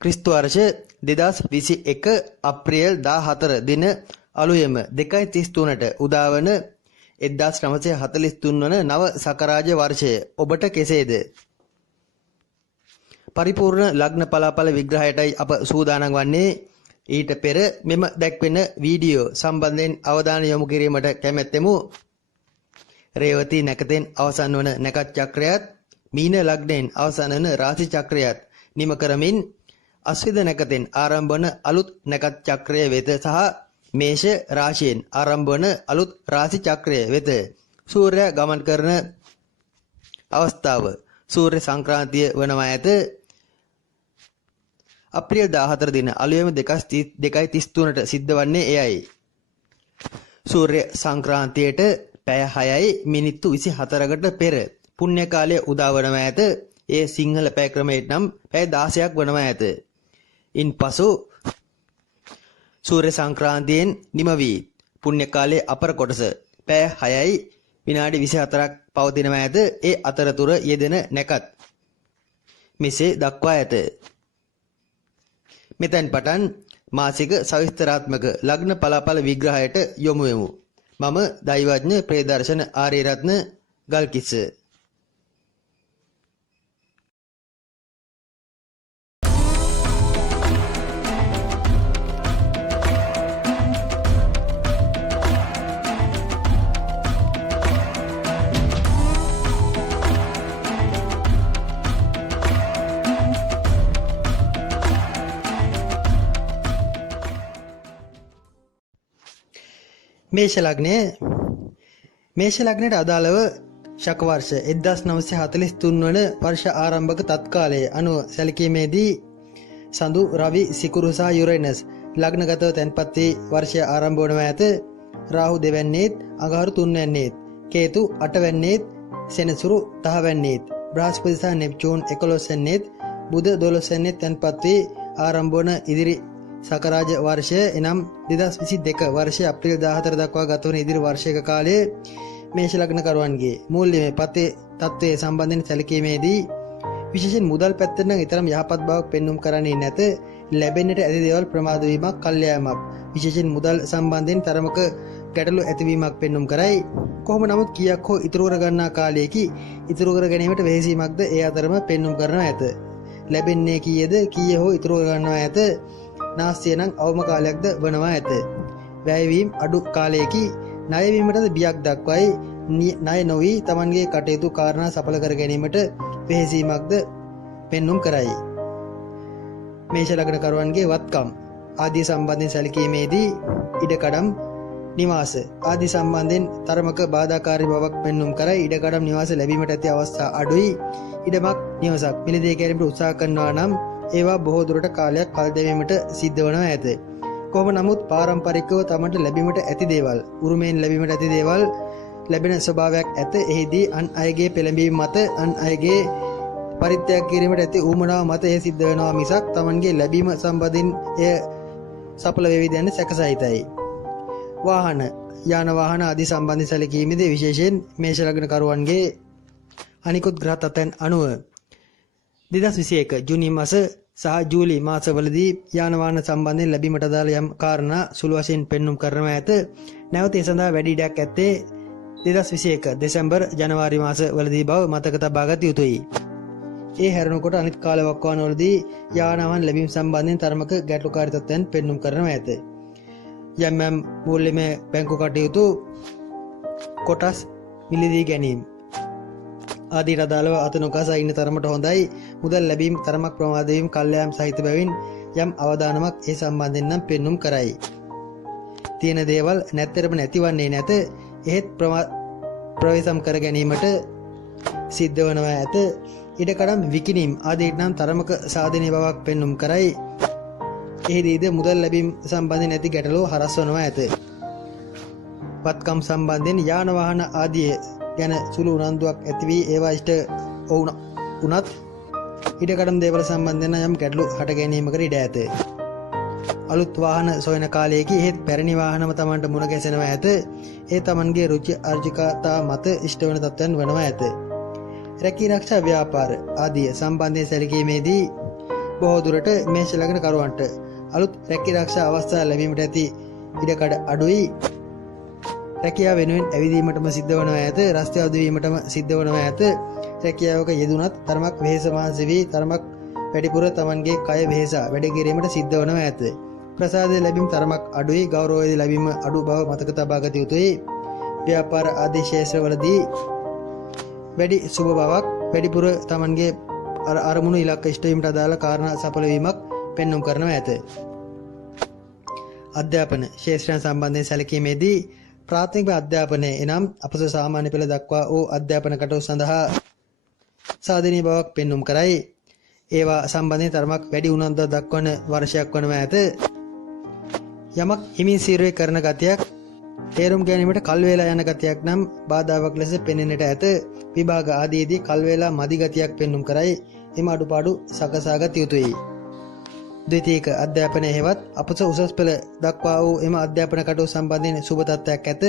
ක්‍රිස්තු වර්ෂ 2021 අප්‍රේල් 14 දින අලුයම 2:33ට උදාවන 1943 වන නව සකරාජ වර්ෂය ඔබට කෙසේද? පරිපූර්ණ ලග්න පලාඵල විග්‍රහයටයි අප සූදානම් වන්නේ. ඊට පෙර මෙම දැක්වෙන වීඩියෝ සම්බන්ධයෙන් අවධානය යොමු කිරීමට කැමැත්තෙමු. රේවති නැකතෙන් අවසන් වන නැකත් චක්‍රයත් මීන ලග්නයෙන් අවසන් වන රාශි චක්‍රයත් නිම කරමින් අස්විද නැකතෙන් ආරම්භ වන අලුත් නැකත් චක්‍රය වෙත සහ මේෂ රාශියෙන් ආරම්භ වන අලුත් රාශි චක්‍රය වෙත සූර්යයා ගමන් කරන අවස්ථාව සූර්ය සංක්‍රාන්තිය වනවා ඇත. අප්‍රේල් 14 දින අලුයම 2:33ට සිද්ධ වන්නේ එයයි. සූර්ය සංක්‍රාන්තියට පැය 6යි මිනිත්තු 24කට පෙර පුණ්‍ය කාලය උදා වනවා ඇත. ඒ සිංහල පැය ක්‍රමයට නම් පැය 16ක් වනවා ඇත. ඉන්පසු සූර්ය සංක්‍රාන්තියෙන් නිම වී පුණ්‍ය කාලයේ අපර කොටස පැය 6යි විනාඩි 24ක් පවතිනවා ඇත. ඒ අතරතුර යෙදෙන නැකත් මෙසේ දක්වා ඇත. මෙතෙන් පටන් මාසික සවිස්තරාත්මක ලග්න පලාඵල විග්‍රහයට යොමු වෙමු. මම දෛවඥ ප්‍රේදර්ශන ආරියරත්න ගල්කිස්ස. මේෂ ලග්නයට අදාළව ශක වර්ෂ 1943 වන වර්ෂ ආරම්භක තත්කාලයේ අනුව සැලකීමේදී සඳු රවි සිකුරු සහ යුරේනස් ලග්නගතව තැන්පත් වී වර්ෂය ආරම්භ වනවා ඇත. රාහු දෙවැන්නේත් අඟහරු තුන්වැන්නේත් කේතු අටවැන්නේත් සෙනසුරු දහවැන්නේත් බ්‍රහස්පති සහ නෙප්චූන් 11 වැන්නේත් බුධ 12 වැන්නේත් තැන්පත් වී ආරම්භ වන ඉදිරි සකරාජ වර්ෂය එනම් 2022 වර්ෂය අප්‍රේල් 14 දක්වා ගත වන ඉදිරි වර්ෂයක කාලයේ මේෂ ලග්නකරුවන්ගේ මූල්‍යමය පතේ තත්ත්වයේ සම්බන්ධයෙන් සැලකීමේදී විශේෂයෙන් මුදල් පැත්තට නම් ඊතරම් යහපත් බවක් පෙන්눔 කරන්නේ නැත. ලැබෙන්නට ඇති දේවල් ප්‍රමාද වීමක්, කල්යාමක් විශේෂයෙන් මුදල් සම්බන්ධයෙන් තරමක ගැටලු ඇතිවීමක් පෙන්눔 කරයි. කොහොම නමුත් කීයක් හෝ ඉතුරු කර ගන්නා කාලයේකී ඉතුරු කර ගැනීමට වෙහෙසීමක්ද ඒ අතරම පෙන්눔 කරනවා ඇත. ලැබෙන්නේ කීයද, කීය හෝ ඉතුරු කර ගන්නවා ඇත. නාස්තිය නම් අවම කාලයක්ද වනවා ඇත. වැයවීම අඩු කාලයකී ණය වීමටද බියක් දක්වයි. ණය නොවි තමන්ගේ කටයුතු කාරණා සඵල කර ගැනීමට වෙහෙසීමක්ද පෙන්눔 කරයි. මේෂ ලග්නකරුවන්ගේ වත්කම් ආදී සම්බන්ධයෙන් සැලකීමේදී ඉඩකඩම් නිවාස ආදී සම්බන්ධයෙන් තරමක බාධාකාරී බවක් පෙන්눔 කරයි. ඉඩකඩම් නිවාස ලැබීමට ඇති අවස්ථා අඩුයි. ඉඩමක් නිවසක් මිලදී ගැනීමට උත්සාහ කරනවා නම් ඒවා බොහෝ දුරට කාලයක් කල් දැමීමට සිද්ධ වනවා ඇත. කොහොම නමුත් පාරම්පරිකව තමන්ට ලැබීමට ඇති දේවල්, උරුමයෙන් ලැබීමට ඇති දේවල් ලැබෙන ස්වභාවයක් ඇත. එහිදී අන් අයගේ පෙළඹීම මත, අන් අයගේ පරිත්‍යාග කිරීමට ඇති ඌමනාව මත එය සිද්ධ වෙනවා මිසක් තමන්ගේ ලැබීම සම්බන්ධයෙන් එය සඵල වේවිද යන්න සැකසිතයි. වාහන, යාන වාහන ආදී සම්බන්ධ සැලකීමේදී විශේෂයෙන් මේෂ ලග්නකරුවන්ගේ අනිකුත් ග්‍රහ තත්ත්වයන් අනුව 2021 ජූනි මාස සහ ජූලි මාසවලදී යාන වාහන සම්බන්ධයෙන් ලැබීමට අදාළ යම් කාරණා සුළු වශයෙන් පෙන්눔 කරනවා ඇත. නැවත ඒ සඳහා වැඩි ඉඩක් ඇත්තේ 2021 දෙසැම්බර් ජනවාරි මාසවලදී බව මතක තබා ගත යුතුයි. ඒ හැරෙනකොට අනිත් කාලවකවානුවලදී යාන වාහන ලැබීම සම්බන්ධයෙන් තරමක ගැටලුකාරී තත්ත්වයන් පෙන්눔 කරනවා ඇත. යම් මූල්‍යමය බැංකු කටයුතු කොටස් මිලදී ගැනීම ආදීට අදාළව අත නොකසා ඉන්න තරමට හොඳයි. මුදල් ලැබීම තරමක් ප්‍රමාද වීම කල්යාම් සහිත බැවින් යම් අවදානමක් ඒ සම්බන්ධයෙන් නම් පෙන්눔 කරයි. තියෙන දේවල් නැත්තරම නැතිවන්නේ නැත. එහෙත් ප්‍රවේශම් කර ගැනීමට සිද්ධ වනවා ඇත. ඉඩකඩම් විකිණීම් ආදීට නම් තරමක සාධනීය බවක් පෙන්눔 කරයි. එහිදීද මුදල් ලැබීම සම්බන්ධයෙන් ඇති ගැටලුව හරස් වනවා ඇත. වත්කම් සම්බන්ධයෙන් යාන වාහන ආදී ගැන සුළු උනන්දුවක් ඇති වී ඒවා ඉෂ්ට වුණත් ඉඩකඩම් දේවල් සම්බන්ධයෙන් යම් ගැටලු හට ගැනීමකට ඉඩ ඇත. අලුත් වාහන සොයන කාලයේදී එහෙත් පැරණි වාහනම Tamanට මුණ ගැසෙනවා ඇත. ඒ Tamanගේ රුචි අර්ජිකතා මත ඉෂ්ට වන තත්ත්වයන් වෙනවා ඇත. රැකී ආරක්ෂා ව්‍යාපාර ආදී සම්බන්ධයෙන් සැලකීමේදී බොහෝ දුරට මේෂ ලග්න කරුවන්ට අලුත් රැකියාරක්ෂා අවස්ථා ලැබීමට ඇති ඉඩකඩ අඩුයි. රැකියාව වෙනුවෙන් ඇවිදීමටම සිද්ධ වනවා ඇත. රස්තිය අවදිවීමටම සිද්ධ වනවා ඇත. රැකියාවක යෙදුනත් තරමක් වෙහෙස මහන්සි වී තරමක් වැඩිපුර තමන්ගේ කය වෙහෙසා වැඩ කිරීමට සිද්ධ වනවා ඇත. ප්‍රසාදය ලැබීම තරමක් අඩුයි. ගෞරවය ලැබීම අඩු බව මතක තබා ගත යුතුයි. ව්‍යාපාර ආදී ක්ෂේත්‍රවලදී වැඩි සුබ බවක් වැඩිපුර තමන්ගේ අරමුණු ඉලක්ක ඉෂ්ට වීමට අදාළ කාරණා සඵල වීමක් පෙන්눔 කරනවා ඇත. අධ්‍යාපන ක්ෂේත්‍රයන් සම්බන්ධයෙන් සැලකීමේදී ප්‍රාථමික අධ්‍යාපනයේ එනම් අපස සාමාන්‍ය පෙළ දක්වා වූ අධ්‍යාපන කටයුතු සඳහා සාධනීය බවක් පෙන්눔 කරයි. ඒවා සම්බන්ධයෙන් තරමක් වැඩි උනන්දුවක් දක්වන වර්ෂයක් වනවා ඇත. යමක් හිමින් සීරුවේ කරන ගතියක් තේරුම් ගැනීමට කල් වේලා යන ගතියක් නම් බාධාවක් ලෙස පෙනෙන්නට ඇත. විභාග ආදීදී කල් වේලා මදි ගතියක් පෙන්눔 කරයි. එම අඩුපාඩු සකසාගත යුතුයි. ද්විතීයික අධ්‍යාපනයේ හෙවත් අපස උසස් පෙළ දක්වා වූ එම අධ්‍යාපන කටයුතු සම්බන්ධයෙන් සුබ තත්ත්වයක් ඇත.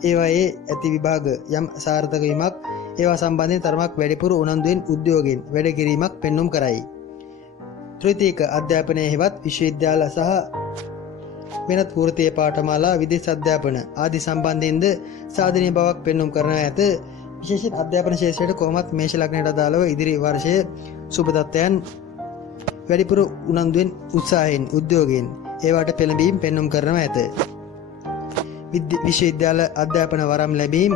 ඒවායේ ඇති විභාග යම් සාර්ථක වීමක් ඒවා සම්බන්ධයෙන් තරමක් වැඩිපුර උනන්දුවෙන් උද්‍යෝගයෙන් වැඩ කිරීමක් පෙන්눔 කරයි. තෘතීයික අධ්‍යාපනයේ හෙවත් විශ්වවිද්‍යාල සහ වෙනත් වෘත්තීය පාඨමාලා විදේශ අධ්‍යාපන ආදී සම්බන්ධයෙන්ද සාධනීය බවක් පෙන්눔 කරනවා ඇත. විශේෂයෙන් අධ්‍යාපන ක්ෂේත්‍රයට කොහොමත් මේෂ ලග්නයට අදාළව ඉදිරි වර්ෂයේ සුබ තත්ත්වයන් වැඩිපුර උනන්දුවෙන් උත්සාහයෙන් උද්‍යෝගයෙන් ඒවට පෙළඹීම් පෙන්눔 කරනවා ඇත. විශ්වවිද්‍යාල අධ්‍යාපන වරම් ලැබීම්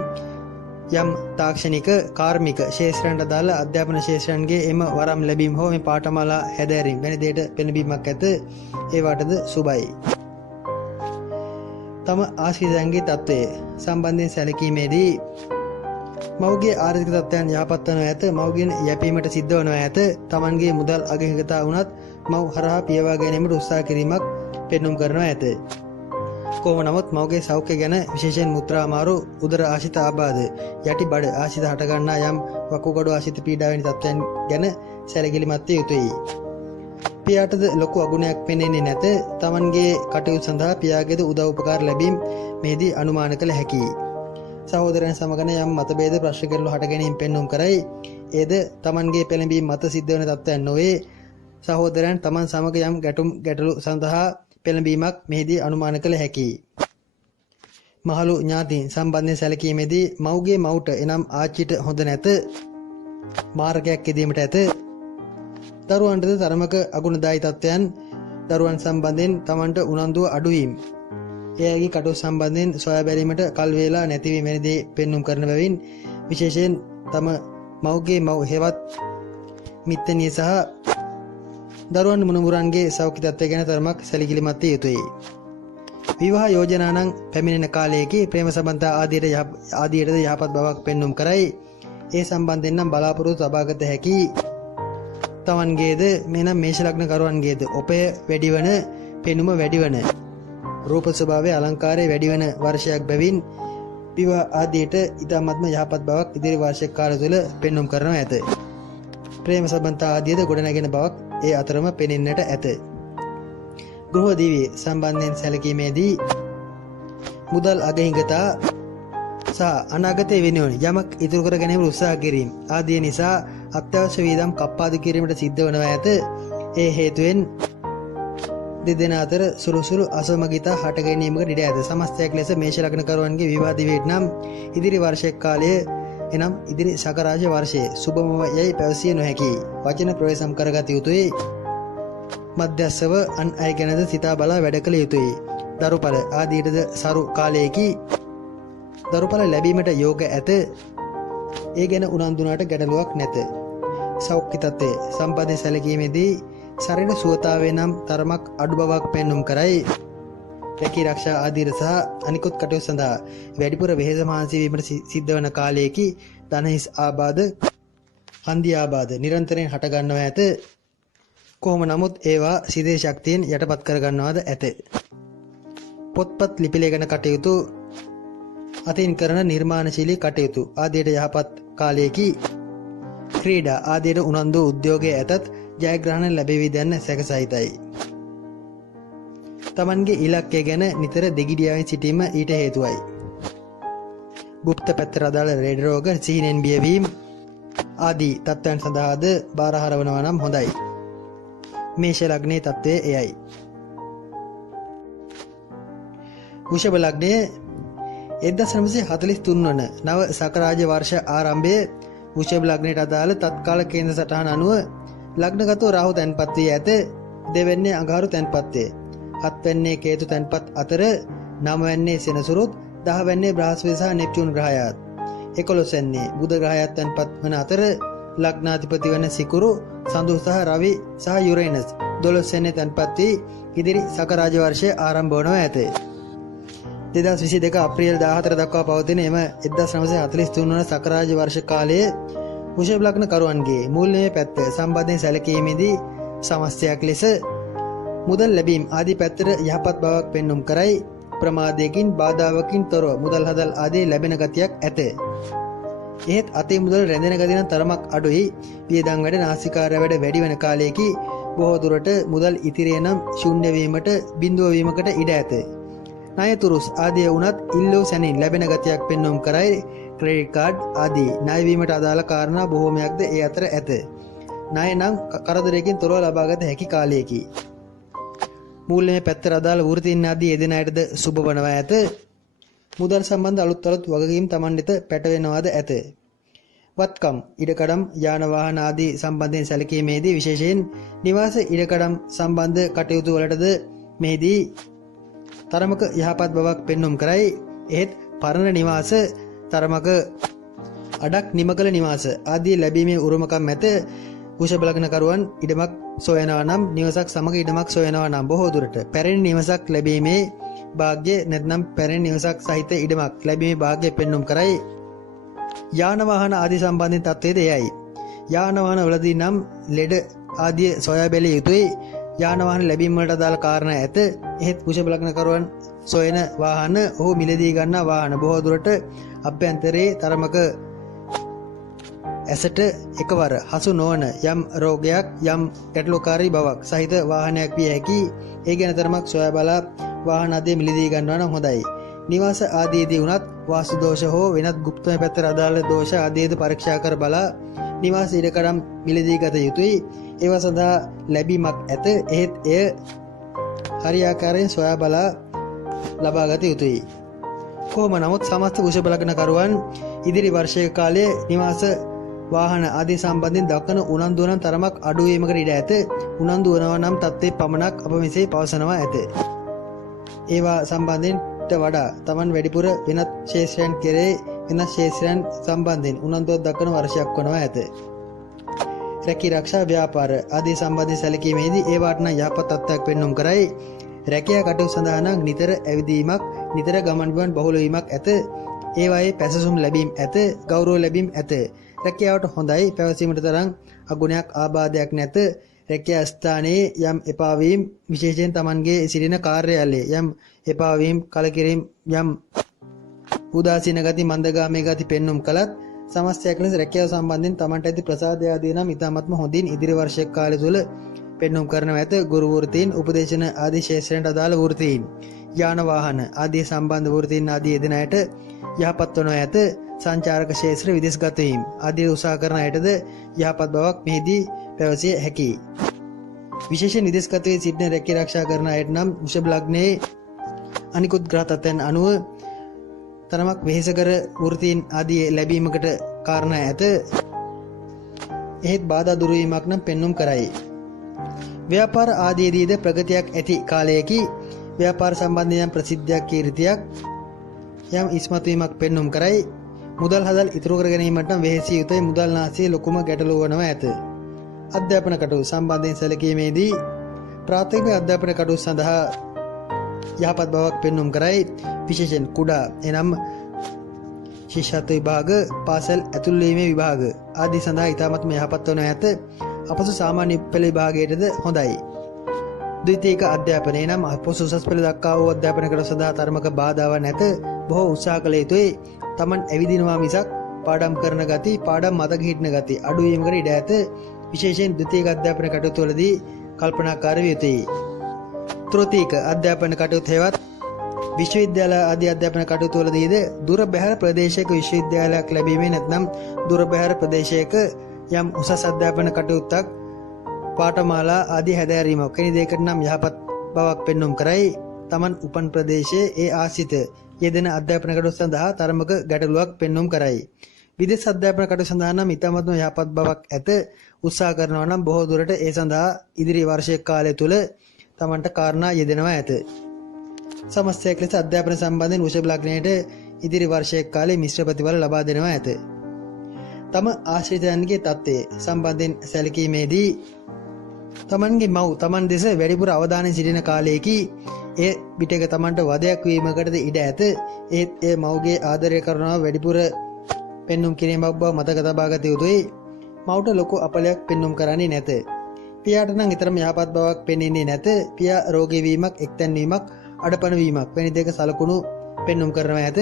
යම් තාක්ෂණික කාර්මික ක්ෂේත්‍රයන්ට අදාළ අධ්‍යාපන ක්ෂේත්‍රයන්ගේ එම වරම් ලැබීම හෝ මේ පාඨමාලා හැදෑරීම් වැනි දේට පෙළඹීමක් ඇත. ඒවටද සුබයි. තම ආශ්‍රිතයන්ගේ තත්ත්වය සම්බන්ධයෙන් සැලකීමේදී මවගේ ආර්ථික තත්ත්වයන් යහපත් වනු ඇත. මවගෙන් යැපීමට සිද්ධ වනු ඇත. තමන්ගේ මුදල් අගහිඟතා වුණත් මව් හරහා පියවා ගැනීමට උත්සාහ කිරීමක් පෙන්눔 කරනවා ඇත. කොහොම නමුත් මවගේ සෞඛ්‍ය ගැන විශේෂයෙන් මුත්‍රා අමාරු, උදර ආශිත ආබාධ, යටි බඩ ආශිත හටගන්නා යම් වකුගඩු ආශිත පීඩා වැනි තත්ත්වයන් ගැන සැලකිලිමත් විය යුතුයි. පියාටද ලොකු අගුණයක් පෙනෙන්නේ නැත. තමන්ගේ කටයුතු සඳහා පියාගේද උදව් උපකාර ලැබීම මෙහිදී අනුමාන කළ හැකියි. සහෝදරයන් සමගන යම් මතභේද ප්‍රශ්න කෙරළු හට ගැනීම පෙන්눔 කරයි. ඒද තමන්ගේ පෙළඹීම් මත සිද්ධ වන තත්ත්වයන් නොවේ. සහෝදරයන් තමන් සමග යම් ගැටලු සඳහා පෙළඹීමක් මෙහිදී අනුමාන කළ හැකියි. මහලු ඥාතීන් සම්බන්ධයෙන් සැලකීමේදී මව්ගේ මව්ට එනම් ආච්චිට හොඳ නැත. මාර්ගයක් යෙදීමට ඇත. දරුවන්ටද තරමක අගුණදායී තත්ත්වයන් දරුවන් සම්බන්ධයෙන් තමන්ට උනන්දුව අඩුවීම එයාගේ කටයුතු සම්බන්ධයෙන් සොයා බැලීමට කල් වේලා නැතිවීම වැනි දේ පෙන්눔 කරන බැවින් විශේෂයෙන් තම මව්ගේ මව් හෙවත් මිත්තණිය සහ දරුවන් මුණුබුරන්ගේ සෞඛ්‍ය තත්ත්වය ගැන තරමක් සැලකිලිමත් විය යුතුයි. විවාහ යෝජනා නම් පැමිණෙන කාලයේදී ප්‍රේම සම්බන්ධතා ආදීටද යහපත් බවක් පෙන්눔 කරයි. ඒ සම්බන්ධයෙන් නම් බලාපොරොත්තු තබාගත හැකි. තමන්ගේද මෙනම් මේෂ ලග්න කරුවන්ගේද ඔපය වැඩිවන, පෙනුම වැඩිවන, රූප ස්වභාවය අලංකාරය වැඩිවන වර්ෂයක් බැවින් විවාහ ආදීට ඉතාමත්ම යහපත් බවක් ඉදිරි වාර්ෂික කාලය තුළ පෙන්눔 කරනවා ඇත. ප්‍රේම සම්බන්ධතා ආදීද ගොඩනැගෙන බවක් ඒ අතරම පෙනෙන්නට ඇත. ගෘහ දිවිය සම්බන්ධයෙන් සැලකීමේදී මුදල් අගහිඟතා සහ අනාගතයේ වෙනුවෙන් යමක් ඉතුරු කර ගැනීමට උත්සාහ කිරීම ආදී නිසා අත්‍යවශ්‍ය වියදම් කප්පාදු කිරීමට සිද්ධ වනවා ඇත. ඒ හේතුවෙන් දෙදෙනා අතර සුළු අසමගිතා හට ගැනීමකට ඉඩ ඇත. සමස්තයක් ලෙස මේෂ ලග්න කරුවන්ගේ විවාහ දිවියට නම් ඉදිරි වර්ෂයක කාලය එනම් ඉදිරි සකරාජ වර්ෂයේ සුබම යයි පැවසිය නොහැකි. වචන ප්‍රවේශම් කරගත යුතුයි. මධ්‍යස්ථව අන් අය ගැනද සිතා බලා වැඩ කළ යුතුයි. දරුඵල ආදීටද සරු කාලයේදී දරුඵල ලැබීමට යෝග ඇත. ඒ ගැන උනන්දුනාට ගැටලුවක් නැත. සෞඛ්‍ය තත්ත්වය සම්බන්ධ සැලකීමේදී ශරීර සුවතාවය නම් තරමක් අඩු බවක් පෙන්눔 කරයි. රැකී ආරක්ෂා ආදී සහ අනිකුත් කටයුතු සඳහා වැඩිපුර වෙහෙස මහන්සි වීමට සිද්ධ වන කාලයේදී ධනහිස් ආබාධ, හන්දි ආබාධ නිරන්තරයෙන් හට ගන්නවා ඇත. කොහොම නමුත් ඒවා සිතේ ශක්තියෙන් යටපත් කර ගන්නවාද ඇත. පොත්පත් ලිපි ලේඛන කටයුතු, අතින් කරන නිර්මාණශීලී කටයුතු ආදීට යහපත් කාලයේදී ක්‍රීඩා ආදීට උනන්දු උද්‍යෝගයේ ඇතත් ජයග්‍රහණ ලැබෙවිද යන්න සැකසහිතයි. තමන්ගේ ඉලක්කය ගැන නිතර දෙගිඩියාවෙන් සිටීම ඊට හේතුවයි. ගුප්ත පැත්තට අදාළ ලෙඩ රෝග, සිහිනෙන් බියවීම ආදී තත්ත්වයන් සඳහාද බාරහාර වනවා නම් හොඳයි. මේෂ ලග්නයේ තත්ත්වය එයයි. වෘෂභ ලග්නයේ 1943 වන නව සකරාජ වර්ෂ ආරම්භයේ වෘෂභ ලග්නයට අදාළ තත්කාල කේන්ද්‍ර සටහන අනුව ලග්නගතව රාහු තැන්පත් වී ඇත. දෙවැන්නේ අඟහරු තැන්පත් වේ. හත්වැන්නේ කේතු තැන්පත් අතර නවවැන්නේ සෙනසුරුත් 10 වැන්නේ බ්‍රහස්පති සහ නෙප්චූන් ග්‍රහයාත් 11 වැන්නේ බුධ ග්‍රහයාත් තැන්පත් වන අතර ලග්නාධිපති වන සිකුරු සඳු සහ රවි සහ යුරේනස් 12 වැන්නේ තැන්පත් වී ඉදිරි සකරාජ වර්ෂය ආරම්භ වනවා ඇත. 2022 අප්‍රේල් 14 දක්වා පවතින එම 1943 වන සකරාජ වර්ෂ කාලයේ වෘෂභ ලග්න කරුවන්ගේ මූල්‍යමය පැත්ත සම්බන්ධයෙන් සැලකීමේදී සමස්තයක් ලෙස මුදල් ලැබීම් ආදී පැත්තට යහපත් බවක් පෙන්눔 කරයි. ප්‍රමාදයකින් බාධාවකින් තොරව මුදල් හදල් ආදී ලැබෙන ගතියක් ඇත. එහෙත් අතේ මුදල් රැඳෙන ගතිය නම් තරමක් අඩුයි. වියදම් වැඩ නාසිකාර්ය වැඩ වැඩි වෙන කාලයකී බොහෝ දුරට මුදල් ඉතිරිය නම් ශූන්‍ය වීමට බිඳුව වීමකට ඉඩ ඇත. ණය තුරුස් ආදී වුණත් ඉල්ලූ සැනින් ලැබෙන ගතියක් පෙන්눔 කරයි. ක්‍රෙඩිට් කාඩ් ආදී ණය වීමට අදාළ කාරණා බොහෝමයක්ද ඒ අතර ඇත. ණය නම් කරදරයකින් තොරව ලබාගත හැකි කාලයකි. මූල්‍යමය පැත්තට අදාළ වෘත්තීන් ආදී යෙදෙන අයටද සුබ වනවා ඇත. මුදල් සම්බන්ධ අලුත් වගකීම් Taman වෙත පැටවෙනවාද ඇත. වත්කම් ඉඩකඩම් යාන වාහන ආදී සම්බන්ධයෙන් සැලකීමේදී විශේෂයෙන් නිවාස ඉඩකඩම් සම්බන්ධ කටයුතු වලටද මෙහිදී තරමක යහපත් බවක් පෙන්눔 කරයි. එහෙත් පරණ නිවාස තරමක අඩක් නිමකල නිවාස ආදී ලැබීමේ උරුමකම් ඇත. වෘෂභ ලග්න කරුවන් ඉඩමක් සොයනවා නම් නිවසක් සමග ඉඩමක් සොයනවා නම් බොහෝ දුරට පැරණි නිවසක් ලැබීමේ වාග්ය නැත්නම් පැරණි නිවසක් සහිත ඉඩමක් ලැබීමේ වාග්ය පෙන්눔 කරයි. යාන වාහන ආදී සම්බන්ධිත තත්ත්වයේද එයයි. යාන වාහන වලදී නම් ලෙඩ ආදී සොයා බැලිය යුතුයි. යාන වාහන ලැබීම වලට අදාළ කාරණා ඇත. එහෙත් වෘෂභ ලග්න කරුවන් සොයන වාහන ඔහු මිලදී ගන්නා වාහන බොහෝ දුරට අභ්‍යන්තරයේ තරමක ඇසට එකවර හසු නොවන යම් රෝගයක් යම් ගැටලුකාරී බවක් සහිත වාහනයක් විය හැකි. ඒ ගැන තරමක් සොයා බලා වාහන ආදී මිලදී ගන්නවා නම් හොඳයි. නිවාස ආදීදී වුණත් වාස්තු දෝෂ හෝ වෙනත් গুপ্তමය පැත්තට අදාළ දෝෂ ආදීද පරීක්ෂා කර බලා නිවාස ඉඩකඩම් මිලදී ගත යුතුයි. ඒවා සඳහා ලැබීමක් ඇත. එහෙත් එය හරියාකාරයෙන් සොයා බලා ලබා ගත යුතුයි. කොහොම නමුත් සමස්ත වෘෂභ ලග්න කරුවන් ඉදිරි වර්ෂයක කාලයේ නිවාස වාහන ආදී සම්බන්ධයෙන් දක්වන උනන්දුව නම් තරමක් අඩු වීමකට ඉඩ ඇත. උනන්දු වනවා නම් තත්ත්වයේ පමණක් අප මෙසේ පවසනවා ඇත. ඒවා සම්බන්ධයෙන් වඩා Taman වැඩිපුර වෙනත් ශේෂ්ත්‍රයන් කෙරේ වෙනත් ශේෂ්ත්‍රයන් සම්බන්ධයෙන් උනන්දුවක් දක්වන වර්ෂයක් වනවා ඇත. රැකී ආරක්ෂා ව්‍යාපාර ආදී සම්බන්ධයෙන් සැලකීමේදී ඒවාට නම් යහපත් තත්ත්වයක් පෙන්눔 කරයි. රැකියා කටයුතු සඳහා නම් නිතර ඇවිදීමක් නිතර ගමන් බිමන් බහුල වීමක් ඇත. ඒවායේ පැසසුම් ලැබීම් ඇත. ගෞරව ලැබීම් ඇත. රැකියාවට හොඳයි. පැවසීමට තරම් අගුණයක් ආබාධයක් නැත. රැකියා ස්ථානයේ යම් එපා වීම විශේෂයෙන් Tamanගේ සිටින කාර්යාලයේ යම් එපා වීම කලකිරීම යම් උදාසීන ගති මන්දගාමී ගති පෙන්눔 කළත් සමස්තයක් ලෙස රැකියාව සම්බන්ධයෙන් Tamanට ඇති ප්‍රසාදය ආදී නම් ඉතාමත්ම හොඳින් ඉදිරි වර්ෂයක කාලය තුල පෙන්눔 කරනවා ඇත. ගුරු වෘත්තීන් උපදේශන ආදී ශේෂ්ත්‍රයන්ට අදාළ වෘත්තීන් යාන වාහන ආදී සම්බන්ධ වෘත්තීන් ආදී යෙදෙන අයට යහපත් වනවා ඇත. සංචාරක ශේෂ්ත්‍ර විදේශගත වීම ආදී උත්සාහ කරන අයටද යහපත් බවක් මෙහිදී පැවසිය හැකියි. විශේෂයෙන් විදේශගත වී සිටින රැකී ආරක්ෂා කරන අයට නම් වෘෂභ ලග්නයේ අනිකුත් ග්‍රහ තත්ත්වයන් අනුව තරමක් වෙහෙසකර වෘත්තීන් ආදී ලැබීමකට කාරණා ඇත. එහෙත් බාධා දුරු වීමක් නම් පෙන්눔 කරයි. ව්‍යාපාර ආදීදීද ප්‍රගතියක් ඇති කාලයකි. ව්‍යාපාර සම්බන්ධයෙන් ප්‍රසිද්ධියක් කීර්තියක් යම් ඉස්මතු වීමක් පෙන්눔 කරයි. මුදල් හදල් ඉතුරු කර ගැනීමට නම් වෙහෙසිය යුතුයි. මුදල් නාස්තියේ ලොකුම ගැටලුව වනවා ඇත. අධ්‍යාපන කටයුතු සම්බන්ධයෙන් සැලකීමේදී ප්‍රාථමික අධ්‍යාපන කටයුතු සඳහා යහපත් බවක් පෙන්눔 කරයි. විශේෂයෙන් කුඩා එනම් ශිෂ්‍යත්ව විභාග පාසල් ඇතුල් වීමේ විභාග ආදී සඳහා ඉතාමත්ම යහපත් වන ඇත. අපසු සාමාන්‍ය පෙළ විභාගයටද හොඳයි. ද්විතීයික අධ්‍යාපනය නම් අපසු උසස් පෙළ දක්වා වූ අධ්‍යාපන කටයුතු සඳහා තරමක බාධාවක් නැත. බොහෝ උත්සාහ කළ යුතුයි. Taman ඇවිදිනවා මිසක් පාඩම් කරන ගති පාඩම් මතක හිටින ගති අඩු වීමකට ඉඩ ඇත. විශේෂයෙන් ද්විතීයික අධ්‍යාපන කටයුතු වලදී කල්පනාකාරී විය යුතුයි. තෘතීයික අධ්‍යාපන කටයුතු හේවත් විශ්වවිද්‍යාල ආදී අධ්‍යාපන කටයුතු වලදීද දුර බැහැර ප්‍රදේශයක විශ්වවිද්‍යාලයක් ලැබීමේ නැත්නම් දුර බැහැර ප්‍රදේශයක යම් උසස් අධ්‍යාපන කටයුත්තක් පාඨමාලා ආදී හැදෑරීමක් වැනි දෙයකට නම් යහපත් බවක් පෙන්눔 කරයි. තමන් උපන් ප්‍රදේශයේ ඒ ආශ්‍රිත යෙදෙන අධ්‍යාපන කටයුතු සඳහා තරමක ගැටලුවක් පෙන්눔 කරයි. විදේශ අධ්‍යාපන කටයුතු සඳහා නම් ඉතාමත්ම යහපත් බවක් ඇත. උත්සාහ කරනවා නම් බොහෝ දුරට ඒ සඳහා ඉදිරි වර්ෂ කාලය තුල තමන්ට කාරණා යෙදෙනවා ඇත. සමස්තයක් ලෙස අධ්‍යාපන සම්බන්ධයෙන් වෘෂභ ලග්නයට ඉදිරි වර්ෂයේ කාලේ මිශ්‍ර ප්‍රතිඵල ලබා දෙනවා ඇත. තම ආශ්‍රිතයන්ගේ තත්ත්වය සම්බන්ධයෙන් සැලකීමේදී තමන්ගේ මව් තමන් දෙස වැඩිපුර අවධානයෙන් සිටින කාලයකි. ඒ පිටක තමන්ට වදයක් වීමකටද ඉඩ ඇත. ඒත් ඒ මව්ගේ ආදරය කරනවා වැඩිපුර පෙන්눔 කිරීමක් බව මතක තබා ගත යුතුයි. මව්ට ලොකු අපලයක් පෙන්눔 කරන්නේ නැත. පියාට නම් ඊතරම් යහපත් බවක් පෙනෙන්නේ නැත. පියා රෝගී වීමක්, එක්තැන් වීමක්, අඩපණ වීමක් වැනි දෙක සලකුණු පෙන්눔 කරනවා ඇත.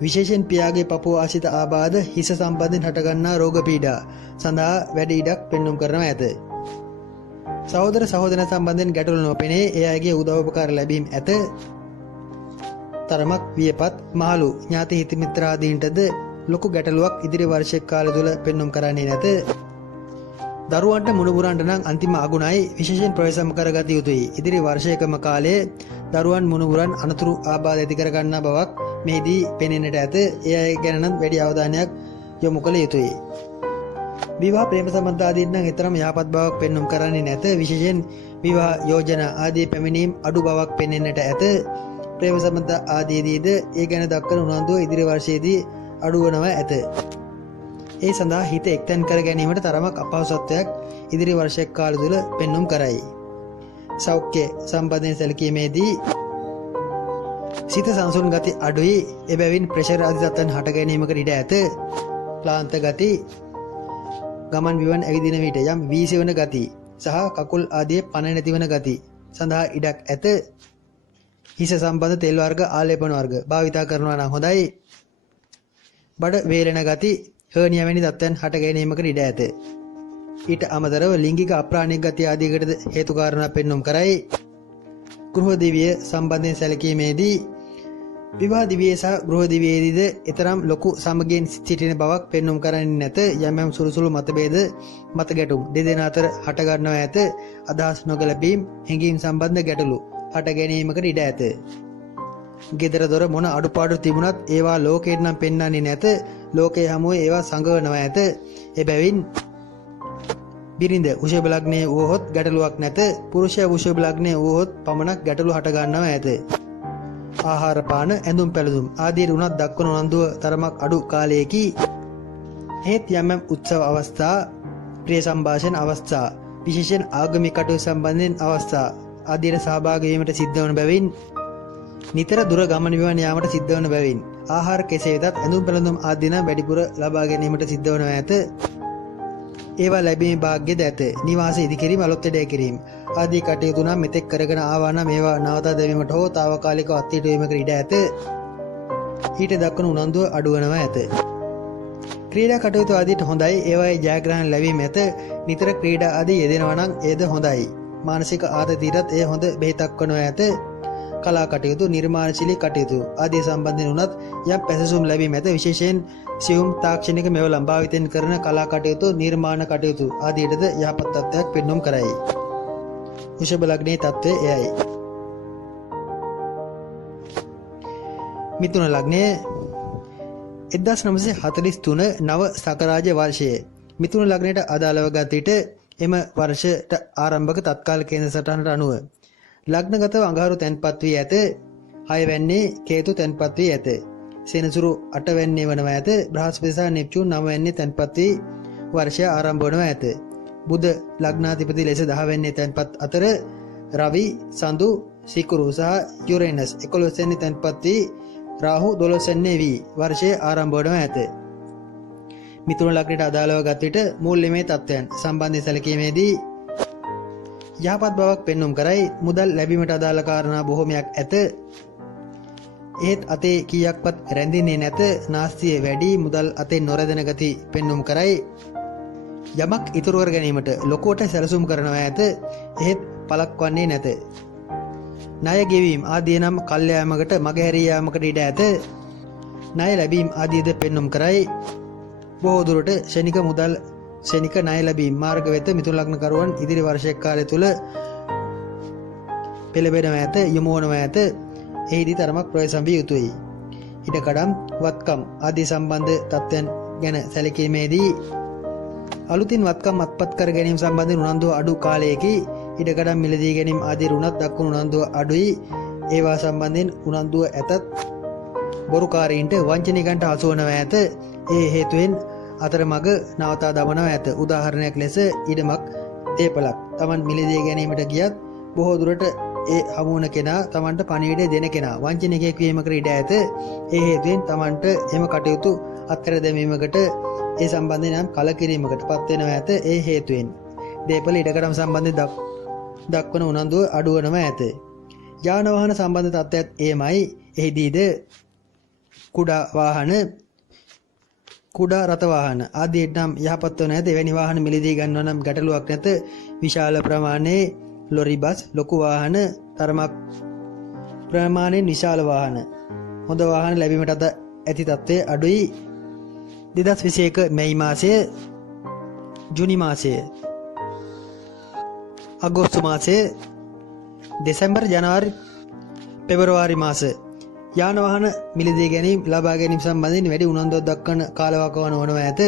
විශේෂයෙන් පියාගේ පපුව ආශ්‍රිත ආබාධ, හිස සම්බන්ධයෙන් හටගන්නා රෝග පීඩා සඳහා වැඩි ඉඩක් පෙන්눔 කරනවා ඇත. සහෝදර සහෝදරයන් සම්බන්ධයෙන් ගැටලු නොපෙනේ. ඒ අයගේ උදව් උපකාර ලැබීම ඇත. තරමක් වියපත් මහලු ඥාති හිත මිත්‍ර ආදීන්ටද ලොකු ගැටලුවක් ඉදිරි වර්ෂ කාලය තුල පෙන්눔 කරන්නේ නැත. දරුවන්ට මුණුබුරන්ට නම් අන්තිම අගුණයි විශේෂයෙන් ප්‍රවේශම් කරගත යුතුයි. ඉදිරි වර්ෂයකම කාලයේ දරුවන් මුණුබුරන් අනතුරු ආබාධ ඇති කර ගන්නා බවක් මෙහිදී පෙනෙන්නට ඇත. ඒ අය ගැන නම් වැඩි අවධානයක් යොමු කළ යුතුයි. විවාහ ප්‍රේම සම්බන්ධ ආදීන් නම් ඊතරම් යහපත් බවක් පෙන්눔 කරන්නේ නැත. විශේෂයෙන් විවාහ යෝජනා ආදී පැමිණීම් අඩු බවක් පෙනෙන්නට ඇත. ප්‍රේම සම්බන්ධ ආදීදීද ඒ ගැන දක්වන උනන්දුව ඉදිරි වර්ෂයේදී අඩු වනවා ඇත. ඒ සඳහා හිත එක්තැන් කර ගැනීමට තරමක් අපහසුත්වයක් ඉදිරි වර්ෂ කාලය තුල පෙන්눔 කරයි. සෞඛ්‍ය සම්බන්ධයෙන් සැලකීමේදී සිත සංසුන් ගති අඩුයි. එබැවින් ප්‍රෙෂර් ආදී තත්ත්වයන් හට ගැනීමකට ඉඩ ඇත. ක්ලාන්ත ගති, ගමන් විමන් ඇවිදින විට යම් වීසිවන ගති සහ කකුල් ආදී පණ නැති වන ගති සඳහා ඉඩක් ඇත. හිස සම්බන්ධ තෙල් වර්ග, ආලේපන වර්ග භාවිතා කරනවා නම් හොඳයි. බඩ වේලෙන ගති, හර්නියා වැනි තත්ත්වයන් හට ගැනීමකට ඉඩ ඇත. ඊට අමතරව ලිංගික අප්‍රාණික ගති ආදීකට හේතු කාරණා පෙන්눔 කරයි. ගෘහ දිවිය සම්බන්ධයෙන් සැලකීමේදී විවාහ දිවියේ සහ ගෘහ දිවියේදීද ඊතරම් ලොකු සමගියෙන් සිටින බවක් පෙන්눔 කරන්නේ නැත. යම් යම් සුළු මතභේද, මත ගැටුම් දෙදෙනා අතර හට ගන්නවා ඇත. අදහස් නොගැලපීම්, හැඟීම් සම්බන්ධ ගැටලු හට ගැනීමකට ඉඩ ඇත. ගෙදර දොර මොන අඩුපාඩු තිබුණත් ඒවා ලෝකයට නම් පෙන්වන්නේ නැත. ලෝකයේ හැමෝම ඒවා සංගවනවා ඇත. එබැවින් බිරිඳ වෘෂභ ලග්නයේ වුවහොත් ගැටලුවක් නැත. පුරුෂයා වෘෂභ ලග්නයේ වුවහොත් පමණක් ගැටලු හට ගන්නවා ඇත. ආහාර පාන, ඇඳුම් පැළඳුම් ආදී උනත් දක්වන උනන්දුව තරමක් අඩු කාලයකි. හේත් යම් උත්සව අවස්ථා, ප්‍රිය සම්භාෂණ අවස්ථා, විශේෂයෙන් ආගමික කටයුතු සම්බන්ධයෙන් අවස්ථා ආදීට සහභාගී වීමට සිද්ධ වන බැවින් නිතර දුර ගමන විමන යාමට සිද්ධ වන බැවින් ආහාර කෙසේ වෙතත් ඇඳුම් පැළඳුම් ආදී නම් වැඩිපුර ලබා ගැනීමට සිද්ධ වනවා ඇත. ඒවා ලැබීමේ වාග්යද ඇත. නිවාස ඉදිකිරීම, අලුත් වැඩ කිරීම ආදී කටයුතු නම් මෙතෙක් කරගෙන ආවා නම් ඒවා නවතා දැමීමට හෝ తాවකාලිකව අත්හිට වීමකට ඉඩ ඇත. ඊට දක්වන උනන්දුව අඩු වෙනවා ඇත. ක්‍රීඩා කටයුතු ආදීට හොඳයි. ඒවායේ ජයග්‍රහණ ලැබීම ඇත. නිතර ක්‍රීඩා ආදී යෙදෙනවා නම් ඒද හොඳයි. මානසික ආතතියටත් එය හොඳ බෙහෙතක් වනවා ඇත. කලා කටයුතු, නිර්මාණශීලී කටයුතු ආදී සම්බන්ධයෙන් උනත් යම් පැසසුම් ලැබීම ඇත. විශේෂයෙන් සියුම් තාක්ෂණික මෙවලම් භාවිතයෙන් කරන කලා කටයුතු, නිර්මාණ කටයුතු ආදීටද යහපත් තත්ත්වයක් පෙන්눔 කරයි. වෘෂභ ලග්නයේ තත්ත්වය එයයි. මිථුන ලග්නයේ 1943 නව සකරාජ වර්ෂයේ මිථුන ලග්නයට අදාළව ගත විට එම වර්ෂයට ආරම්භක තත්කාල කේන්ද්‍ර සටහනට අනුව ලග්නගතව අඟහරු තැන්පත් වී ඇත. 6 වැන්නේ කේතු තැන්පත් වී ඇත. සෙනසුරු 8 වැන්නේ වනවා ඇත. බ්‍රහස්පති සහ නෙප්චූන් 9 වැන්නේ තැන්පත් වී වර්ෂය ආරම්භ වනවා ඇත. බුධ ලග්නාධිපති ලෙස 10 වැන්නේ තැන්පත් අතර රවි, සඳු, සිකුරු සහ යුරේනස් 11 වැන්නේ තැන්පත් වී රාහු 12 වැන්නේ වී වර්ෂය ආරම්භ වනවා ඇත. මිථුන ලග්නයට අදාළව ගත විට මූල්‍යමය තත්ත්වයන් සම්බන්ධයෙන් සැලකීමේදී යහපත් බවක් පෙන්눔 කරයි. මුදල් ලැබීමට අදාළ කාරණා බොහෝමයක් ඇත. ඒත් අතේ කීයක්වත් රැඳෙන්නේ නැත. නාස්තිය වැඩි, මුදල් අතේ නොරැඳෙන ගති පෙන්눔 කරයි. යමක් ඉතුරු කර ගැනීමට ලොකුවට සැලසුම් කරනවා ඇත. ඒත් පළක් වන්නේ නැත. ණය ගෙවීම ආදී නම් කල් යාමකට, මගහැරී යාමකට ඉඩ ඇත. ණය ලැබීම ආදීද පෙන්눔 කරයි. බොහෝ දුරට ශනික මුදල් ශනික ණය ලැබීම මාර්ග වෙත මිථුන ලග්නකරුවන් ඉදිරි වර්ෂයක් කාලය තුල පෙළඹෙනවා ඇත යොමු වනවා ඇත. එහිදී තරමක් ප්‍රවේශම් විය යුතුයි. ඉඩකඩම් වත්කම් ආදී සම්බන්ධ තත්ත්වයන් ගැන සැලකීමේදී අලුතින් වත්කම් අත්පත් කර ගැනීම සම්බන්ධයෙන් උනන්දුව අඩු කාලයකී ඉඩකඩම් මිලදී ගැනීම ආදී රුණත් දක්වන උනන්දුව අඩුයි. ඒවා සම්බන්ධයෙන් උනන්දුව ඇතත් බොරුකාරීන්ට වංචනිකයන්ට හසු වනවා ඇත. ඒ හේතුවෙන් අතරමඟ නවතා දමනවා ඇත. උදාහරණයක් ලෙස ඉඩමක් තේපලක් Taman මිලදී ගැනීමට ගියත් බොහෝ දුරට ඒ හමුවන කෙනා Tamanට පණිවිඩය දෙන කෙනා වංචනිකයෙක් වීමකට ඉඩ ඇත. ඒ හේතුවෙන් Tamanට එම කටයුතු අත්හැර දැමීමකට ඒ සම්බන්ධයෙන් නම් කලකිරීමකට පත් වෙනවා ඇත. ඒ හේතුවෙන් දේපල ඉඩකඩම් සම්බන්ධයෙන් දක්වන උනන්දුව අඩු වෙනවා ඇත. යාන වාහන සම්බන්ධ තත්ත්වයත් එයමයි. එහිදීද කුඩා රථ වාහන ආදීට නම් යහපත් වන ඇත. එවැනි වාහන මිලදී ගන්නවා නම් ගැටලුවක් නැත. විශාල ප්‍රමාණයේ ලොරි බස් ලොකු වාහන තරමක් ප්‍රමාණයෙන් විශාල වාහන හොඳ වාහන ලැබීමට ඇති තත්ත්වය අඩුයි. 2021 මැයි මාසය ජුනි මාසය අගෝස්තු මාසය දෙසැම්බර් ජනවාරි පෙබරවාරි මාස යාන වාහන මිලදී ගැනීම ලබා ගැනීම සම්බන්ධයෙන් වැඩි උනන්දුවක් දක්වන කාලවකවාන වනවා ඇත.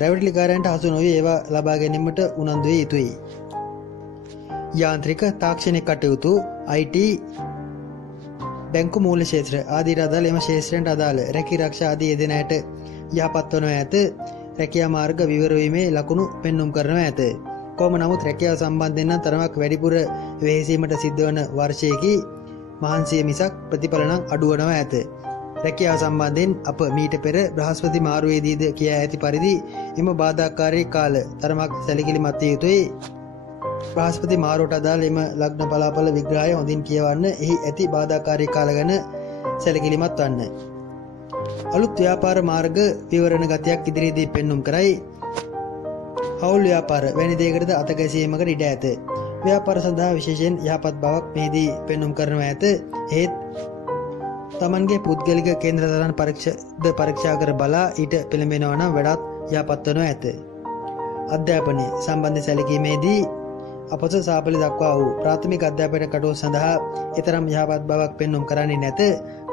රැවටිලිකාරයන්ට හසු නොවී ඒවා ලබා ගැනීමට උනන්දු විය යුතුයි. යාන්ත්‍රික තාක්ෂණික කටයුතු IT බැංකු මූල්‍ය ක්ෂේත්‍ර ආදීට අදාළ එම ක්ෂේත්‍රයන්ට අදාළ රැකී ආරක්ෂා ආදී යෙදෙන අයට යහපත් වනවා ඇත. රැකියා මාර්ග විවර වීමේ ලකුණු පෙන්눔 කරනවා ඇත. කොහොම නමුත් රැකියාව සම්බන්ධයෙන් නම් තරමක් වැඩිපුර වෙහෙසීමට සිද්ධ වන වර්ෂයේදී මහන්සිය මිසක් ප්‍රතිඵල නම් අඩු වෙනවා ඇත. රැකියාව සම්බන්ධයෙන් අප මීට පෙර බ්‍රහස්පති මාරුවේදීද කියා ඇති පරිදි එම බාධාකාරී කාල තරමක් සැලකිලිමත් විය යුතුයි. බ්‍රහස්පති මාරුවට අදාළ එම ලග්න බලාපල විග්‍රහය හොඳින් කියවන්න. එහි ඇති බාධාකාරී කාල ගැන සැලකිලිමත් වන්න. අලුත් ව්‍යාපාර මාර්ග විවරණ ගතියක් ඉදිරියේදී පෙන්눔 කරයි. හවුල් ව්‍යාපාර වැනි දෙයකටද අත ගැසීමකට ඉඩ ඇත. ව්‍යාපාර සඳහා විශේෂයෙන් යහපත් බවක් මෙහිදී පෙන්눔 කරනවා ඇත. ඒත් තමන්ගේ පුද්ගලික කේන්ද්‍රධාරණ පරීක්ෂා කර බලා ඊට පෙළඹෙනවා නම් වඩාත් යහපත් වනවා ඇත. අධ්‍යාපනය සම්බන්ධ සැලකීමේදී අපොස සාපල දක්වා වූ ප්‍රාථමික අධ්‍යාපන කටයුතු සඳහා එතරම් යහපත් බවක් පෙන්눔 කරන්නේ නැත.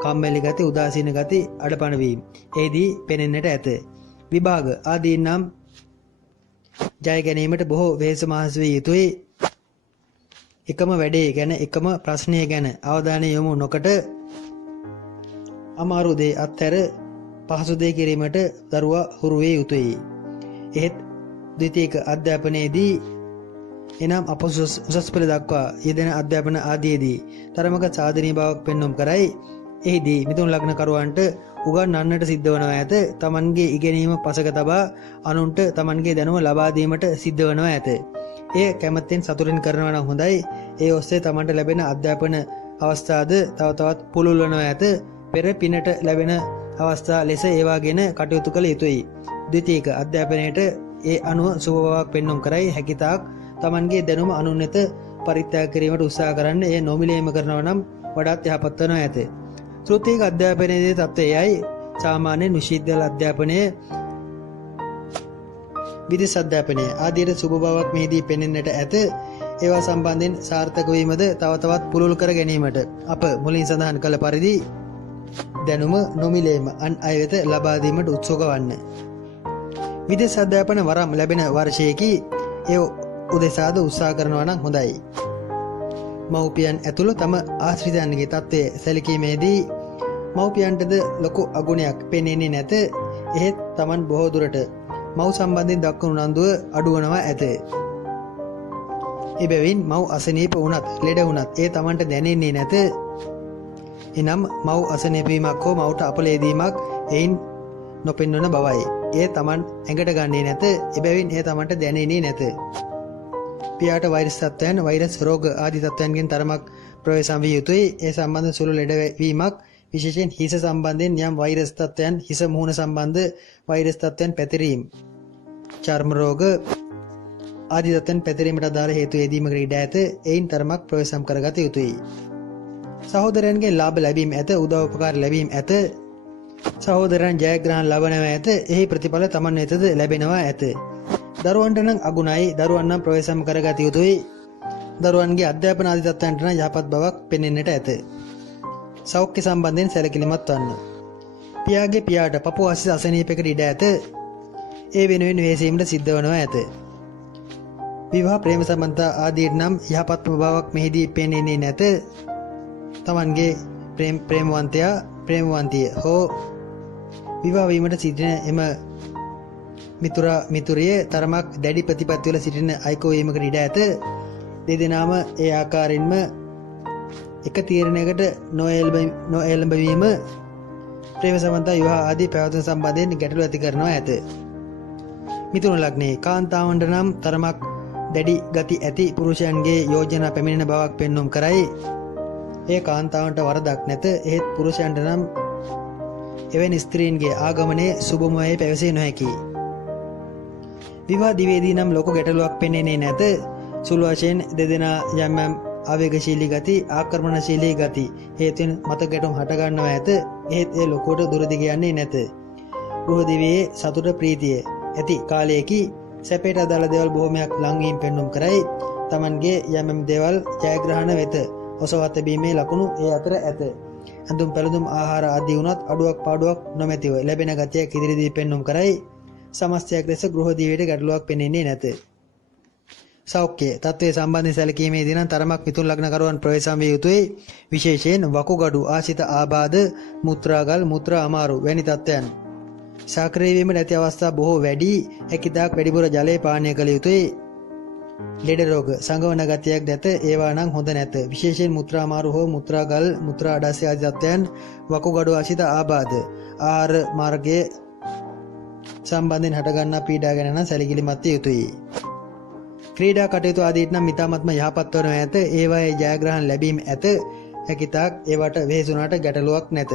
කම්මැලි ගති, උදාසීන ගති, අඩපණ වීම එහිදී පෙනෙන්නට ඇත. විභාග ආදී නම් ජය ගැනීමට බොහෝ වෙහෙස මහන්සි විය යුතුයි. එකම වැඩේ ගැන එකම ප්‍රශ්නය ගැන අවධානය යොමු නොකොට අමාරු දේ අත්හැර පහසු දේ කිරීමට දරුවා හුරු විය යුතුයි. එහෙත් ද්විතීයික අධ්‍යාපනයේදී එනම් අප උසස් පෙළ දක්වා යෙදෙන අධ්‍යාපන ආදීදී තරමක සාධනීය බවක් පෙන්눔 කරයි. එහිදී මිථුන ලග්න කරුවන්ට උගන්වන්නට සිද්ධ වනවා ඇත. තමන්ගේ ඉගෙනීම පසක තබා අනුන්ට තමන්ගේ දැනුම ලබා දීමට සිද්ධ වනවා ඇත. එය කැමැත්තෙන් සතුටින් කරනවා නම් හොඳයි. ඒ ඔස්සේ තමන්ට ලැබෙන අධ්‍යාපන අවස්ථාද තව තවත් පුළුල් වනවා ඇත. පෙර පිනට ලැබෙන අවස්ථා ලෙස ඒවා ගැන කටයුතු කළ යුතුයි. ද්විතීයික අධ්‍යාපනයට ඒ අනුව සුබ බවක් පෙන්눔 කරයි. හැකිතාක් තමන්ගේ දැනුම අනුන් වෙත පරිත්‍යාග කිරීමට උත්සාහ කරන්න. එය නොමිලේම කරනවා නම් වඩාත් යහපත් වනවා ඇත. තෘතීයික අධ්‍යාපනයේදී තත්ත්වය එයයි. සාමාන්‍යයෙන් විශ්වවිද්‍යාල අධ්‍යාපනයේ විදේශ අධ්‍යාපනය ආදීට සුබ බවක් මෙහිදී පෙනෙන්නට ඇත. ඒවා සම්බන්ධයෙන් සාර්ථක වීමද තව තවත් පුළුල් කර ගැනීමට අප මුලින් සඳහන් කළ පරිදි දැනුම නොමිලේම අන් අය වෙත ලබා දීමට උත්සුක වන්න. විදේශ අධ්‍යාපන වරම් ලැබෙන වර්ෂයේදී ඒ උදෙසාද උත්සාහ කරනවා නම් හොඳයි. මව්පියන් ඇතුළු තම ආශ්‍රිතයන්ගේ තත්ත්වය සැලකීමේදී මව්පියන්ටද ලොකු අගුණයක් පෙනෙන්නේ නැත. එහෙත් Taman බොහෝ දුරට මව් සම්බන්ධයෙන් දක්වන උනන්දුව අඩු වෙනවා ඇත. එබැවින් මව් අසනීප වුණත් ලෙඩ වුණත් ඒ Tamanට දැනෙන්නේ නැත. එනම් මව් අසනීප වීමක් හෝ මව්ට අපලේදීමක් එයින් නොපෙන්වන බවයි. ඒ Taman ඇඟට ගන්නේ නැත. එබැවින් ඒ Tamanට දැනෙන්නේ නැත. පියාට වෛරස් තත්ත්වයන්, වෛරස් රෝග ආදී තත්ත්වයන්ගෙන් තරමක් ප්‍රවේශම් විය යුතුයි. ඒ සම්බන්ධ සුළු ලෙඩවීමක් විශේෂයෙන් හිස සම්බන්ධයෙන් යම් වෛරස් තත්ත්වයන්, හිස මුහුණ සම්බන්ධ වෛරස් තත්ත්වයන් පැතිරීම, චර්ම රෝග ආදී තත්ත්වයන් පැතිරීමට අදාළ හේතු යෙදීමකට ඉඩ ඇත. එයින් තරමක් ප්‍රවේශම් කරගත යුතුයි. සහෝදරයන්ගේ ලාභ ලැබීම ඇත, උදව් උපකාර ලැබීම ඇත. සහෝදරයන් ජයග්‍රහණ ලබනවා ඇත. එහි ප්‍රතිඵල තමන් වෙතද ලැබෙනවා ඇත. දරුවන්ට නම් අගුණයි, දරුවන් නම් ප්‍රවේශම් කරගත යුතුයි. දරුවන්ගේ අධ්‍යාපන ආදී තත්ත්වයන්ට නම් යහපත් බවක් පෙනෙන්නට ඇත. සෞඛ්‍ය සම්බන්ධයෙන් සැලකිලිමත් වන්න. පියාගේ පියාට පපුව ආශ්‍රිත අසනීපයකට ඉඩ ඇත. ඒ වෙනුවෙන් වෙහෙසීමට සිද්ධ වනවා ඇත. විවාහ ප්‍රේම සම්බන්ධතා ආදී නම් යහපත් බවක් මෙහිදී පෙනෙන්නේ නැත. තමන්ගේ ප්‍රේමවන්තයා ප්‍රේමවන්තිය හෝ විවාහ වීමට සිටින එම මිතුරිය තරමක් දැඩි ප්‍රතිපත්තිවල සිටින අයෙකු වීමකට ඉඩ ඇත. දෙදෙනාම ඒ ආකාරයෙන්ම එක තීරණයකට නොඑළඹවීම ප්‍රේම සම්බන්ධතා විවාහ ආදී පැවැත්ම සම්බන්ධයෙන් ගැටලු ඇති කරනවා ඇත. මිථුන ලග්නයේ කාන්තාවන්ට නම් තරමක් දැඩි ගති ඇති පුරුෂයන්ගේ යෝජනා පැමිණෙන බවක් පෙන්눔 කරයි. ඒ කාන්තාවන්ට වරදක් නැත. එහෙත් පුරුෂයන්ට නම් එවැනි ස්ත්‍රීන්ගේ ආගමනයේ සුබමය පැවසිය නොහැකි. විවාහ දිවේදී නම් ලොකු ගැටලුවක් පෙනෙන්නේ නැත. සුළු වශයෙන් දෙදෙනා යම් ආවේගශීලී ගති, ආක්‍රමණශීලී ගති හේතුවෙන් මත ගැටුම් හට ගන්නවා ඇත. එහෙත් ඒ ලොකුවට දුර දිග යන්නේ නැත. ගෘහ දිවියේ සතුට ප්‍රීතිය ඇති කාලයේකී සැපයට අදාළ දේවල් බොහොමයක් ලංවීම පෙන්눔 කරයි. තමන්ගේ යම් දේවල් ජයග්‍රහණ වෙත ඔසවා තැබීමේ ලකුණු ඒ අතර ඇත. ඇඳුම් පැළඳුම් ආහාර ආදී වුණත් අඩුවක් පාඩුවක් නොමැතිව ලැබෙන ගතියක් ඉදිරියේදී පෙන්눔 කරයි. සමස්තයක් ලෙස ගෘහ දිවියට ගැටලුවක් පෙනෙන්නේ නැත. සෞඛ්‍ය තත්ත්වයේ සම්බන්ධයෙන් සැලකීමේදී නම් තරමක් මිථුන ලග්නකරුවන් ප්‍රවේශම් විය යුතුයි. විශේෂයෙන් වකුගඩු ආශ්‍රිත ආබාධ, මුත්‍රාගල්, මුත්‍රා අමාරු වැනි තත්ත්වයන් සාක්‍රිය වීමට ඇති අවස්ථා බොහෝ වැඩි. හැකිතාක් වැඩිපුර ජලය පානය කළ යුතුයි. ලෙඩ රෝග සංගවන ගතියක් නැත. ඒවා නම් හොඳ නැත. විශේෂයෙන් මුත්‍රා අමාරු හෝ මුත්‍රාගල්, මුත්‍රා අඩස්සිය ආදී තත්ත්වයන්, වකුගඩු ආශ්‍රිත ආබාධ, ආහාර මාර්ගයේ සම්බන්ධයෙන් හටගන්නා පීඩා ගැන නම් සැලකිලිමත් විය යුතුයි. ක්‍රීඩා කටයුතු ආදීට නම් ඉතාමත්ම යහපත් වනු ඇත. ඒවායේ ජයග්‍රහණ ලැබීම ඇත. හැකිතාක් ඒවට වෙහෙසුනාට ගැටලුවක් නැත.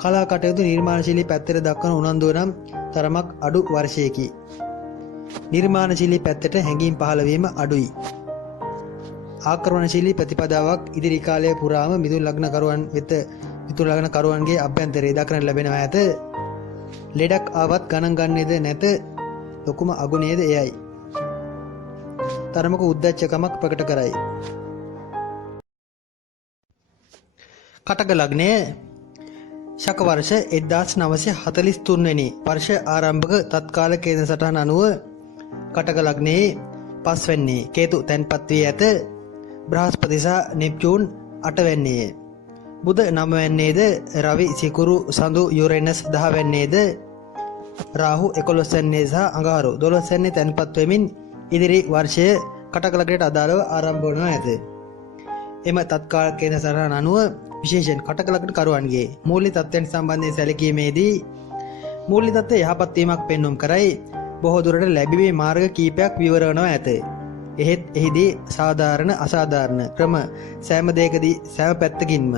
කලා කටයුතු නිර්මාණශීලී පැත්තට දක්වන උනන්දුව නම් තරමක් අඩු වර්ෂයකි. නිර්මාණශීලී පැත්තට හැඟීම් පහළ වීම අඩුයි. ආක්‍රමණශීලී ප්‍රතිපදාවක් ඉදිරි කාලය පුරාම මිථුන ලග්නකරුවන්ගේ අභ්‍යන්තරයේ දක්නට ලැබෙනවා ඇත. ලෙඩක් ආවත් ගණන් ගන්නේද නැත. ලොකුම අගුණයේද එයයි. තරමක උද්දච්චකමක් ප්‍රකට කරයි. කටක ලග්නය ශක වර්ෂ 1943 වෙනි වර්ෂ ආරම්භක තත්කාල කේන්ද්‍ර සටහන අනුව කටක ලග්නයේ පස්වැන්නේ කේතු තැන්පත් වී ඇත. බ්‍රහස්පති සහ නෙප්චූන් 8 වැන්නේය. බුධ 9 වැන්නේද, රවි සිකුරු සඳු යුරේනස් 10 වැන්නේද, රාහු 11 වැන්නේ සහ අඟහරු 12 වැන්නේ තැන්පත් වෙමින් ඉදිරි වර්ෂය කටක ලග්නයට අදාළව ආරම්භ වනවා ඇත. එම තත්කාල කේන්ද්‍ර සටහන අනුව විශේෂයෙන් කටක ලග්නකරුවන්ගේ මූල්‍ය තත්ත්වයන් සම්බන්ධයෙන් සැලකීමේදී මූල්‍ය තත්ත්වය යහපත් වීමක් පෙන්눔 කරයි. බොහෝ දුරට ලැබීමේ මාර්ග කීපයක් විවර වනවා ඇත. එහෙත් එහිදී සාධාරණ අසාධාරණ ක්‍රම සෑම දෙයකදී සෑම පැත්තකින්ම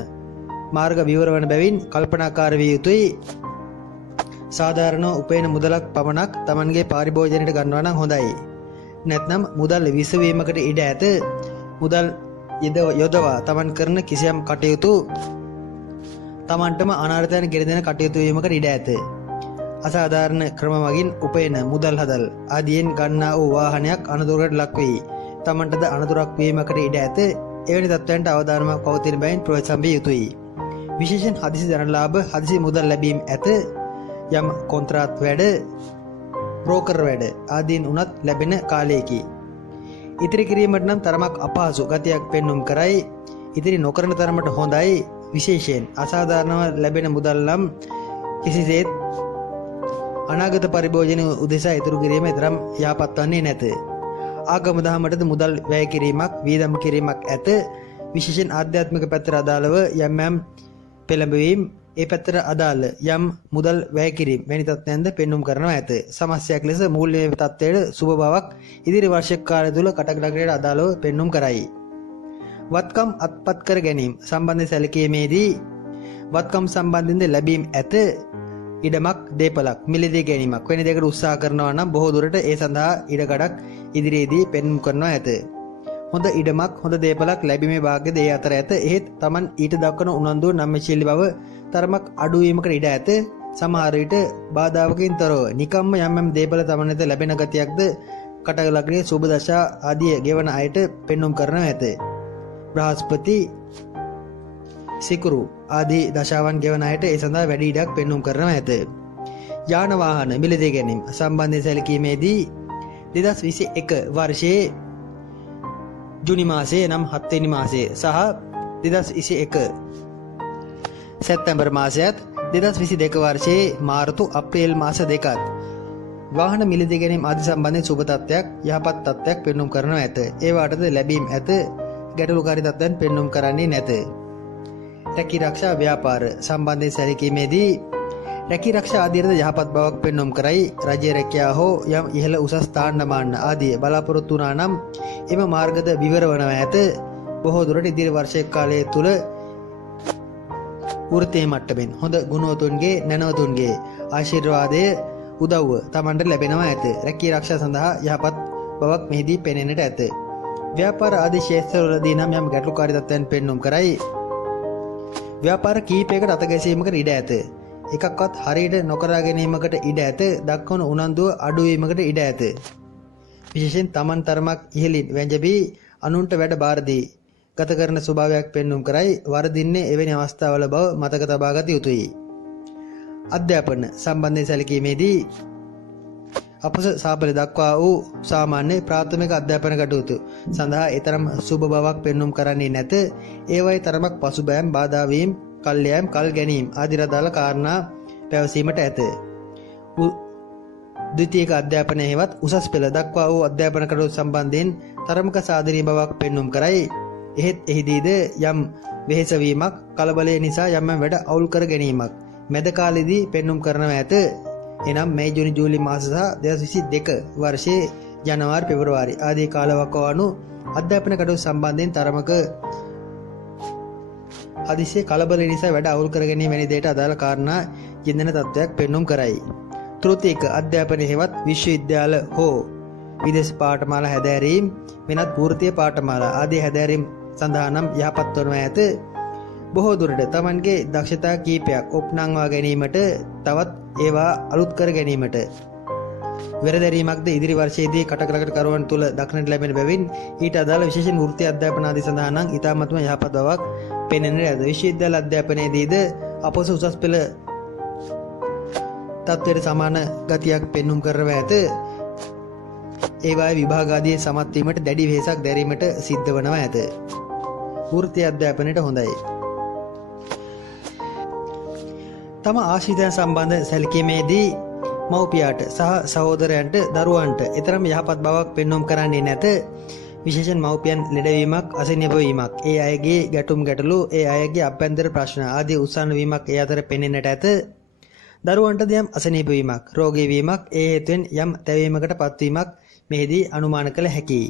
මාර්ග විවර වන බැවින් කල්පනාකාර විය යුතුයි. සාධාරණව උපයන මුදලක් පමණක් Tamanගේ පාරිභෝජනයට ගන්නවා නම් හොඳයි. නැත්නම් මුදල් විසවීමකට ඉඩ ඇත. මුදල් යොදවා Taman කරන කිසියම් කටයුතු Tamanටම අනාර්ථයන් ගෙන දෙන කටයුතු වීමකට ඉඩ ඇත. අසාධාරණ ක්‍රම මගින් උපයන මුදල් හදල් ආදියෙන් ගන්නා වූ වාහනයක් අනතුරකට ලක් වෙයි. Tamanටද අනතුරක් වීමකට ඉඩ ඇත. එවැනි තත්ත්වයන්ට අවධානමක් පවතින බැවින් ප්‍රවේශම් විය යුතුයි. විශේෂයෙන් හදිසි ධනලාභ, හදිසි මුදල් ලැබීම ඇත. යම් කොන්ත්‍රාත් වැඩ, බ්‍රෝකර් වැඩ ආදීන් උනත් ලැබෙන කාලයකි. ඉතිරි කිරීමට නම් තරමක් අපහසු ගතියක් පෙන්눔 කරයි. ඉතිරි නොකරන තරමට හොඳයි. විශේෂයෙන් අසාධාරණව ලැබෙන මුදල් නම් කිසිසේත් අනාගත පරිභෝජන උදෙසා ඉතුරු කිරීම තරම් යහපත් වන්නේ නැත. ආගම දහමටද මුදල් වැය කිරීමක්, වීදම් කිරීමක් ඇත. විශේෂයෙන් ආධ්‍යාත්මික පැත්තට අදාළව යම් පෙළඹවීම, ඒ පැත්තට අදාළ යම් මුදල් වැය කිරීම වැනි තත්ත්වයන්ද පෙන්눔 කරනවා ඇත. සමස්තයක් ලෙස මූල්‍ය තත්ත්වයේ සුබ බවක් ඉදිරි වර්ෂ කාලය තුල කටක ලග්නයට අදාළව පෙන්눔 කරයි. වත්කම් අත්පත් කර ගැනීම සම්බන්ධ සැලකීමේදී වත්කම් සම්බන්ධින්ද ලැබීම ඇත. ඉඩමක්, දේපලක් මිලදී ගැනීමක් වැනි දෙයකට උත්සාහ කරනවා නම් බොහෝ දුරට ඒ සඳහා ඉඩකඩක් ඉදිරියේදී පෙන්눔 කරනවා ඇත. හොඳ ඉඩමක් හොඳ දේපලක් ලැබීමේ වාග්යද ඒ අතර ඇත. එහෙත් Taman ඊට දක්වන උනන්දුව නම්‍යශීලී බව තරමක් අඩුවීමකට ඉඩ ඇත. සමහර විට බාධාවකින් තොරව නිකම්ම යම් දේපල Taman වෙත ලැබෙන ගතියක්ද කටක ලග්නයේ සුබ දශා ආදී ගෙවන අයට පෙන්눔 කරනවා ඇත. බ්‍රහස්පති සිකුරු ආදී දශාවන් ගෙවන අයට ඒ සඳහා වැඩි ඉඩක් පෙන්눔 කරනවා ඇත. යාන වාහන මිලදී ගැනීම සම්බන්ධයෙන් සැලකීමේදී 2021 වර්ෂයේ ජුනි මාසයේ නම් 7 වෙනි මාසයේ සහ 2021 සැප්තැම්බර් මාසයත් 2022 වර්ෂයේ මාර්තු අප්‍රේල් මාස දෙකත් වාහන මිලදී ගැනීම ආදී සම්බන්ධයෙන් සුබ තත්ත්වයක් යහපත් තත්ත්වයක් පෙන්눔 කරනවා ඇත. ඒ වාටද ලැබීම් ඇත. ගැටලුකාරී තත්ත්වයන් පෙන්눔 කරන්නේ නැත. රැකී ආරක්ෂා ව්‍යාපාර සම්බන්ධයෙන් සැලකීමේදී රැකී ආරක්ෂා ආදීරද යහපත් බවක් පෙන්눔 කරයි. රජයේ රැකියාව හෝ යම් ඉහළ උසස් ස්ථාන මාන ආදී බලාපොරොත්තු වුණා නම් එම මාර්ගද විවර වනවා ඇත. බොහෝ දුරට ඉදිරි වර්ෂ කාලය තුල වෘත්තීය මට්ටමින් හොඳ ගුණවතුන්ගේ නැනවතුන්ගේ ආශිර්වාදයේ උදව්ව Tamanට ලැබෙනවා ඇත. රැකී ආරක්ෂා සඳහා යහපත් බවක් මෙහිදී පෙනෙන්නට ඇත. ව්‍යාපාර ආදී ක්ෂේත්‍රවලදී නම් යම් ගැටලුකාරී තත්ත්වයන් පෙන්눔 කරයි. ව්‍යාපාර කීපයකට අත ගැසීමකට ඉඩ ඇත. එකක්වත් හරියට නොකරා ගැනීමකට ඉඩ ඇත. දක්වන උනන්දුව අඩු වීමකට ඉඩ ඇත. විශේෂයෙන් Taman තරමක් ඉහළින් වැඳබී අනුන්ට වැඩ බාර දී ගත කරන ස්වභාවයක් පෙන්눔 කරයි. වරදින්නේ එවැනි අවස්ථාවල බව මතක තබා ගත යුතුයි. අධ්‍යාපන සම්බන්ධයෙන් සැලකීමේදී අපොස සාපල දක්වා වූ සාමාන්‍ය ප්‍රාථමික අධ්‍යාපන කටයුතු සඳහා ඊතරම් සුබ බවක් පෙන්눔 කරන්නේ නැත. ඒවයි තරමක් පසුබෑම් බාධා වීම කල්යම් කල් ගැනීම ආදී රදාළ කාරණා පැවසීමට ඇත. ද්විතීයික අධ්‍යාපනයේ හෙවත් උසස් පෙළ දක්වා වූ අධ්‍යාපන කටයුතු සම්බන්ධයෙන් තරමක සාධනීය බවක් පෙන්눔 කරයි. එහෙත් එහිදීද යම් වෙහෙසවීමක් කලබලය නිසා යම් වැඩ අවුල් කර ගැනීමක් මැද කාලෙදී පෙන්눔 කරනවා ඇත. එනම් මේ ජූනි ජූලි මාස සහ 2022 වර්ෂයේ ජනවාරි පෙබරවාරි ආදී කාලවකවානු අධ්‍යාපන කටයුතු සම්බන්ධයෙන් තරමක හදිසිය කලබල නිසා වැඩ අවුල් කර ගැනීම වැනි දේට අදාළ කාරණා යෙදෙන තත්ත්වයක් පෙන්눔 කරයි. තෘතීයික අධ්‍යාපනයේ හෙවත් විශ්වවිද්‍යාල හෝ විදේශ පාඨමාලා හැදෑරීම් වෙනත් වෘත්තීය පාඨමාලා ආදී හැදෑරීම් සඳහා නම් යහපත් වනවා ඇත. බොහෝ දුරට Tamanගේ දක්ෂතා කීපයක් ඔප්නංවා ගැනීමට තවත් ඒවා අලුත් කර ගැනීමට වෙරදැරීමක්ද ඉදිරි වර්ෂයේදී කටකරකට කරුවන් තුල දක්නට ලැබෙන බැවින් ඊට අදාළ විශේෂ වෘත්තීය අධ්‍යාපන ආදී සඳහා නම් ඉතාමත්ම යහපත් බවක් පෙනෙන්නට ඇත. විශ්වවිද්‍යාල අධ්‍යාපනයේදීද අපොස උසස් පෙළ තත්ත්වයට සමාන ගතියක් පෙන්눔 කරනවා ඇත. ඒවායේ විභාග ආදී සමත් වීමට දැඩි වෙහෙසක් දැරීමට සිද්ධ වනවා ඇත. වෘත්තීය අධ්‍යාපනයට හොඳයි. තම ආශ්‍රිතයන් සම්බන්ධ සැලකීමේදී මව්පියාට සහ සහෝදරයන්ට දරුවන්ට ඊතරම් යහපත් බවක් පෙන්눔 කරන්නේ නැත. විශේෂයෙන් මව්පියන් ලෙඩවීමක් අසනීප වීමක් ඒ අයගේ ගැටුම් ගැටලු ඒ අයගේ අභ්‍යන්තර ප්‍රශ්න ආදී උත්සන්න වීමක් ඒ අතර පෙනෙන්නට ඇත. දරුවන්ට යම් අසනීප වීමක් රෝගී වීමක් ඒ හේතුවෙන් යම් තැවීමකට පත්වීමක් මෙහිදී අනුමාන කළ හැකියි.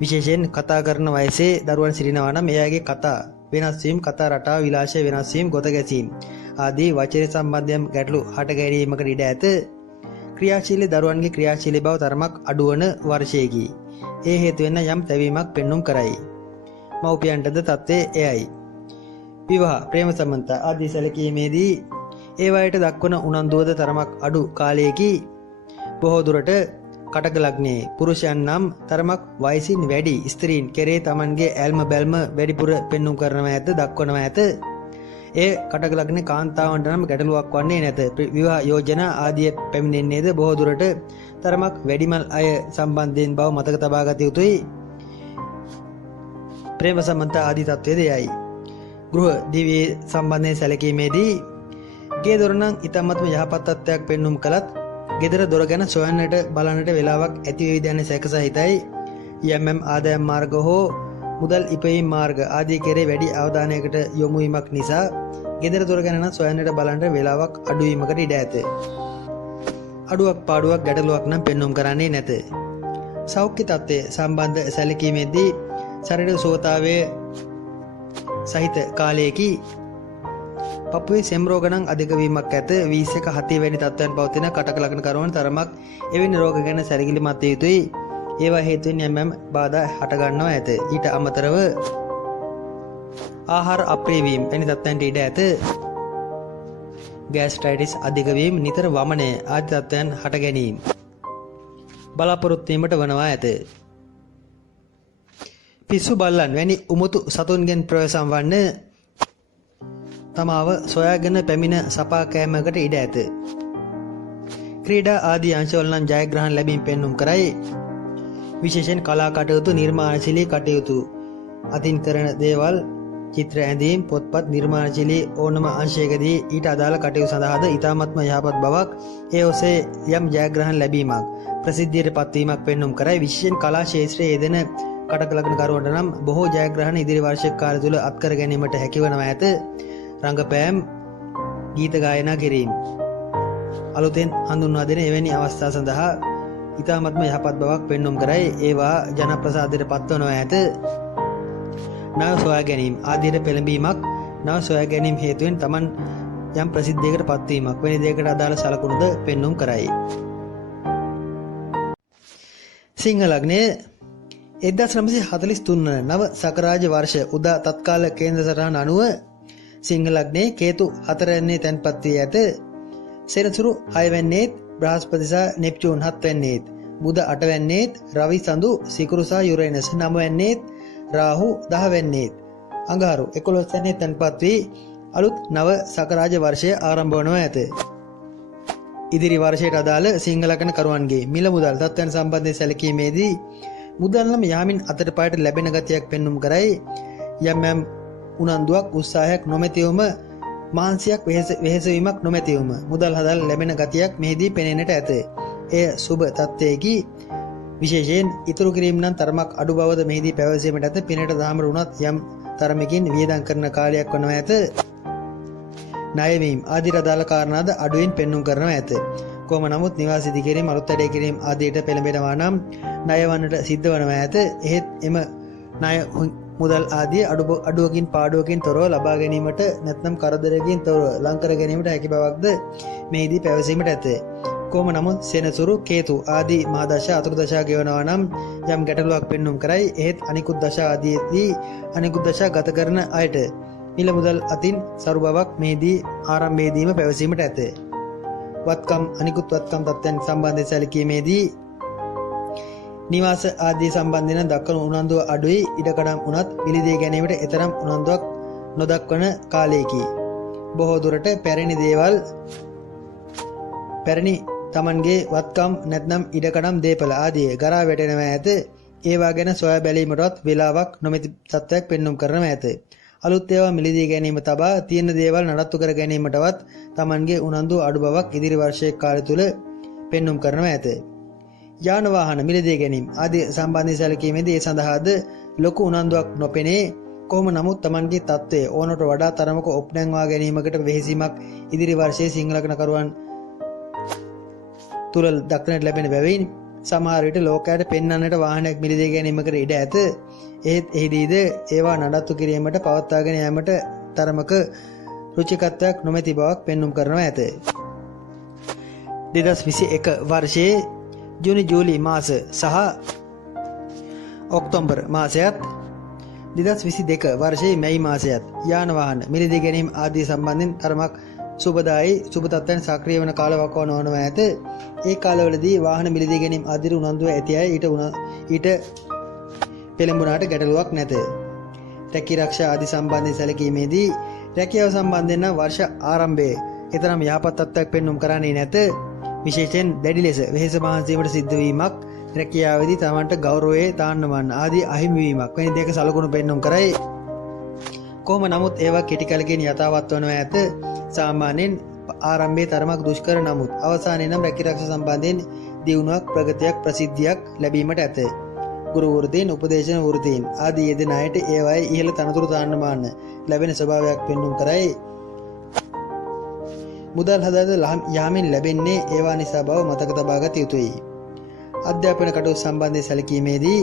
විශේෂයෙන් කතා කරන වයසේ දරුවන් සිටිනවා නම් ඒ අයගේ කතා වෙනස් වීම කතා රටාව විලාසය වෙනස් වීම ගොත ගැසීම් ආදී වචන සම්බන්ධයෙන් ගැටලු හට ගැනීමකට ඉඩ ඇත. ක්‍රියාශීලී දරුවන්ගේ ක්‍රියාශීලී බව තරමක් අඩුවන වර්ෂයේකි. ඒ හේතුවෙන් යම් තැවීමක් පෙන්눔 කරයි. මව්පියන්ටද තත්ත්වය එයයි. විවාහ ප්‍රේම සම්බන්ධ ආදී සැලකීමේදී ඒ වයට දක්වන උනන්දුවද තරමක් අඩු කාලයකි. බොහෝ දුරට කටක ලග්නයේ පුරුෂයන් නම් තරමක් වයසින් වැඩි ස්ත්‍රීන් කෙරේ Tamanගේ ඇල්ම බැල්ම වැඩිපුර පෙන්눔 කරනවා ඇත දක්වනවා ඇත. ඒ කටක ලග්නේ කාන්තාවන්ට නම් ගැටලුවක් වන්නේ නැත. විවාහ යෝජනා ආදී පැමිණෙන්නේද බොහෝ දුරට තරමක් වැඩිමල් අය සම්බන්ධයෙන් බව මතක තබා ගත යුතුයි. ප්‍රේම සම්බන්ධ ආදී තත්ත්වයේද යයි. ගෘහ දිවියේ සම්බන්ධයෙන් සැලකීමේදී ගේ දොර නම් ඊටමත්ම යහපත් තත්ත්වයක් පෙන්눔 කළත් ගෙදර දොර ගැන සොයන්නට බලන්නට වෙලාවක් ඇති වේවිද යන සැකසහිතයි. යම් ආදායම් මාර්ග හෝ මුදල් ඉපයීම් මාර්ග ආදී කෙරේ වැඩි අවධානයකට යොමු වීමක් නිසා ගෙදර දොර ගැන නම් සොයන්නට බලන්නට වෙලාවක් අඩු වීමකට ඉඩ ඇත. අඩුවක් පාඩුවක් ගැටලුවක් නම් පෙන්눔 කරන්නේ නැත. සෞඛ්‍ය තත්ත්වය සම්බන්ධ සැලකීමේදී ශරීර සුවතාවයේ සහිත කාලයේදී පපුවේ සෙම් රෝග නම් අධික වීමක් ඇත. වීස් එක හතේ වැනි තත්ත්වයන් පවතින කටක ලග්න කරුවන් තරමක් එවැනි රෝග ගැන සැලකිලිමත් විය යුතුයි. ඒවා හේතුවෙන් යම් බාධා හටගන්නවා ඇත. ඊට අමතරව ආහාර අප්‍රියවීම වැනි තත්ත්වයන්ට ඉඩ ඇත. ගෑස්ට්‍රයිටිස් අධික වීම, නිතර වමනය ආදී තත්ත්වයන් හට ගැනීම බලාපොරොත්තු වීමට වනවා ඇත. පිස්සු බල්ලන් වැනි උමුතු සතුන්ගෙන් ප්‍රවේශම් වන්න තමාව සොයාගෙන පැමිණ සපා කෑමකට ඉඩ ඇත. ක්‍රීඩා ආදී අංශවල නම් ජයග්‍රහණ ලැබීම පෙන්눔 කරයි. විශේෂයෙන් කලා කටයුතු, නිර්මාණශීලී කටයුතු, අතින් කරන දේවල්, චිත්‍ර ඇඳීම්, පොත්පත්, නිර්මාණශීලී ඕනම අංශයකදී ඊට අදාළ කටයුතු සඳහාද ඉතාමත්ම යහපත් බවක්, ඒ ඔස්සේ යම් ජයග්‍රහණ ලැබීමක්, ප්‍රසිද්ධියට පත්වීමක් පෙන්눔 කරයි. විශේෂයෙන් කලා ක්ෂේත්‍රයේ යෙදෙන කටකලකරුවන්ට නම් බොහෝ ජයග්‍රහණ ඉදිරි වර්ෂ කාලය තුළ අත්කර ගැනීමට හැකිවනවා ඇත. රංගපෑම්, ගීත ගායනා කිරීම අලුතෙන් හඳුන්වා දෙන එවැනි අවස්ථා සඳහා ඉතාමත්ම යහපත් බවක් පෙන්눔 කරයි. ඒවා ජනප්‍රසාදයට පත්වනවා ඇත. නව සොයා ගැනීම ආදියට පෙළඹීමක්, නව සොයා ගැනීම හේතුවෙන් Taman යම් ප්‍රසිද්ධියකට පත්වීමක් වැනි දෙයකට අදාළ සලකුණුද පෙන්눔 කරයි. සිංහ ලග්නය 1943 වන නව සකරාජ වර්ෂ උදා තත්කාල කේන්ද්‍ර සටහන අනුව සිංහ ලග්නයේ කේතු 4 වෙනියේ තැන්පත් වී ඇත. සෙනසුරු 6 වෙනියේත් බ්‍රහස්පති සහ නෙප්චූන් 7 වෙනියේත්, බුධ 8 වෙනියේත්, රවි සඳු සිකුරු සහ යුරේනස් 9 වෙනියේත්, රාහු 10 වෙනියේත්, අඟහරු 11 වෙනියේ තැන්පත් වී අලුත් නව සකරාජ වර්ෂය ආරම්භ වනවා ඇත. ඉදිරි වර්ෂයට අදාළ සිංහ ලග්න කරුවන්ගේ මිල මුදල් තත්ත්වයන් සම්බන්ධයෙන් සැලකීමේදී මුදල් නම් යාමින් අතට පායට ලැබෙන ගතියක් පෙන්눔 කරයි. යම් උනන්දුවක්, උත්සාහයක් නොමැතිවම, මානසික වෙහෙසවීමක් නොමැතිවම මුදල් හදල් ලැබෙන ගතියක් මෙහිදී පෙනෙන්නට ඇත. එය සුබ තත්ත්වයකි. විශේෂයෙන් ඉතුරු කිරීම නම් තරමක් අඩු බවද මෙහිදී පැවසීමට ඇත. පිනට දහමර වුණත් යම් තරමකින් වියදම් කරන කාලයක් වනවා ඇත. ණයවීම ආදී අදාළ කාරණාද අඩුවෙන් පෙන්눔 කරනවා ඇත. කොහොම නමුත් නිවාස ඉදි කිරීම, අලුත් වැඩේ කිරීම ආදියට පෙළඹෙනවා නම් ණයවන්නට සිද්ධ වනවා ඇත. එහෙත් එම ණය මුදල් ආදී අඩුවකින් පාඩුවකින් තොරව ලබා ගැනීමට නැත්නම් කරදරයකින් තොරව ලං කර ගැනීමට හැකි බවක්ද මෙහිදී පැවසීමට ඇත. කොහොම නමුත් සෙනසුරු, කේතු ආදී මහා දශා අතුරු දශා ගෙවනවා නම් යම් ගැටලුවක් පෙන්눔 කරයි. එහෙත් අනිකුත් දශා ආදීදී අනිකුත් දශා ගත කරන අයට මිල මුදල් අතින් සරු බවක් මෙහිදී ආරම්භයේදීම පැවසීමට ඇත. වත්කම්, අනිකුත් වත්කම් තත්ත්වයන් සම්බන්ධයෙන් සැලකීමේදී නිවාස ආදී සම්බන්ධයෙන් දක්වන උනන්දුව අඩුයි. ඉඩකඩම් උනත් පිළිදී ගැනීමට එතරම් උනන්දුවක් නොදක්වන කාලයකි. බොහෝ දුරට පැරණි දේවල්, පැරණි Tamanගේ වත්කම් නැත්නම් ඉඩකඩම් දේපල ආදී ගරා වැටෙනවා ඇත. ඒවා ගැන සොයා බැලීමටවත් වේලාවක් නොමැති තත්ත්වයක් පෙන්눔 කරනවා ඇත. අලුත් ඒවා මිලදී ගැනීම තබා තියෙන දේවල් නඩත්තු කර ගැනීමටවත් Tamanගේ උනන්දුව අඩු බවක් ඉදිරි වර්ෂයේ කාලය තුල පෙන්눔 කරනවා ඇත. යාන වාහන මිලදී ගැනීම ආදී සම්බන්ධයෙන් සැලකීමේදී ඒ සඳහාද ලොකු උනන්දුවක් නොපෙනේ. කොහොම නමුත් Tamanගේ තත්ත්වය ඕනට වඩා තරමක ඔප්නැංවා ගැනීමකට වෙහෙසීමක් ඉදිරි වර්ෂයේ සිංහ ලග්න කරුවන් තුල දක්නට ලැබෙන බැවින් සමහර විට ලෝකයට පෙන්වන්නට වාහනයක් මිලදී ගැනීමකට ඉඩ ඇත. එහෙත් එහිදීද ඒවා නඩත්තු කිරීමට පවත්වාගෙන යාමට තරමක රුචිකත්වයක් නොමැති බවක් පෙන්눔 කරනවා ඇත. 2021 වර්ෂයේ ජූනි ජූලි මාස සහ ඔක්තෝබර් මාසයත් 2022 වර්ෂයේ මැයි මාසයත් යාන වාහන මිලදී ගැනීම ආදී සම්බන්ධයෙන් තරමක් සුබදායි සුබ තත්ත්වයන් සක්‍රිය වන කාලවකව නොවනවා ඇත. ඒ කාලවලදී වාහන මිලදී ගැනීම ආදී උනන්දුව ඇති අය ඊට පෙළඹුණාට ගැටලුවක් නැත. රැකී ආරක්ෂා ආදී සම්බන්ධයෙන් සැලකීමේදී රැකියාව සම්බන්ධයෙන් නම් වර්ෂ ආරම්භයේ ඊතරම් යහපත් තත්ත්වයක් පෙන්눔 කරන්නේ නැත. විශේෂයෙන් දැඩි ලෙස වෙහෙස මහන්සි වීමට සිද්ධ වීමක්, රැකියාවේදී තමන්ට ගෞරවයේ තාන්නවන්න ආදී අහිමි වීමක් වැනි දෙයක සලකුණු පෙන්눔 කරයි. කොහොම නමුත් ඒවා කෙටි කලකින් යථාවත් වනවා ඇත. සාමාන්‍යයෙන් ආරම්භයේ තරමක් දුෂ්කර නමුත් අවසානයේ නම් රැකී ආරක්ෂා සම්බන්ධයෙන් දියුණුවක්, ප්‍රගතියක්, ප්‍රසිද්ධියක් ලැබීමට ඇත. ගුරු වෘත්තීන්, උපදේශන වෘත්තීන් ආදී යෙදෙන අයට ඒවායේ ඉහළ තනතුරු තාන්නමාන ලැබෙන ස්වභාවයක් පෙන්눔 කරයි. මුදල් හදද යාමින් ලැබෙන්නේ ඒවා නිසා බව මතක තබා ගත යුතුයි. අධ්‍යාපන කටයුතු සම්බන්ධයෙන් සැලකීමේදී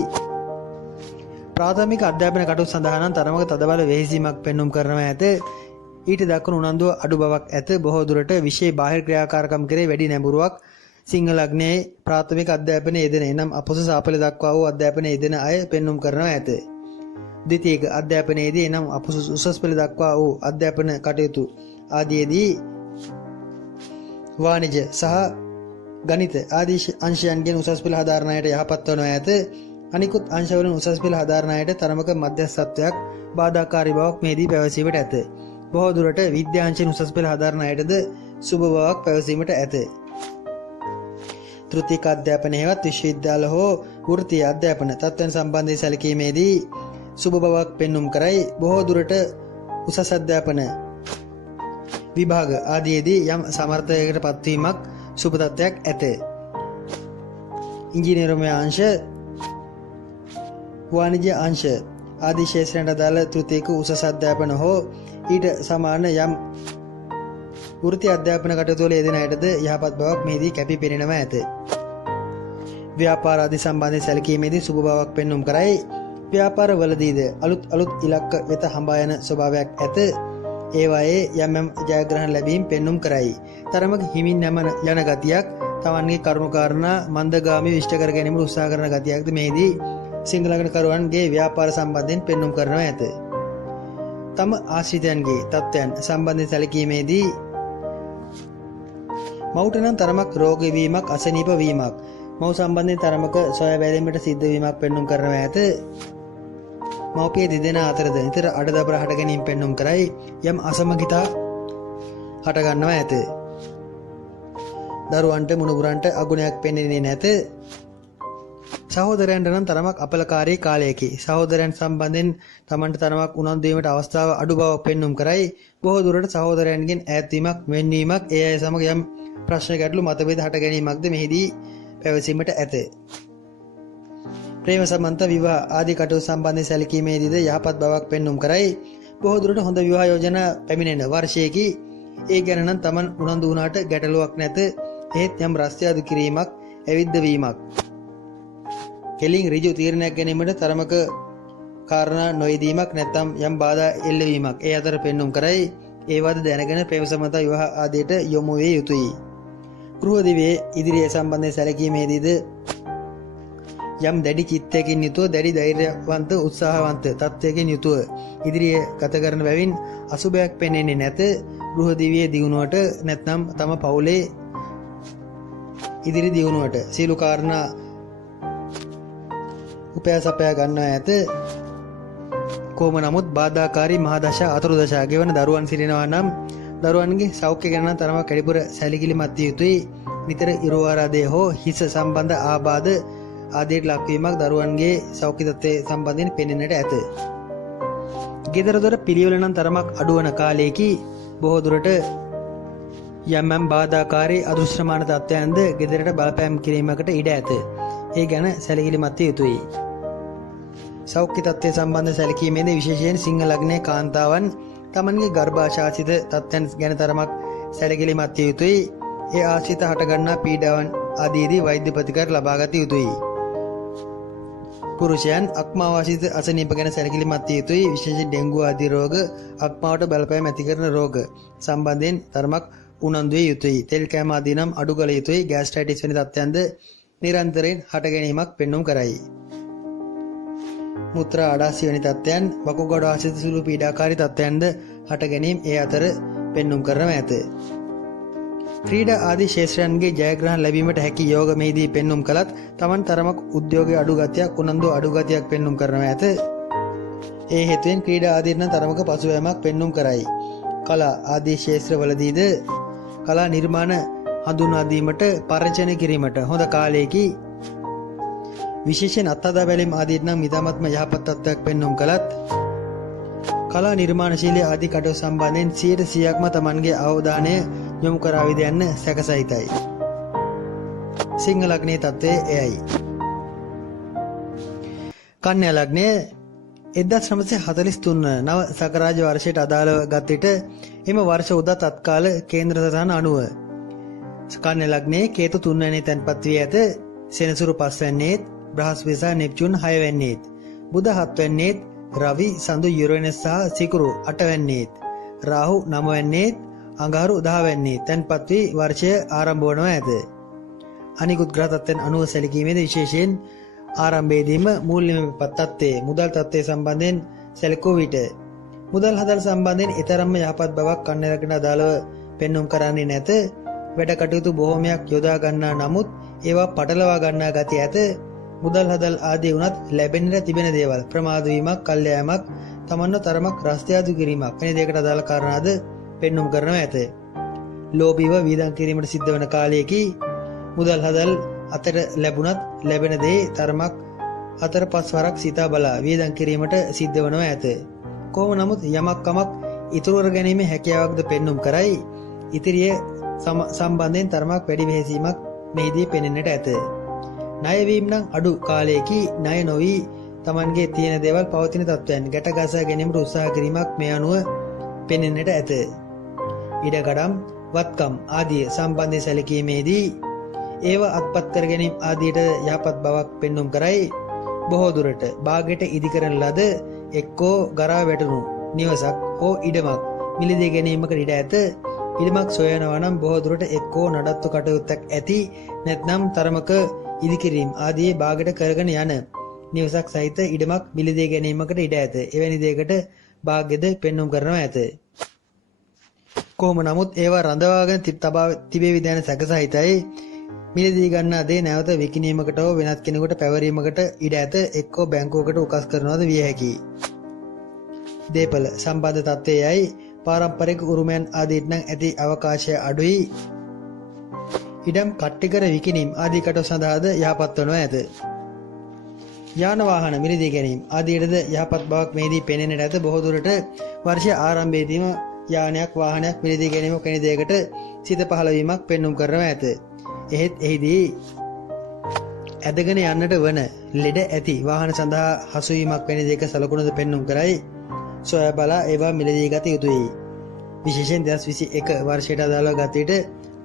ප්‍රාථමික අධ්‍යාපන කටයුතු සඳහා නම් තරමක තදබල වෙහෙසීමක් පෙන්눔 කරනවා ඇත. ඊට දක්වන උනන්දුව අඩු බවක් ඇත. බොහෝ දුරට විශේෂ බාහිර ක්‍රියාකාරකම් කෙරේ වැඩි නැඹුරුවක් සිංහ ලග්නයේ ප්‍රාථමික අධ්‍යාපනයේ යෙදෙන එනම් අපොස සාපල දක්වා වූ අධ්‍යාපනයේ යෙදෙන අය පෙන්눔 කරනවා ඇත. ද්විතීයික අධ්‍යාපනයේදී එනම් අපොස උසස් පෙළ දක්වා වූ අධ්‍යාපන කටයුතු ආදීදී වාණිජ්‍ය සහ ගණිත ආදී අංශයන්ගෙන් උසස් පෙළ හදාරන අයට යහපත් වනවා ඇත. අනිකුත් අංශවලින් උසස් පෙළ හදාරන අයට තරමක මධ්‍යස්ථත්වයක් බාධාකාරී බවක් මේදී පැවසීමට ඇත. බොහෝ දුරට විද්‍යාංශයෙන් උසස් පෙළ හදාරන අයටද සුබ බවක් පැවසීමට ඇත. තෘතීයික අධ්‍යාපනය හෙවත් විශ්වවිද්‍යාල හෝ වෘත්තීය අධ්‍යාපන තත්ත්වයන් සම්බන්ධයෙන් සැලකීමේදී සුබ බවක් පෙන්눔 කරයි. බොහෝ දුරට උසස් අධ්‍යාපන විභාග ආදීදී යම් සමර්ථයකට පත්වීමක් සුබ තත්ත්වයක් ඇත. ඉංජිනේරුමය අංශ වාණිජ්‍ය අංශ ආදී ශාස්ත්‍රයන්ට අදාළ තෘතීයික උසස් අධ්‍යාපන හෝ ඊට සමාන යම් වෘත්තීය අධ්‍යාපන කටයුතු වල යෙදෙන අයටද යහපත් බවක් මෙහිදී කැපී පෙනෙනවා ඇත. ව්‍යාපාර ආදී සම්බන්ධයෙන් සැලකීමේදී සුබ බවක් පෙන්눔 කරයි. ව්‍යාපාර වලදීද අලුත් ඉලක්ක වෙත හඹා යන ස්වභාවයක් ඇත. ඒවායේ යම් ජයග්‍රහණ ලැබීම් පෙන්눔 කරයි. තරමක හිමින් යන ගතියක් තමන්ගේ කරුණු කාරණා මන්දගාමී විශ්ට කර ගැනීමට උත්සාහ කරන ගතියක්ද මෙහිදී සිංහ ලග්න කරුවන්ගේ ව්‍යාපාර සම්බන්ධයෙන් පෙන්눔 කරනවා ඇත. තම ආශ්‍රිතයන්ගේ තත්ත්වයන් සම්බන්ධයෙන් සැලකීමේදී මවුට නම් තරමක් රෝග වීමක් අසනීප වීමක් මව් සම්බන්ධයෙන් තරමක සොයා බැලීමට සිද්ධ වීමක් පෙන්눔 කරනවා ඇත. මව්පිය දෙදෙනා අතරද නිතර අඩදබර හට ගැනීම පෙන්눔 කරයි. යම් අසමගිතා හට ගන්නවා ඇත. දරුවන්ට මුණුබුරන්ට අගුණයක් පෙනෙන්නේ නැත. සහෝදරයන්ට නම් තරමක් අපලකාරී කාලයකි. සහෝදරයන් සම්බන්ධයෙන් තමන්ට තරමක් උනන්දු වීමට අවස්ථාව අඩු බවක් පෙන්눔 කරයි. බොහෝ දුරට සහෝදරයන්ගෙන් ඈත්වීමක් වෙන්වීමක් ඒ අය සමග යම් ප්‍රශ්න ගැටලු මතභේද හට ගැනීමක්ද මෙහිදී පැවසීමට ඇත. ප්‍රේම සම්බන්ධ විවාහ ආදී කටයුතු සම්බන්ධයෙන් සැලකීමේදීද යහපත් බවක් පෙන්눔 කරයි. බොහෝ දුරට හොඳ විවාහ යෝජනා පැමිණෙන වර්ෂයේකි. ඒ ගැන නම් තමන් උනන්දු වුණාට ගැටලුවක් නැත. ඒත් යම් රස්තියාදු කිරීමක් ඇවිද්ද වීමක් කෙලින් ඍජු තීරණයක් ගැනීමට තරමක කාරණා නොයදීමක් නැත්නම් යම් බාධා එල්ලවීමක් ඒ අතර පෙන්눔 කරයි. ඒවද දැනගෙන ප්‍රේම සම්බන්ධ විවාහ ආදීට යොමු වේ යුතුයි. ගෘහ දිවියේ ඉදිරියේ සම්බන්ධයෙන් සැලකීමේදීද යම් දැඩි චිත්තයකින් යුතුව දැඩි ධෛර්යවන්ත උත්සාහවන්ත තත්ත්වයකින් යුතුව ඉදිරියේ ගත කරන බැවින් අසුබයක් පෙනෙන්නේ නැත. ගෘහ දිවියේ දියුණුවට නැත්නම් තම පවුලේ ඉදිරි දියුණුවට සීළු කාරණා උපයාසපයා ගන්නවා ඇත. කොහොම නමුත් බාධාකාරී මහදශා අතුරුදශා ගෙවන දරුවන් සිටිනවා නම් දරුවන්ගේ සෞඛ්‍ය ගැන තරමක් වැඩිපුර සැලකිලිමත් විය යුතුයි. නිතර ඉරෝආරාදය හෝ හිස සම්බන්ධ ආබාධ ආදීට ලක්වීමක් දරුවන්ගේ සෞඛ්‍ය තත්ත්වය සම්බන්ධයෙන් පෙනෙන්නට ඇත. ගෙදර දොර පිළිවෙල නම් තරමක් අඩුවන කාලයේකි. බොහෝ දුරට යම් බාධාකාරී අදෘශ්‍යමාන තත්ත්වයන්ද ගෙදරට බලපෑම් කිරීමකට ඉඩ ඇත. ඒ ගැන සැලකිලිමත් විය යුතුයි. සෞඛ්‍ය තත්ත්වය සම්බන්ධ සැලකීමේදී විශේෂයෙන් සිංහ ලග්නයේ කාන්තාවන් තමන්ගේ ගර්භාශාසිත තත්ත්වයන් ගැන තරමක් සැලකිලිමත් විය යුතුයි. ඒ ආශ්‍රිත හටගන්නා පීඩාවන් ආදීදී වෛද්‍ය ප්‍රතිකාර ලබා ගත යුතුයි. පුරුෂයන් අක්මාවාසිත අසනීප ගැන සැලකිලිමත් විය යුතුයි. විශේෂයෙන් ඩෙන්ගු ආදී රෝග අක්මාවට බලපෑම් ඇති කරන රෝග සම්බන්ධයෙන් තරමක් උනන්දු විය යුතුයි. තෙල් කෑම ආදී නම් අඩු කළ යුතුයි. ગેස්ට්‍රයිටිස් වැනි තත්ත්වයන්ද නිරන්තරයෙන් හට ගැනීමක් පෙන්눔 කරයි. මුත්‍රා අඩාසිය වැනි තත්ත්වයන් වකුගඩු ආශ්‍රිත සුළු පීඩාකාරී තත්ත්වයන්ද හට ගැනීම ඒ අතර පෙන්눔 කරනවා ඇත. ක්‍රීඩා ආදී ශාස්ත්‍රයන්ගේ ජයග්‍රහණ ලැබීමට හැකි යෝග මෙහිදී පෙන්눔 කළත් තමන් තරමක් උද්‍යෝගයේ අඩු ගතියක් උනන්දු අඩු ගතියක් පෙන්눔 කරනවා ඇත. ඒ හේතුවෙන් ක්‍රීඩා ආදීන තරමක පසුබෑමක් පෙන්눔 කරයි. කලා ආදී ශාස්ත්‍රවලදීද කලා නිර්මාණ හඳුනා දීමට පරිචය කිරීමට හොඳ කාලයකි. විශේෂයෙන් අත්හදා බැලීම් ආදීට නම් ඉතාමත්ම යහපත් තත්ත්වයක් පෙන්눔 කළත් කලා නිර්මාණශීලී ආදී කටයුතු සම්බන්ධයෙන් 100%ක්ම තමන්ගේ අවධානය යොමු කරාවිද යන්න සැකසිතයි. සිංහ ලග්නයේ තත්ත්වය එයයි. කන්‍යා ලග්නය 1943 නව සකරාජ වර්ෂයට අදාළව ගත් විට එම වර්ෂ උදා තත්කාල කේන්ද්‍ර සටහන අනුව කන්‍යා ලග්නයේ කේතු 3 වැනි තැන්පත් වී ඇත. සෙනසුරු 5 වැන්නේත් බ්‍රහස්පති සහ නෙප්චූන් 6 වැන්නේත් බුධ 7 වැන්නේත් රවි සඳු යුරේනස් සහ සිකුරු 8 වැන්නේත් රාහු 9 වැන්නේත් අඟහරු 10 වැන්නේත් තැන්පත් වී වර්ෂය ආරම්භ වනවා ඇත. අනිකුත් ග්‍රහ තත්ත්වයන් අනුව සැලකීමේදී විශේෂයෙන් ආරම්භයේදීම මූල්‍යමය තත්ත්වයේ මුදල් තත්ත්වය සම්බන්ධයෙන් සැලකුව විට මුදල් හදල් සම්බන්ධයෙන් ඊතරම්ම යහපත් බවක් කන්නරකට අදාළව පෙන්눔 කරන්නේ නැත. වැඩ කටයුතු බොහෝමයක් යොදා ගන්නා නමුත් ඒවා පටලවා ගන්නා ගතිය ඇත. මුදල් හදල් ආදී වුණත් ලැබෙන්නට තිබෙන දේවල් ප්‍රමාද වීමක්, කල්යාමක්, තමන්ව තරමක් රස්තියාදු කිරීමක් වැනි දෙයකට අදාළ කාරණාද පෙන්눔 කරනවා ඇත. ලෝභීව වියදම් කිරීමට සිද්ධ වන කාලයේදී මුදල් හදල් අතර ලැබුණත් ලැබෙන දේ තරමක් 4-5 වරක් සිතා බලා වියදම් කිරීමට සිද්ධ වනවා ඇත. කොහොම නමුත් යමක් කමක් ඉතුරු කර ගැනීමේ හැකියාවක්ද පෙන්눔 කරයි. ඉතිරිය සම්බන්ධයෙන් තරමක් වැඩි වෙහෙසීමක් මෙහිදී පෙනෙන්නට ඇත. ණය වීම නම් අඩු කාලයකී ණය නොවි තමන්ගේ තියෙන දේවල් පවතින තත්ත්වයන් ගැට ගසා ගැනීමට උත්සාහ කිරීමක් මේ අනුව පෙනෙන්නට ඇත. ඉඩකඩම් වත්කම් ආදී සම්බන්ධ සැලකීමේදී ඒව අත්පත් කර ගැනීම ආදියට යහපත් බවක් පෙන්눔 කරයි. බොහෝ දුරට භාගයට ඉදි කරන ලද එක්කෝ ගරා වැටුණු නිවසක් හෝ ඉඩමක් මිලදී ගැනීමකට ඉඩ ඇත. ඉඩමක් සොයනවා නම් බොහෝ දුරට එක්කෝ නඩත්තු කටයුත්තක් ඇති නැත්නම් තරමක ඉදිකිරීම ආදී භාගයට කරගෙන යන නිවසක් සහිත ඉඩමක් මිලදී ගැනීමකට ඉඩ ඇත. එවැනි දෙයකට භාග්‍යද පෙන්눔 කරනවා ඇත. කොහොම නමුත් ඒවා රඳවාගෙන තිබේවි දැන සැකසහිතයි. මිලදී ගන්නා දේ නැවත විකිණීමකට හෝ වෙනත් කෙනෙකුට පැවරීමකට ඉඩ ඇත. එක්කෝ බැංකුවකට උකස් කරනවද විය හැකියි. දේපල සම්බන්ධ තත්ත්වයයි පාරම්පරික උරුමයන් ආදීට නම් ඇති අවකාශය අඩුයි. ඉඩම් කට්ටිකර විකිණීම් ආදී කටයුතු සඳහාද යහපත් වනවා ඇත. යාන වාහන මිලදී ගැනීම ආදීටද යහපත් බවක් මෙහිදී පෙනෙන්නට ඇත. බොහෝ දුරට වර්ෂය ආරම්භයේදීම යානයක් වාහනයක් මිලදී ගැනීම කෙනෙක් දෙයකට සිත පහළ වීමක් පෙන්눔 කරනවා ඇත. එහෙත් එහිදී ඇදගෙන යන්නට වන ලෙඩ ඇති වාහන සඳහා හසුවීමක් වැනි දෙයක සලකුණුද පෙන්눔 කරයි. සොයා බලා ඒවා මිලදී ගත යුතුයි. විශේෂයෙන් 2021 වර්ෂයට අදාළව ගත විට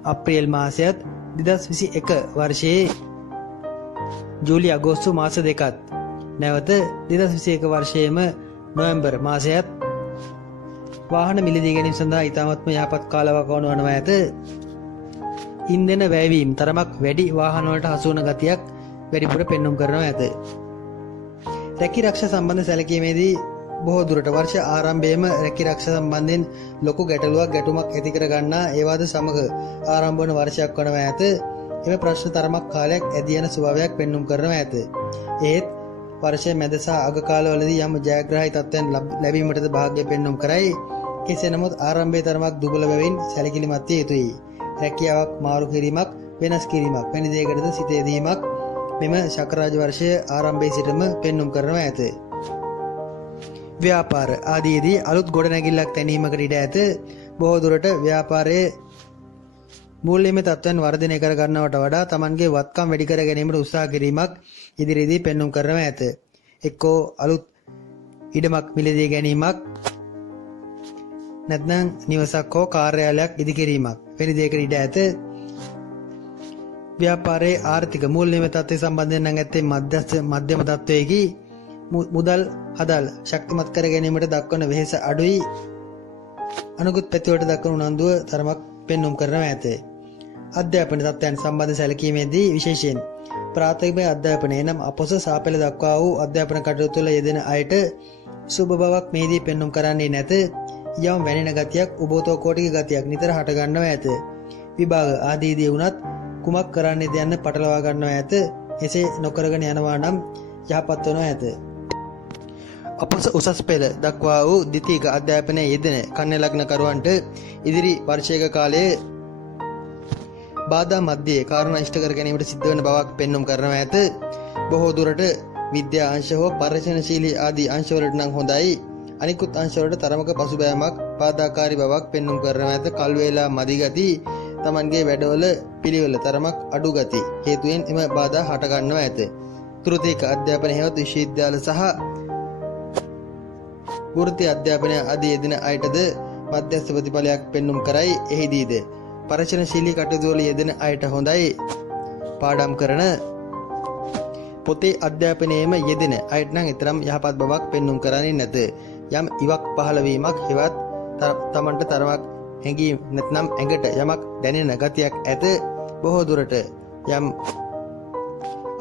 අප්‍රේල් මාසයත් 2021 වර්ෂයේ ජූලි අගෝස්තු මාස දෙකත් නැවත 2021 වර්ෂයේම නොවැම්බර් මාසයත් වාහන මිලදී ගැනීම සඳහා ඉතාමත්ම යහපත් කාලවකවානු වනවා ඇත. ඉන්ධන වැයවීම තරමක් වැඩි වාහන වලට හසු වන ගතියක් වැඩිපුර පෙන්눔 කරනවා ඇත. රැකී රක්ෂා සම්බන්ධ සැලකීමේදී බොහෝ දුරට වර්ෂ ආරම්භයේම රැකී රක්ෂා සම්බන්ධයෙන් ලොකු ගැටමක් ඇති කර ගන්නා ඒවාද සමග ආරම්භ වන වර්ෂයක් වනවා ඇත. එම ප්‍රශ්න තරමක් කාලයක් ඇදී යන ස්වභාවයක් පෙන්눔 කරනවා ඇත. ඒත් වර්ෂයේ මැද සහ අග කාලවලදී යම් ජයග්‍රාහී තත්ත්වයන් ලැබීමටද භාග්‍ය පෙන්눔 කරයි. කෙසේ නමුත් ආරම්භයේ තරමක් දුබල බැවින් සැලකිලිමත් විය යුතුයි. රැකියාවක් මාරු කිරීමක් වෙනස් කිරීමක් වැනි දෙයකටද සිත යෙදීමක් මෙම ශකරාජ වර්ෂයේ ආරම්භයේ සිටම පෙන්눔 කරනවා ඇත. ව්‍යාපාර ආදීදී අලුත් ගොඩනැගිල්ලක් තැනීමකට ඉඩ ඇත. බොහෝ දුරට ව්‍යාපාරයේ මූල්‍යමය තත්ත්වයන් වර්ධනය කර ගන්නවට වඩා Tamanගේ වත්කම් වැඩි කර ගැනීමට උත්සාහ කිරීමක් ඉදිරියේදී පෙන්눔 කරනවා ඇත. එක්කෝ අලුත් ඉඩමක් මිලදී ගැනීමක් නැත්නම් නිවසක් හෝ කාර්යාලයක් ඉදිකිරීමක් වැනි දෙයකට ඉඩ ඇත. ව්‍යාපාරයේ ආර්ථික මූල්‍යමය තත්ත්වය සම්බන්ධයෙන් නම් ඇත්තේ මධ්‍යම තත්ත්වයේදී මුදල් හදල් ශක්තිමත් කර ගැනීමට දක්වන වෙහෙස අඩුයි. අනුගත පැතිවලට දක්වන උනන්දුව තරමක් පෙන්눔 කරනවා ඇත. අධ්‍යාපන තත්ත්වයන් සම්බන්ධ සැලකීමේදී විශේෂයෙන් ප්‍රාථමික අධ්‍යාපනය නම් අපොස සාපේල දක්වා වූ අධ්‍යාපන කටයුතු වල යෙදෙන අයට සුබ බවක් මෙහිදී පෙන්눔 කරන්නේ නැත. යම් වැනෙන ගතියක් උබෝතෝ කෝටික ගතියක් නිතර හට ගන්නවා ඇත. විභාග ආදීදී වුණත් කුමක් කරන්නේද යන්න පටලවා ගන්නවා ඇත. එසේ නොකරගෙන යනවා නම් යහපත් වෙනවා ඇත. අපොස උසස් පෙළ දක්වා වූ ද්විතීක අධ්‍යාපනයේ යෙදෙන කන්‍යා ලග්නකරුවන්ට ඉදිරි වර්ෂයක කාලයේ බාධා මැද්දේ කාරණා ඉෂ්ට කර ගැනීමට සිද්ධ වන බවක් පෙන්눔 කරනවා ඇත. බොහෝ දුරට විද්‍යා අංශ හෝ පරිශීලනශීලී ආදී අංශවලට නම් හොඳයි. අනිකුත් අංශවලට තරමක පසුබෑමක් බාධාකාරී බවක් පෙන්눔 කරනවා ඇත. කල් වේලා මදි ගති Tamanගේ වැඩවල පිළිවෙල තරමක් අඩු ගති හේතුවෙන් එම බාධා හට ගන්නවා ඇත. තෘතීක අධ්‍යාපනය හේවත් විශ්වවිද්‍යාල සහ වෘත්ති අධ්‍යාපනය ආදී යෙදෙන අයටද මධ්‍යස්ථ ප්‍රතිඵලයක් පෙන්눔 කරයි. එහිදීද පරිශීලනශීලී කටයුතු වල යෙදෙන අයට හොඳයි. පාඩම් කරන පොතේ අධ්‍යාපනයේම යෙදෙන අයට නම් ඊතරම් යහපත් බවක් පෙන්눔 කරන්නේ නැත. යම් ඉවක් පහළ වීමක් හෙවත් Tamanට තරමක් හැඟීම් නැත්නම් ඇඟට යමක් දැනෙන ගතියක් ඇත. බොහෝ දුරට යම්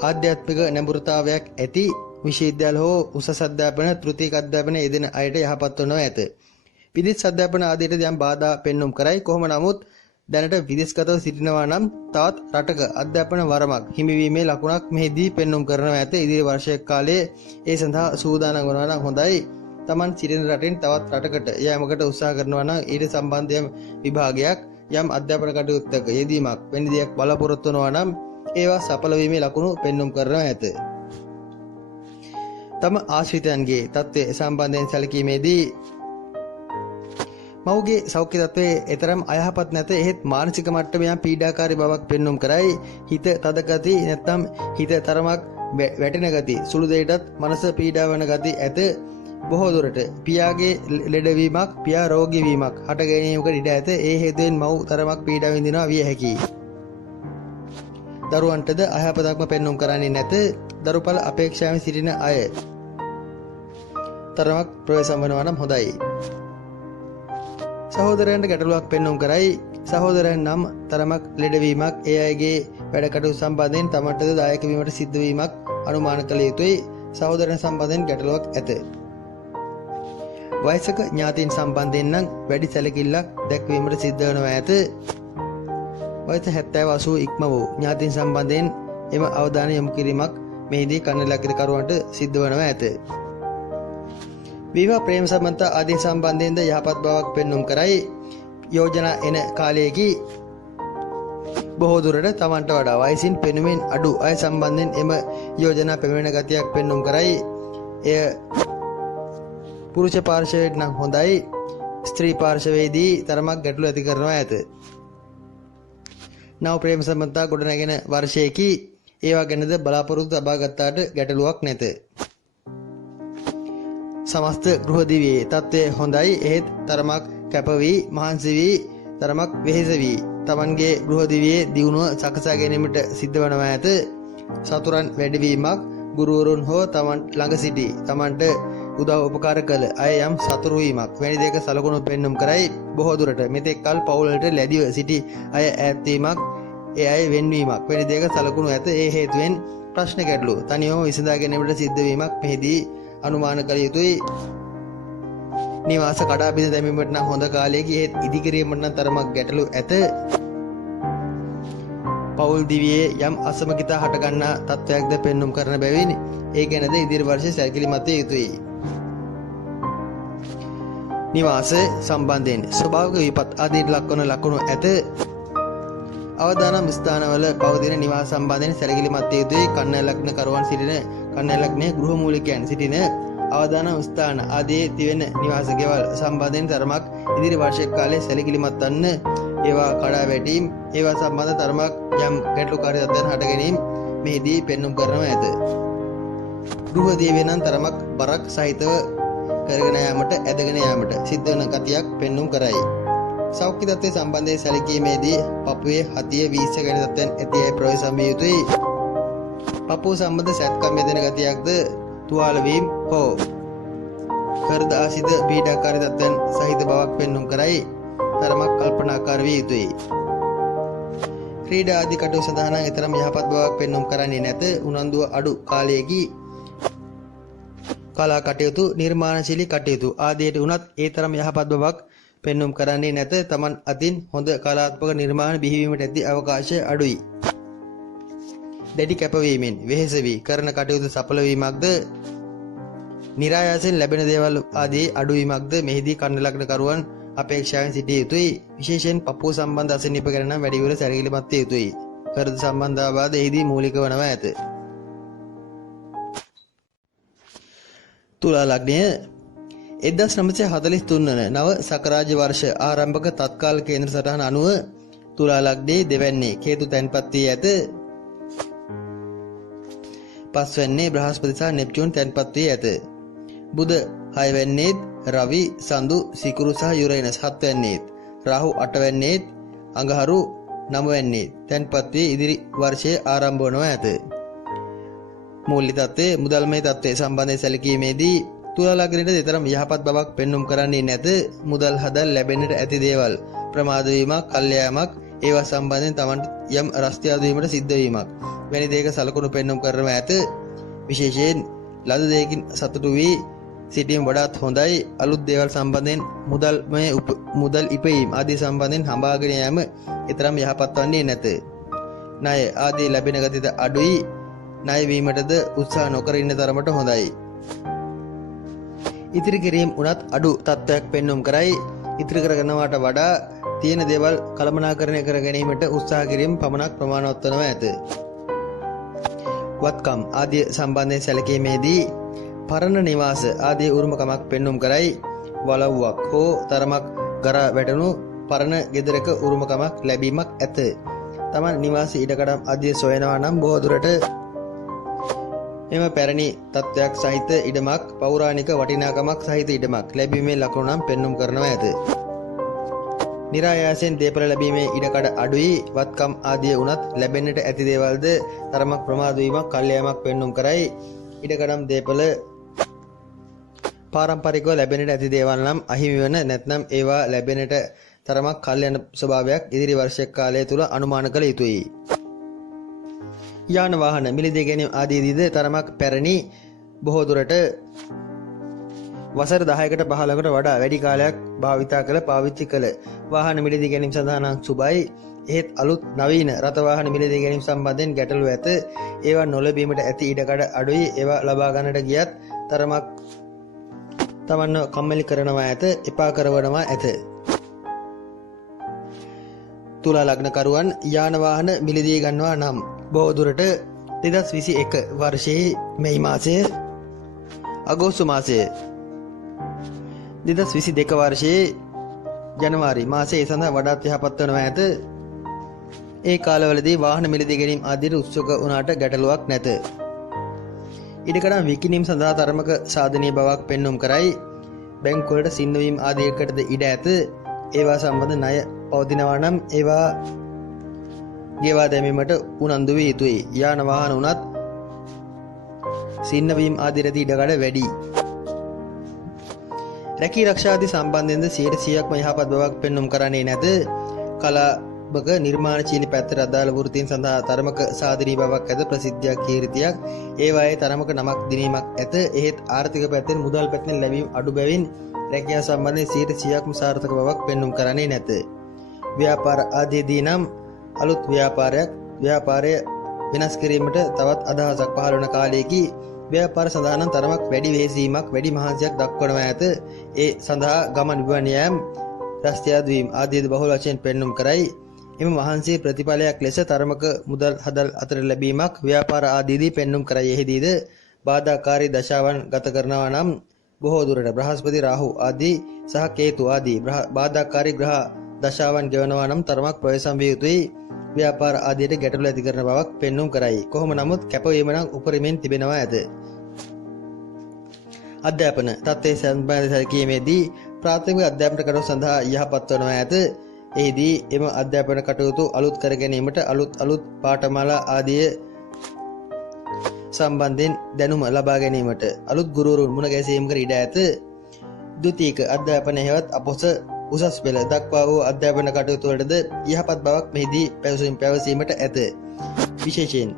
ආධ්‍යාත්මික නැඹුරුතාවයක් ඇති විශ්වවිද්‍යාල හෝ උසස් අධ්‍යාපන තෘතීක අධ්‍යාපන යෙදෙන අයට යහපත් වනව ඇත. විදේශ අධ්‍යාපන ආදියට යම් බාධා පෙන්눔 කරයි. කොහොම නමුත් දැනට විදේශගතව සිටිනවා නම් තවත් රටක අධ්‍යාපන වරමක් හිමිවීමේ ලකුණක් මෙහිදී පෙන්눔 කරනවා ඇත. ඉදිරි වර්ෂයක් කාලයේ ඒ සඳහා සූදානම් වනවා නම් හොඳයි. Taman සිටින රටින් තවත් රටකට යෑමකට උත්සාහ කරනවා නම් ඊට සම්බන්ධ විභාගයක් යම් අධ්‍යාපන කටයුත්තක යෙදීමක් වැනි දෙයක් බලාපොරොත්තු වෙනවා නම් ඒවා සඵල වීමේ ලකුණු පෙන්눔 කරනවා ඇත. තම ආශ්‍රිතයන්ගේ තත්ත්වය සම්බන්ධයෙන් සැලකීමේදී මවුගේ සෞඛ්‍ය තත්ත්වයේ එතරම් අයහපත් නැත. එහෙත් මානසික මට්ටමේ යම් පීඩාකාරී බවක් පෙන්눔 කරයි. හිත තද ගති නැත්නම් හිත තරමක් වැටෙන ගති සුළු දෙයකටත් මනස පීඩා වන ගති ඇත. බොහෝ දුරට පියාගේ ලෙඩවීමක් පියා රෝගී වීමක් හට ගැනීමකට ඉඩ ඇත. ඒ හේතුවෙන් මව් තරමක් පීඩා විඳිනවා විය හැකියි. දරුවන්ටද අයහපතක්ම පෙන්눔 කරන්නේ නැත. දරුපල අපේක්ෂාවෙන් සිටින අය තරමක් ප්‍රවේශම් වෙනවා නම් හොඳයි. සහෝදරයන්ට ගැටලුවක් පෙන්눔 කරයි. සහෝදරයන් නම් තරමක් ලෙඩවීමක් ඒ අයගේ වැඩ කටයුතු සම්බන්ධයෙන් තමන්ටද දායක වීමට සිද්ධ වීමක් අනුමාන කළ යුතුයි. සහෝදරයන් සම්බන්ධයෙන් ගැටලුවක් ඇත. වයසක ඥාතීන් සම්බන්ධයෙන් නම් වැඩි සැලකිල්ලක් දැක්වීමට සිද්ධ වෙනවා ඇත. වයස 70 80 ඉක්ම වූ ඥාතීන් සම්බන්ධයෙන් එම අවධානය යොමු කිරීමක් මෙහිදී කන්නලග්ගකරුවන්ට සිද්ධ වෙනවා ඇත. විවාහ ප්‍රේම සම්බන්ධතා ආදී සම්බන්ධයෙන්ද යහපත් බවක් පෙන්눔 කරයි. යෝජනා එන කාලයේදී බොහෝ දුරට තමන්ට වඩා වයසින් පෙනුමින් අඩු අය සම්බන්ධයෙන් එම යෝජනා පැමිණෙන ගතියක් පෙන්눔 කරයි. එය පුරුෂ පාර්ශවයට නම් හොඳයි. ස්ත්‍රී පාර්ශවයේදී තරමක් ගැටලු ඇති කරනවා ඇත. නව ප්‍රේම සම්බන්ධතා ගොඩනැගෙන වර්ෂයේකි ඒවා ගැනද බලාපොරොත්තු තබා ගත්තාට ගැටලුවක් නැත. සමස්ත ගෘහ දිවියේ තත්ත්වය හොඳයි. එහෙත් තරමක් කැප වී මහන්සි වී තරමක් වෙහෙස වී තමන්ගේ ගෘහ දිවියේ දියුණුව සකසා ගැනීමට සිද්ධ වනවා ඇත. සතුරන් වැඩිවීමක් ගුරුවරුන් හෝ තමන් ළඟ සිටි තමන්ට උදව් උපකාර කළ අය යම් සතුරු වීමක් වැනි දෙයක සලකුණු පෙන්눔 කරයි. බොහෝ දුරට මෙතෙක් කල පවුලට ලැබිව සිටි අය ඈත්වීමක් ඒ අය වෙන්වීමක් වැනි දෙයක සලකුණු ඇත. ඒ හේතුවෙන් ප්‍රශ්න ගැටලු තනියම විසඳා ගැනීමට සිද්ධ වීමක් මෙහිදී අනුමාන කළ යුතුයි. නිවාස කඩා බිඳ දැමීමට නම් හොඳ කාලයකි. ඒත් ඉදිකිරීමට නම් තරමක් ගැටලු ඇත. පෞල් දිවියේ යම් අසමගිතා හටගන්නා තත්ත්වයක්ද පෙන්눔 කරන බැවින් ඒ ගැනද ඉදිරි වර්ෂයේ සැලකිලිමත් විය යුතුයි. නිවාස සම්බන්ධයෙන් ස්වභාවික විපත් ආදීට ලක්වන ලකුණු ඇත. අවදානම් ස්ථානවල පවතින නිවාස සම්බන්ධයෙන් සැලකිලිමත් විය යුතුයි. කන්‍යා ලග්න කරුවන් සිටින කන්‍යා ලග්නයේ ගෘහ මූලිකයන් සිටින අවදානම් ස්ථාන ආදී තිබෙන නිවාස ගෙවල් සම්බන්ධයෙන් තරමක් ඉදිරි වර්ෂ කාලයේ සැලකිලිමත් වන්න. ඒවා කඩා වැටීම් ඒවා සම්බන්ධ තරමක් යම් ගැටලුකාරී තත්ත්වයන් හට ගැනීම මෙහිදී පෙන්눔 කරනවා ඇත. ගෘහ දිවිය නම් තරමක් බරක් සහිතව කරගෙන යාමට ඇදගෙන යාමට සිද්ධ වන ගතියක් පෙන්눔 කරයි. සෞඛ්‍ය තත්ත්වයේ සම්බන්ධයෙන් සැලකීමේදී පපුවේ හතිය වීස්ස ගැන තත්ත්වයන් ඇති අය ප්‍රවේශම් විය යුතුයි. පපුව සම්බන්ධ සැත්කම් යෙදෙන ගතියක්ද තුවාල වීම හෝ හෘද ආසිද පීඩාකාරී තත්ත්වයන් සහිත බවක් පෙන්눔 කරයි. තරමක් කල්පනාකාර විය යුතුයි. ක්‍රීඩා ආදී කටයුතු සඳහා නම් තරම් යහපත් බවක් පෙන්눔 කරන්නේ නැත. උනන්දුව අඩු කාලයේදී කලා කටයුතු නිර්මාණශීලී කටයුතු ආදියට උනත් ඒ තරම් යහපත් බවක් පෙන්눔 කරන්නේ නැත. තමන් අතින් හොඳ කලාත්මක නිර්මාණ බිහිවීමට ඇති අවකාශය අඩුයි. දැඩි කැපවීමෙන් වෙහෙස වී කරන කටයුතු සඵල වීමක්ද නිරායාසයෙන් ලැබෙන දේවල් ආදී අඩුවීමක්ද මෙහිදී කන්‍යා ලග්න කරුවන් අපේක්ෂාවෙන් සිටිය යුතුයි. විශේෂයෙන් පපුව සම්බන්ධ අසනීප ගැන නම් වැඩිවර සැලකිලිමත් විය යුතුයි. හෘද සම්බන්ධ ආබාධ එහිදී මූලික වනවා ඇත. තුලා ලග්නය 1943 වන නව සකරාජ වර්ෂ ආරම්භක තත්කාල කේන්ද්‍ර සටහන අනුව තුලා ලග්නයේ දෙවැන්නේ කේතු තැන්පත් වී ඇත. පස්වැන්නේ බ්‍රහස්පති සහ නෙප්චූන් තැන්පත් වී ඇත. බුධ 6 වැන්නේත් රවි සඳු සිකුරු සහ යුරේනස් 7 වැන්නේත් රාහු 8 වැන්නේත් අඟහරු 9 වැන්නේත් තැන්පත් වී ඉදිරි වර්ෂයේ ආරම්භ වනවා ඇත. මූල්‍ය තත්ත්වයේ මුදල්මය තත්ත්වයේ සම්බන්ධයෙන් සැලකීමේදී තුලා ලග්නයට දෙතරම් යහපත් බවක් පෙන්눔 කරන්නේ නැත. මුදල් හදල් ලැබෙන්නට ඇති දේවල් ප්‍රමාද වීමක් කල්යාමක් ඒවා සම්බන්ධයෙන් තමන්ට යම් රස්තියාදු වීමට සිද්ධ වීමක් වැනි දෙයක සලකුණු පෙන්වුම් කරනවා ඇත. විශේෂයෙන් ලද දෙයකින් සතුටු වී සිටීම වඩාත් හොඳයි. අලුත් දේවල් සම්බන්ධයෙන් මුදල් ඉපයීම ආදී සම්බන්ධයෙන් හඹාගෙන යාම ඊතරම් යහපත් වන්නේ නැත. ණය ආදී ලැබෙන ගතිද අඩුයි. ණය වීමටද උත්සාහ නොකර ඉන්න තරමට හොඳයි. ඉතිරි කිරීම උනත් අඩු තත්ත්වයක් පෙන්වුම් කරයි. ඉතිරි කරගන්නවට වඩා තියෙන දේවල් කළමනාකරණය කර ගැනීමට උත්සාහ කිරීම පමණක් ප්‍රමාණවත් වනවා ඇත. වත්කම් ආදී සම්බන්ධයෙන් සැලකීමේදී පරණ නිවාස ආදී උරුමකමක් පෙන්වුම් කරයි. වලව්වක් හෝ තරමක් ගරා වැටුණු පරණ ගෙදරක උරුමකමක් ලැබීමක් ඇත. තමන් නිවාස ඉඩකඩම් ආදී සොයනවා නම් බොහෝ දුරට එම පැරණි තත්ත්වයක් සහිත ඉඩමක් පෞරාණික වටිනාකමක් සහිත ඉඩමක් ලැබීමේ ලකුණු නම් පෙන්වුම් කරනවා ඇත. නිරායාසයෙන් දේපල ලැබීමේ ඉඩකඩ අඩුයි. වත්කම් ආදී වුණත් ලැබෙන්නට ඇති දේවල්ද තරමක් ප්‍රමාද වීමක් කල්යමක් පෙන්වුම් කරයි. ඉඩකඩම් දේපල පාරම්පරිකව ලැබෙන්නට ඇති දේවල් නම් අහිමි වන නැත්නම් ඒවා ලැබෙන්නට තරමක් කල් යන ස්වභාවයක් ඉදිරි වර්ෂ කාලය තුල අනුමාන කළ යුතුයි. යාන වාහන මිලදී ගැනීම ආදීදීද තරමක් පැරණි. බොහෝ දුරට වසර 10කට 15කට වඩා වැඩි කාලයක් භාවිතා කළ පාවිච්චි කළ වාහන මිලදී ගැනීම සඳහා නම් සුබයි. එහෙත් අලුත් නවීන රථ වාහන මිලදී ගැනීම සම්බන්ධයෙන් ගැටලු ඇත. ඒවා නොලැබීමට ඇති ඉඩකඩ අඩුයි. ඒවා ලබා ගන්නට ගියත් තරමක් තමන්ව කම්මැලි කරනවා ඇත. එපා කරවනවා ඇත. තුලා ලග්නකරුවන් යාන වාහන මිලදී ගන්නවා නම් බොහෝ දුරට 2021 වර්ෂයේ මැයි මාසය අගෝස්තු මාසය 2022 වර්ෂයේ ජනවාරි මාසයේ සඳහා වඩාත් යහපත් වනවා ඇත. ඒ කාලවලදී වාහන මිලදී ගැනීම ආදී උත්සුක වුණාට ගැටලුවක් නැත. ඉඩකඩම් විකිණීම සඳහා තරමක සාධනීය බවක් පෙන්වුම් කරයි. බැංකුවලට සින්නවීම ආදීකටද ඉඩ ඇත. ඒවා සම්බන්ධ ණය පවතිනවා නම් ඒවා ගෙවා දැමීමට උනන්දු විය යුතුයි. යාන වාහන උනත් සින්නවීම ආදී රැදී ඉඩකඩ වැඩි. රැකී රක්ෂා ආදී සම්බන්ධයෙන්ද 100%ක්ම යහපත් බවක් පෙන්වුම් කරන්නේ නැත. කලාබක නිර්මාණශීලී පැත්තට අදාළ වෘත්තීන් සඳහා තරමක සාධනීය බවක් ඇත. ප්‍රසිද්ධියක් කීර්තියක් ඒවායේ තරමක නමක් දිනීමක් ඇත. එහෙත් ආර්ථික පැත්තෙන් මුදල් පැත්තෙන් ලැබීම් අඩු බැවින් රැකියාව සම්බන්ධයෙන් 100%ක්ම සාර්ථක බවක් පෙන්වුම් කරන්නේ නැත. ව්‍යාපාර ආදීදී නම් අලුත් ව්‍යාපාරය වෙනස් කිරීමට තවත් අදහසක් පහළ වන කාලයකදී ව්‍යාපාර සඳහා නම් තරමක් වැඩි වෙහෙසීමක් වැඩි මහන්සියක් දක්වනවා ඇත. ඒ සඳහා ගමන් බිමන් යාම රස්තියාදු වීම ආදීද බහුල වශයෙන් පෙන්වුම් කරයි. එම මහන්සියේ ප්‍රතිඵලයක් ලෙස තරමක මුදල් හදල් අතර ලැබීමක් ව්‍යාපාර ආදීදී පෙන්වුම් කරයි. එහිදීද බාධාකාරී දශාවන් ගත කරනවා නම් බොහෝ දුරට බ්‍රහස්පති රාහු ආදී සහ කේතු ආදී බාධාකාරී ග්‍රහ දශාවන් ගෙවනවා නම් තරමක් ප්‍රවේශම් විය යුතුයි. ව්‍යාපාර ආදියට ගැටලු ඇති කරන බවක් පෙන්වුම් කරයි. කොහොම නමුත් කැපවීම නම් උපරිමයෙන් තිබෙනවා ඇත. අධ්‍යාපන තත්ත්වයේ සම්බන්ධ සැලකීමේදී ප්‍රාථමික අධ්‍යාපන කටයුතු සඳහා යහපත් වනවා ඇත. එහිදී එම අධ්‍යාපන කටයුතු අලුත් කර ගැනීමට අලුත් පාඨමාලා ආදී සම්බන්ධයෙන් දැනුම ලබා ගැනීමට අලුත් ගුරුවරුන් මුණ ගැසීමකට ඉඩ ඇත. ද්විතීක අධ්‍යාපන හේවත් අපොස උසස් පෙළ දක්වා වූ අධ්‍යාපන කටයුතු වලටද යහපත් බවක් මෙහිදී පැවසීමට ඇත. විශේෂයෙන්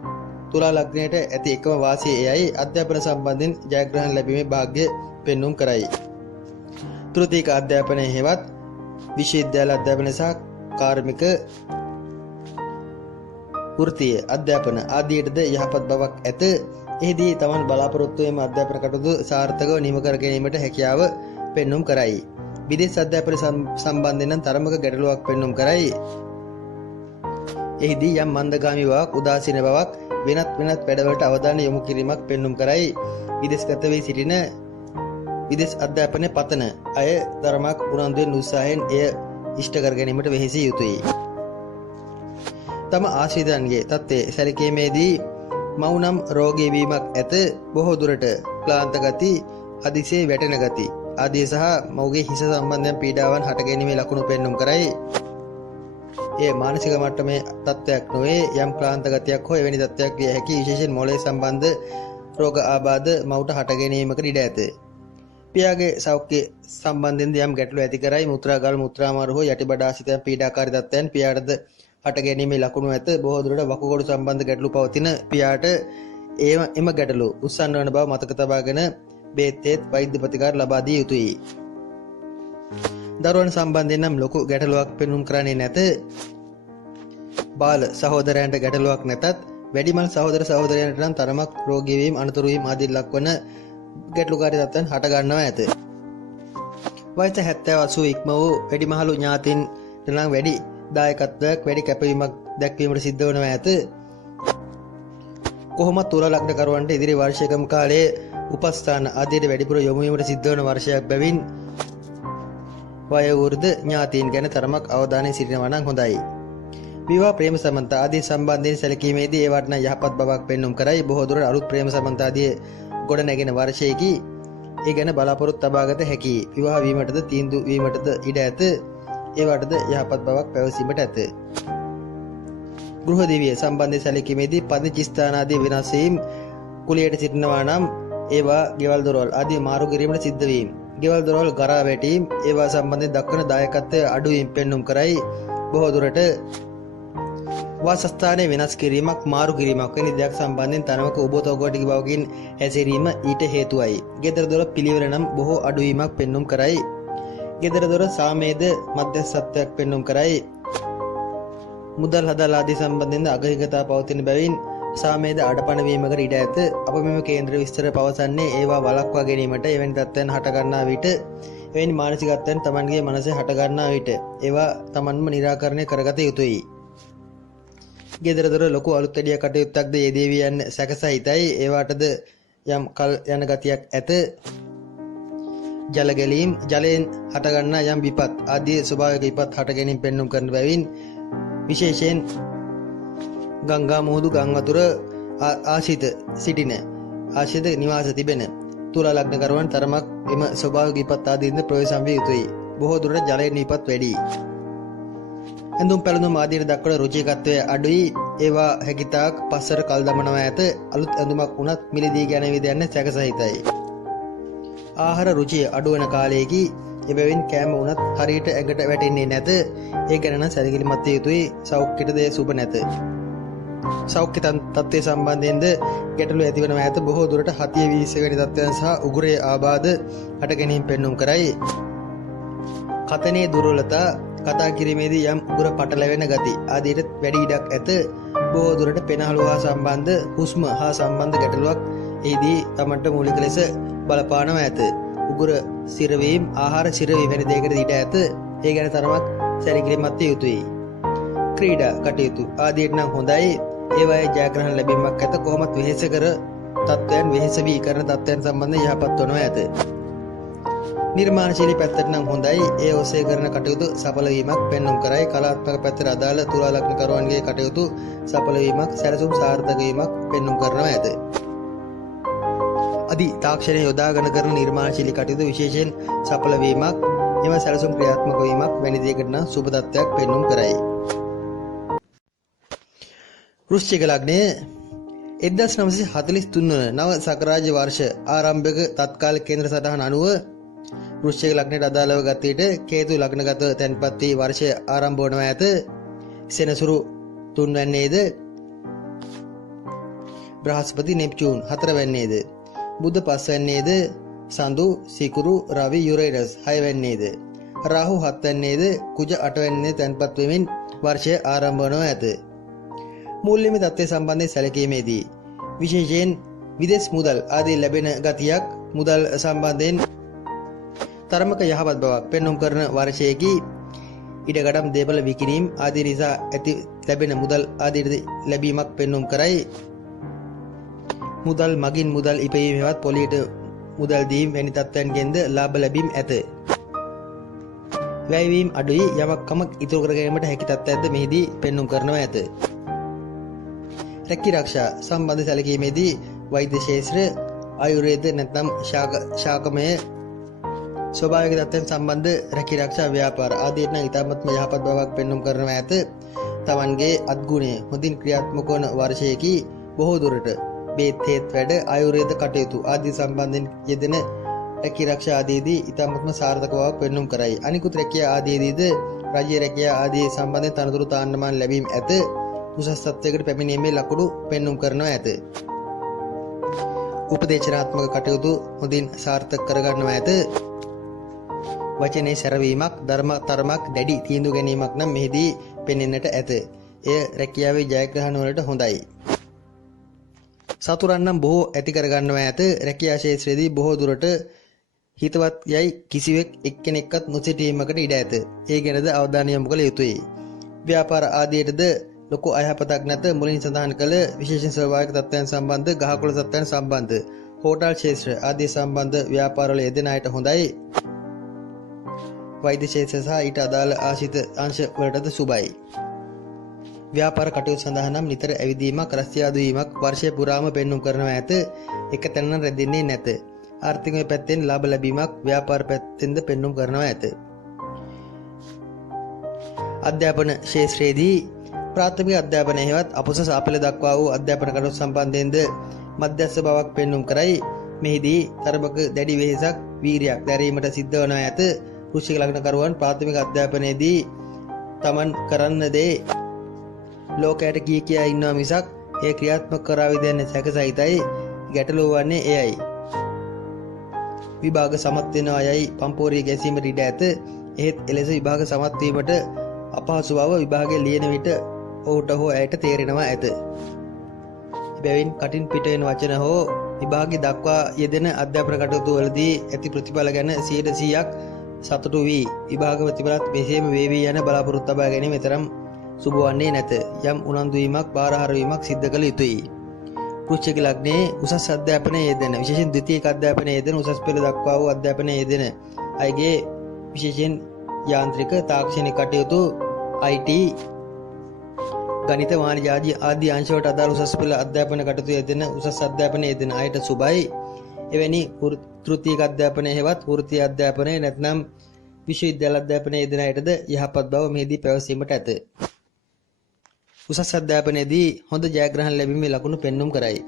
තුලා ලග්නයට ඇති එකම වාසිය එයයි අධ්‍යාපන සම්බන්ධයෙන් ජයග්‍රහණ ලැබීමේ වාග්ය පෙන්වුම් කරයි. තෘතීක අධ්‍යාපනය හේවත් විශ්වවිද්‍යාල අධ්‍යාපන සහ කාර්මික වෘත්තීය අධ්‍යාපන ආදියටද යහපත් බවක් ඇත. එහිදී තමන් බලාපොරොත්තු වීම අධ්‍යාපන කටයුතු සාර්ථකව නිම කර ගැනීමට හැකියාව පෙන්වුම් කරයි. විදේශ අධ්‍යාපන සම්බන්ධයෙන් නම් තරමක ගැටලුවක් පෙන්වුම් කරයි. එහිදී යම් මන්දගාමී බවක් උදාසීන බවක් වෙනත් වැඩවලට අවධානය යොමු කිරීමක් පෙන්වුම් කරයි. විදේශගත වී සිටින විදේශ අධ්‍යාපනය පතන අය තරමක් උනන්දුවෙන් උත්සාහයෙන් එය ඉෂ්ට කර ගැනීමට වෙහෙසිය යුතුයි. තම ආශ්‍රිතයන්ගේ තත්ත්වයේ සැලකීමේදී මවුනම් රෝගී වීමක් ඇත. බොහෝ දුරට ක්ලාන්ත ගති, හදිසියේ වැටෙන ගති ආදී සහ මවුගේ හිස සම්බන්ධයෙන් පීඩාවන් හට ගැනීමේ ලකුණු පෙන්වුම් කරයි. ඒ මානසික මට්ටමේ තත්ත්වයක් නොවේ. යම් ක්ලාන්ත ගතියක් හෝ එවැනි තත්ත්වයක් විය හැකි. විශේෂයෙන් මොළයේ සම්බන්ධ රෝග ආබාධ මවුට හට ගැනීමකට ඉඩ ඇත. පියාගේ සෞඛ්‍ය සම්බන්ධයෙන් යම් ගැටලු ඇති කරයි. මුත්‍රාගල් මුත්‍රාමාරු හෝ යටිබඩ ආශ්‍රිතයන් පීඩාකාරී තත්ත්වයන් පියාටද හට ගැනීමේ ලකුණු ඇත. බොහෝ දුරට වකුගඩු සම්බන්ධ ගැටලු පවතින පියාට එම ගැටලු උස්සන්න වන බව මතක තබාගෙන බේත් වෛද්‍ය ප්‍රතිකාර ලබා දිය යුතුයි. දරුවන් සම්බන්ධයෙන් නම් ලොකු ගැටලුවක් පෙන්눔 කරන්නේ නැත. බාල සහෝදරයන්ට ගැටලුවක් නැතත් වැඩිමල් සහෝදර සහෝදරයන්ට නම් තරමක් රෝගී වීම අනතුරු වීම ආදී ලක්වන ගැටලුකාරී තත්ත්වයන් හට ගන්නවා ඇත. වයස 70 80 ඉක්ම වූ වැඩිමහලු ඥාතීන්ට නම් වැඩි දායකත්වයක් වැඩි කැපවීමක් දැක්වීමට සිද්ධ වනවා ඇත. කොහොමත් තුලා ලග්නකරුවන්ට ඉදිරි වර්ෂයකම කාලයේ උපස්ථාන ආදීට වැඩිපුර යොමු වීමට සිද්ධ වන වර්ෂයක් බැවින් වයෝවෘද්ධ ඥාතීන් ගැන තරමක් අවධානයෙන් සිටිනවා නම් හොඳයි. විවාහ ප්‍රේම සම්බන්ධ ආදී සම්බන්ධයෙන් සැලකීමේදී ඒවට නම් යහපත් බවක් පෙන්눔 කරයි. බොහෝ දුරට අලුත් ප්‍රේම සම්බන්ධ ආදී ගොඩ නැගෙන වර්ෂයේදී ඒ ගැන බලාපොරොත්තු තබාගත හැකියි. විවාහ වීමටද තීන්දුව වීමටද ඉඩ ඇත. ඒවටද යහපත් බවක් පැවසීමට ඇත. ගෘහ දිවිය සම්බන්ධයෙන් සැලකීමේදී පදිංචි ස්ථාන ආදී වෙනස් වීම කුලියට සිටිනවා නම් ඒවා ගෙවල් දොරවල් ආදී මාරු කිරීමට සිද්ධ වීම. ගෙවල් දොරවල් ගරා වැටීම ඒවා සම්බන්ධයෙන් දක්වන දායකත්වය අඩුවීම පෙන්눔 කරයි. බොහෝ දුරට වාසස්ථානයේ වෙනස් කිරීමක් මාරු කිරීමක් වැනි දෙයක් සම්බන්ධයෙන් තනවක උබතෝගොටික බවකින් හැසිරීම ඊට හේතුවයි. ගෙදර දොර පිළිවෙල නම් බොහෝ අඩුවීමක් පෙන්눔 කරයි. ගෙදර දොර සාමේද මධ්‍යස්ථත්වයක් පෙන්눔 කරයි. මුදල් හදල් ආදී සම්බන්ධයෙන් අගහිගතා පවතින බැවින් සාමේද අඩපණ වීමකට ඉඩ ඇත. අප මෙම කේන්ද්‍ර විස්තර පවසන්නේ ඒවා වළක්වා ගැනීමට එවැනි තත්ත්වයන් හට ගන්නා විට එවැනි මානසිකත්වයන් තමන්ගේ මනසේ හට ගන්නා විට ඒවා තමන්ම निराකරණය කරගත යුතුයි. ගෙදර දොර ලොකු අලුත් වැඩිය කටයුත්තක්ද යෙදේවි යන්න සැකසහිතයි. ඒවාටද යම් කල් යන ගතියක් ඇත. ජල ගැලීම් ජලයෙන් හටගන්නා යම් විපත් ආදී ස්වභාවික විපත් හට ගැනීම පෙන්눔 කරන බැවින් විශේෂයෙන් ගංගා මුහුදු ගම් වතුර ආශිත සිටින ආශිත නිවාස තිබෙන තුලා ලග්නකරුවන් තරමක් එම ස්වභාවික විපත් ආදීන්ද ප්‍රවේශම් විය යුතුයි. බොහෝ දුරට ජලයෙන් විපත් වැඩි. ඇඳුම් පැළඳුම් ආදීට දක්වන රුචිකත්වය අඩුයි. ඒවා හැකිතාක් පස්සට කල් දමනවා ඇත. අලුත් ඇඳුමක් වුණත් මිලදී ගැනවිද යන්න සැකසහිතයි. ආහාර රුචිය අඩුවන කාලයේදී එබැවින් කෑම වුණත් හරියට ඇඟට වැටෙන්නේ නැත. ඒ ගැන නම් සැලකිලිමත් විය යුතුයි. සෞඛ්‍යයට දේ සුබ නැත. සෞඛ්‍ය තත්ත්වය සම්බන්ධයෙන්ද ගැටලු ඇතිවනවා ඇත. බොහෝ දුරට හතිය වීස වැනි තත්ත්වයන් සහ උගුරේ ආබාධ හට ගැනීම පෙන්눔 කරයි. කතනේ දුර්වලතා කතා කිරීමේදී යම් උගුර පටලැවෙන ගති ආදීට වැඩි ඉඩක් ඇත. බොහෝ දුරට පෙනහළු හා සම්බන්ධ හුස්ම හා සම්බන්ධ ගැටලුවක් එහිදී තමන්ට මූලික ලෙස බලපානවා ඇත. උගුර සිරවීම ආහාර සිරවීම වැනි දෙයකට ඉඩ ඇත. ඒ ගැන තරමක් සැලකිලිමත් විය යුතුයි. ක්‍රීඩා කටයුතු ආදීට නම් හොඳයි. ඒවායේ ජයග්‍රහණ ලැබීමක් ඇත. කොහොමත් වෙහෙසකර තත්ත්වයන් වෙහෙස වී කරන තත්ත්වයන් සම්බන්ධයෙන් යහපත් වනවා ඇත. නිර්මාණශීලී පැත්තට නම් හොඳයි. ඒ ඔස්සේ කරන කටයුතු සඵල වීමක් පෙන්눔 කරයි. කලාත්මක පැත්තට අදාළ තුලා ලග්නකරුවන්ගේ කටයුතු සඵල වීමක් සැලසුම් සාර්ථක වීමක් පෙන්눔 කරනවා ඇත. අදි තාක්ෂණය යොදාගෙන කරන නිර්මාණශීලී කටයුතු විශේෂයෙන් සඵල වීමක් එම සැලසුම් ක්‍රියාත්මක වීමක් වැනි දෙයකට නම් සුබ තත්ත්වයක් පෙන්눔 කරයි. වෘශ්චික ලග්නය 1943 වන නව සකරාජ වර්ෂ ආරම්භක තත්කාලික කේන්ද්‍ර සටහන අනුව වෘශ්චික ලග්නයට අදාළව ගත විට කේතු ලග්නගත තැන්පත් වී වර්ෂය ආරම්භ වනවා ඇත. සෙනසුරු 3 වැන්නේද බ්‍රහස්පති නෙප්චූන් 4 වැන්නේද බුධ 5 වැන්නේද සඳු සිකුරු රවි යුරේනස් 6 වැන්නේද රාහු 7 වැන්නේද කුජ 8 වැන්නේ තැන්පත් වෙමින් වර්ෂය ආරම්භ වනවා ඇත. මූල්‍යමය තත්ත්වය සම්බන්ධයෙන් සැලකීමේදී විශේෂයෙන් විදේශ මුදල් ආදී ලැබෙන ගතියක් මුදල් සම්බන්ධයෙන් තරමක යහපත් බවක් පෙන්눔 කරන වර්ෂයේදී ඉඩකඩම් දේපල විකිණීම් ආදී නිසා ඇති ලැබෙන මුදල් ආදී ලැබීමක් පෙන්눔 කරයි. මුදල් මගින් මුදල් ඉපයීමේවත් පොලියට මුදල් දීම වැනි තත්ත්වයන්ගෙන්ද ලාභ ලැබීම ඇත. වැයවීම අඩුයි. යමක් කමක් ඉතුරු කර ගැනීමට හැකි තත්ත්වයක්ද මෙහිදී පෙන්눔 කරනවා ඇත. රැකී ආරක්ෂා සම්බන්ධ සැලකීමේදී වෛද්‍ය ශාස්ත්‍ර ආයුර්වේද නැත්නම් ශාකමය ස්වභාවික තත්ත්වයන් සම්බන්ධ රැකී ආරක්ෂා ව්‍යාපාර ආදීට නම් ඉතාමත්ම යහපත් බවක් පෙන්눔 කරනවා ඇත. තමන්ගේ අත්ගුණය හොඳින් ක්‍රියාත්මක වන වර්ෂයේදී බොහෝ දුරට බේත් හේත් වැඩ ආයුර්වේද කටයුතු ආදී සම්බන්ධයෙන් යෙදෙන රැකී ආරක්ෂා ආදීදී ඉතාමත්ම සාර්ථක බවක් පෙන්눔 කරයි. අනිකුත් රැකියා ආදීදීද රජයේ රැකියාව ආදී සම්බන්ධයෙන් තනතුරු තාන්නමාන ලැබීම ඇත. උසස් තත්ත්වයකට පැමිණීමේ ලකුණු පෙන්눔 කරනවා ඇත. උපදේශනාත්මක කටයුතු හොඳින් සාර්ථක කරගන්නවා ඇත. වචනේ සැරවීමක් ධර්මතරමක් දැඩි තීන්දුව ගැනීමක් නම් මෙහිදී පෙනෙන්නට ඇත. එය රැකියාවේ ජයග්‍රහණ වලට හොඳයි. සතුරන් නම් බොහෝ ඇති කරගන්නවා ඇත. රැකියා ක්ෂේත්‍රයේදී බොහෝ දුරට හිතවත් යයි කිසිවෙක් එක්කෙනෙක්වත් නොසිටීමකට ඉඩ ඇත. ඒ ගැනද අවධානය යොමු කළ යුතුය. ව්‍යාපාර ආදියටද ලොකු අයහපතක් නැත. මුලින් සඳහන් කළ විශේෂ ස්වභාවික තත්ත්වයන් සම්බන්ධ ගහකොළ තත්ත්වයන් සම්බන්ධ හෝටල් ක්ෂේත්‍ර ආදී සම්බන්ධ ව්‍යාපාරවල යෙදෙන අයට හොඳයි. වෛද්‍ය ක්ෂේත්‍ර සහ ඊට අදාළ ආශ්‍රිත අංශ වලටද සුබයි. ව්‍යාපාර කටයුතු සඳහා නම් නිතර ඇවිදීමක් රස්තියාදු වීමක් වර්ෂය පුරාම පෙන්눔 කරනවා ඇත. එක තැන රැඳෙන්නේ නැත. ආර්ථිකමය පැත්තෙන් ලාභ ලැබීමක් ව්‍යාපාර පැත්තෙන්ද පෙන්눔 කරනවා ඇත. අධ්‍යාපන ක්ෂේත්‍රයේදී ප්‍රාථමික අධ්‍යාපනය හෙවත් අපොස සාපල දක්වා වූ අධ්‍යාපන කටයුතු සම්බන්ධයෙන්ද මධ්‍යස්ථ බවක් පෙන්눔 කරයි. මෙහිදී තරමක දැඩි වෙහෙසක් වීරියක් දැරීමට සිද්ධ වනවා ඇත. වෘශ්චික ලග්නකරුවන් ප්‍රාථමික අධ්‍යාපනයේදී තමන් කරන්න දේ ලෝකයට කියා ඉන්නවා මිසක් ඒ ක්‍රියාත්මක කරાવી දෙන්නේ සැකසහිතයි. ගැටලුව වන්නේ එයයි. විභාග සමත් වෙනවා යයි පම්පෝරිය ගැසීමට ඉඩ ඇත. එහෙත් එලෙස විභාග සමත් වීමට අපහසු බව විභාගය ලියන විට ඔහුට හෝ ඇයට තේරෙනවා ඇත. එබැවින් කටින් පිට වෙන වචන හෝ විභාගය දක්වා යෙදෙන අධ්‍යාපන කටයුතු වලදී ඇති ප්‍රතිඵල ගැන 100%ක් සතුටු වී විභාග ප්‍රතිඵලත් මෙසේම වේවි යන බලාපොරොත්තු තබා ගැනීම තරම් සුබ වන්නේ නැත. යම් උනන්දු වීමක් බාරහාර වීමක් සිද්ධ කළ යුතුයි. වෘශ්චික ලග්නයේ උසස් අධ්‍යාපනයේ යෙදෙන විශේෂයෙන් ද්විතීයික අධ්‍යාපනයේ යෙදෙන උසස් පෙළ දක්වා වූ අධ්‍යාපනයේ යෙදෙන අයගේ විශේෂයෙන් යාන්ත්‍රික තාක්ෂණික කටයුතු IT ගණිත වාණිජ ආදී අංශවලට අදාළ උසස් පෙළ අධ්‍යාපන කටයුතු යෙදෙන උසස් අධ්‍යාපනයේ යෙදෙන අයට සුබයි. එවැනි තෘතීයික අධ්‍යාපනයේ හෙවත් වෘත්තීය අධ්‍යාපනයේ නැත්නම් විශ්වවිද්‍යාල අධ්‍යාපනයේ යෙදෙන අයටද යහපත් බව මෙහිදී පැවසීමට ඇත. උසස් අධ්‍යාපනයේදී හොඳ ජයග්‍රහණ ලැබීමේ ලකුණු පෙන්눔 කරයි.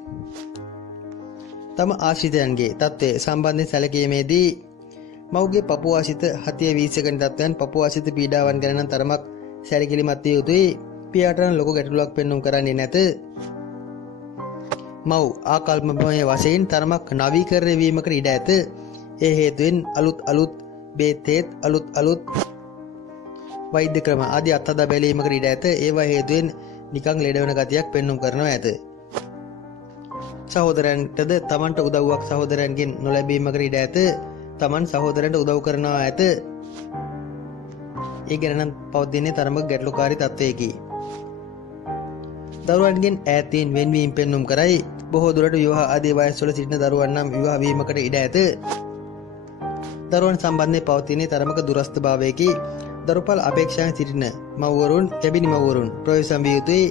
තම ආශ්‍රිතයන්ගේ තත්ත්වය සම්බන්ධයෙන් සැලකීමේදී මව්ගේ පපුව ආශ්‍රිත හතිය වීසකන තත්ත්වයන් පපුව ආශ්‍රිත පීඩාවන් ගැන නම් තරමක් සැලකිලිමත් විය යුතුයි. පියාට නම් ලොකු ගැටලුවක් පෙන්눔 කරන්නේ නැත. මව් ආකල්පමය වශයෙන් තරමක් නවීකරණය වීමකට ඉඩ ඇත. ඒ හේතුවෙන් අලුත් බේතේත් අලුත් වෛද්‍ය ක්‍රම ආදී අත්හදා බැලීමකට ඉඩ ඇත. ඒවා හේතුවෙන් නිකං ලෙඩ වෙන ගතියක් පෙන්눔 කරනවා ඇත. සහෝදරයන්ටද තමන්ට උදව්වක් සහෝදරයන්ගෙන් නොලැබීමකට ඉඩ ඇත. තමන් සහෝදරයන්ට උදව් කරනවා ඇත. ඒ ගැන නම් පවතින්නේ තරමක ගැටලුකාරී තත්ත්වයකි. දරුවන්ගෙන් ඈතින් වෙන්වීම පෙන්눔 කරයි. බොහෝ දුරට විවාහ ආදී වයස්වල සිටින දරුවන් නම් විවාහ වීමකට ඉඩ ඇත. දරුවන් සම්බන්ධයෙන් පවතින්නේ තරමක දුරස්ථ භාවයකි. දරුපල් අපේක්ෂාවෙන් සිටින මව්වරුන් කැබිනි මව්වරුන් ප්‍රවේශම් විය යුතුයි.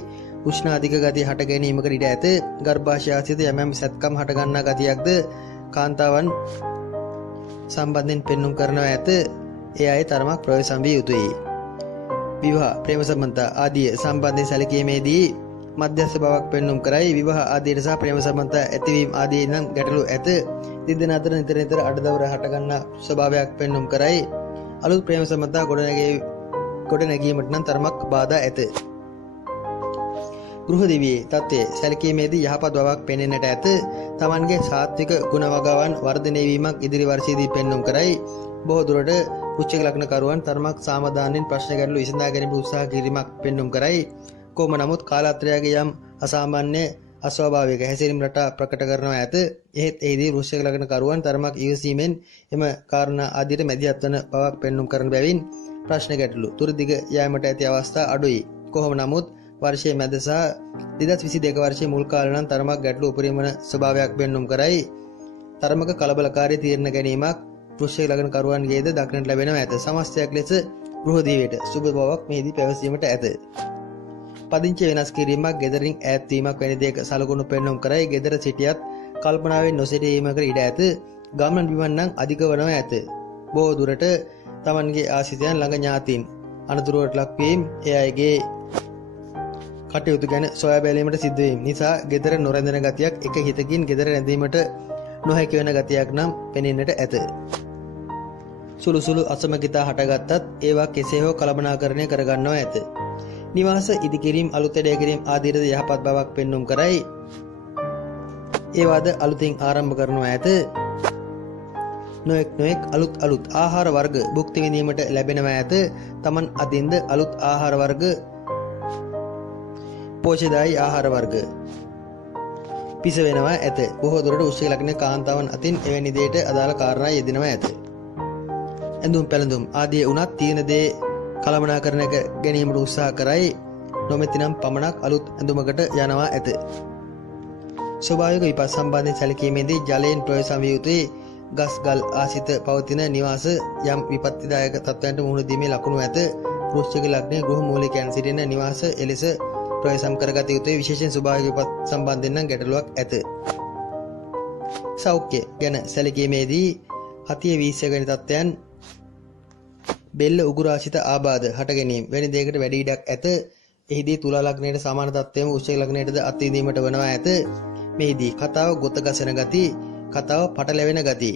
උෂ්ණ අධික ගතිය හට ගැනීමකට ඉඩ ඇත. ගර්භාෂය ආශ්‍රිත යම් සැත්කම් හට ගන්නා ගතියක්ද කාන්තාවන් සම්බන්ධයෙන් පෙන්눔 කරනවා ඇත. ඒ අය තරමක් ප්‍රවේශම් විය යුතුයි. විවාහ ප්‍රේම සම්බන්ධතා ආදී සම්බන්ධයෙන් සැලකීමේදී මධ්‍යස්ථ බවක් පෙන්눔 කරයි. විවාහ ආදීට සහ ප්‍රේම සම්බන්ධතා ඇතිවීම ආදී නම් ගැටලු ඇත. දෙදෙනා අතර නිතර අඩදවර හට ගන්නා ස්වභාවයක් පෙන්눔 කරයි. අලුත් ප්‍රේම සම්බන්ධතා ගොඩනැගීමට නම් තරමක් බාධා ඇත. ගෘහ දිවියේ තත්ත්වය සැලකීමේදී යහපත් බවක් පෙනෙන්නට ඇත. තමන්ගේ සාත්වික ගුණ වගාවන් වර්ධනය වීමක් ඉදිරි වර්ෂයේදී පෙන්눔 කරයි. බොහෝ දුරට වෘශ්චික ලග්නකරුවන් තරමක් සාමදානෙන් ප්‍රශ්න ගැටළු විසඳා ගැනීමට උත්සාහ කිරීමක් පෙන්눔 කරයි. කොහොම නමුත් කාලාත්‍රයගේ යම් අසාමාන්‍ය අස්වාභාවික හැසිරීම් රටා ප්‍රකට කරනවා ඇත. එහෙත් එහිදී වෘශ්චික ලග්නකරුවන් තරමක් ඉවසීමෙන් එම කාරණා ආදියට මැදිහත් වන බවක් පෙන්눔 කරන බැවින් ප්‍රශ්න ගැටළු තුරදිග යාමට ඇති අවස්ථා අඩුයි. කොහොම නමුත් වර්ෂයේ මැද සහ 2022 වර්ෂයේ මුල් කාලේ නම් තරමක් ගැටළු උපරිම වන ස්වභාවයක් පෙන්눔 කරයි. තරමක කලබලකාරී තීරණ ගැනීමක් වෘශ්චික ලග්නකරුවන්ගේද දක්නට ලැබෙනවා ඇත. සමස්තයක් ලෙස ගෘහ දිවියට සුබ බවක් මෙහිදී පැවසීමට ඇත. පදිංචි වෙනස් කිරීමක්, ගෙදරින් ඈත් වීමක් වැනි දේක සලකුණු පෙන්눔 කරයි. ගෙදර සිටියත් කල්පනාවෙන් නොසිටීමකට ඉඩ ඇත. ගමන් බිමන් නම් අධික වනවා ඇත. බොහෝ දුරට තමන්ගේ ආශ්‍රිතයන් ළඟ ඥාතීන් අනතුරුවට ලක්වීම, ඒ අයගේ කටයුතු ගැන සොයා බැලීමට සිද්ධ වීම නිසා ගෙදර නොරැඳෙන ගතියක්, එක හිතකින් ගෙදර රැඳීමට නොහැකි වෙන ගතියක් නම් පෙනෙන්නට ඇත. සුළු අසමගිතා හටගත්තත් ඒවා කෙසේ හෝ කළමනාකරණය කරගන්නවා ඇත. නිවාස ඉදිකිරීම අලුත් වැඩ කිරීම ආදීද යහපත් බවක් පෙන්눔 කරයි. ඒවාද අලුතින් ආරම්භ කරනවා ඇත. නොඑක් අලුත් ආහාර වර්ග භුක්ති විඳීමට ලැබෙනවා ඇත. Taman අදින්ද අලුත් ආහාර වර්ග පෝෂ්‍යදායී ආහාර වර්ග පිස වෙනවා ඇත. බොහෝ දුරට වෘශ්චික ලග්න කාන්තාවන් අතින් එවැනි දෙයට අදාළ කාරණා යෙදෙනවා ඇත. ඇඳුම් පැළඳුම් ආදී උනත් තියෙන දේ කළමනාකරණය ගැනීමට උත්සාහ කරයි. නොමැතිනම් පමණක් අලුත් ඇඳුමකට යනවා ඇත. ස්වභාවික විපත් සම්බන්ධයෙන් සැලකීමේදී ජලයෙන් ප්‍රවේශම් විය යුතුයි. ගස් ගල් ආසිත පවතින නිවාස යම් විපත්තිදායක තත්ත්වයන්ට මුහුණ දීමේ ලකුණු ඇත. වෘශ්චික ලග්නයේ ගෘහ මූලිකයන් සිටින නිවාස එලෙස ප්‍රවේශම් කරගත යුතුයි. විශේෂයෙන් ස්වභාවික විපත් සම්බන්ධයෙන් නම් ගැටලුවක් ඇත. සෞඛ්‍ය ගැන සැලකීමේදී හතිය වීස්ය ගැනි තත්ත්වයන් බෙල්ල උගුරාශිත ආබාධ හට ගැනීම වැනි දෙයකට වැඩි ඉඩක් ඇත. එහිදී තුලා ලග්නයට සමාන තත්ත්වයම වෘශ්චික ලග්නයටද අත්විඳීමට වනවා ඇත. මෙහිදී කතාව ගොත ගසන ගති, කතාව පටලැවෙන ගති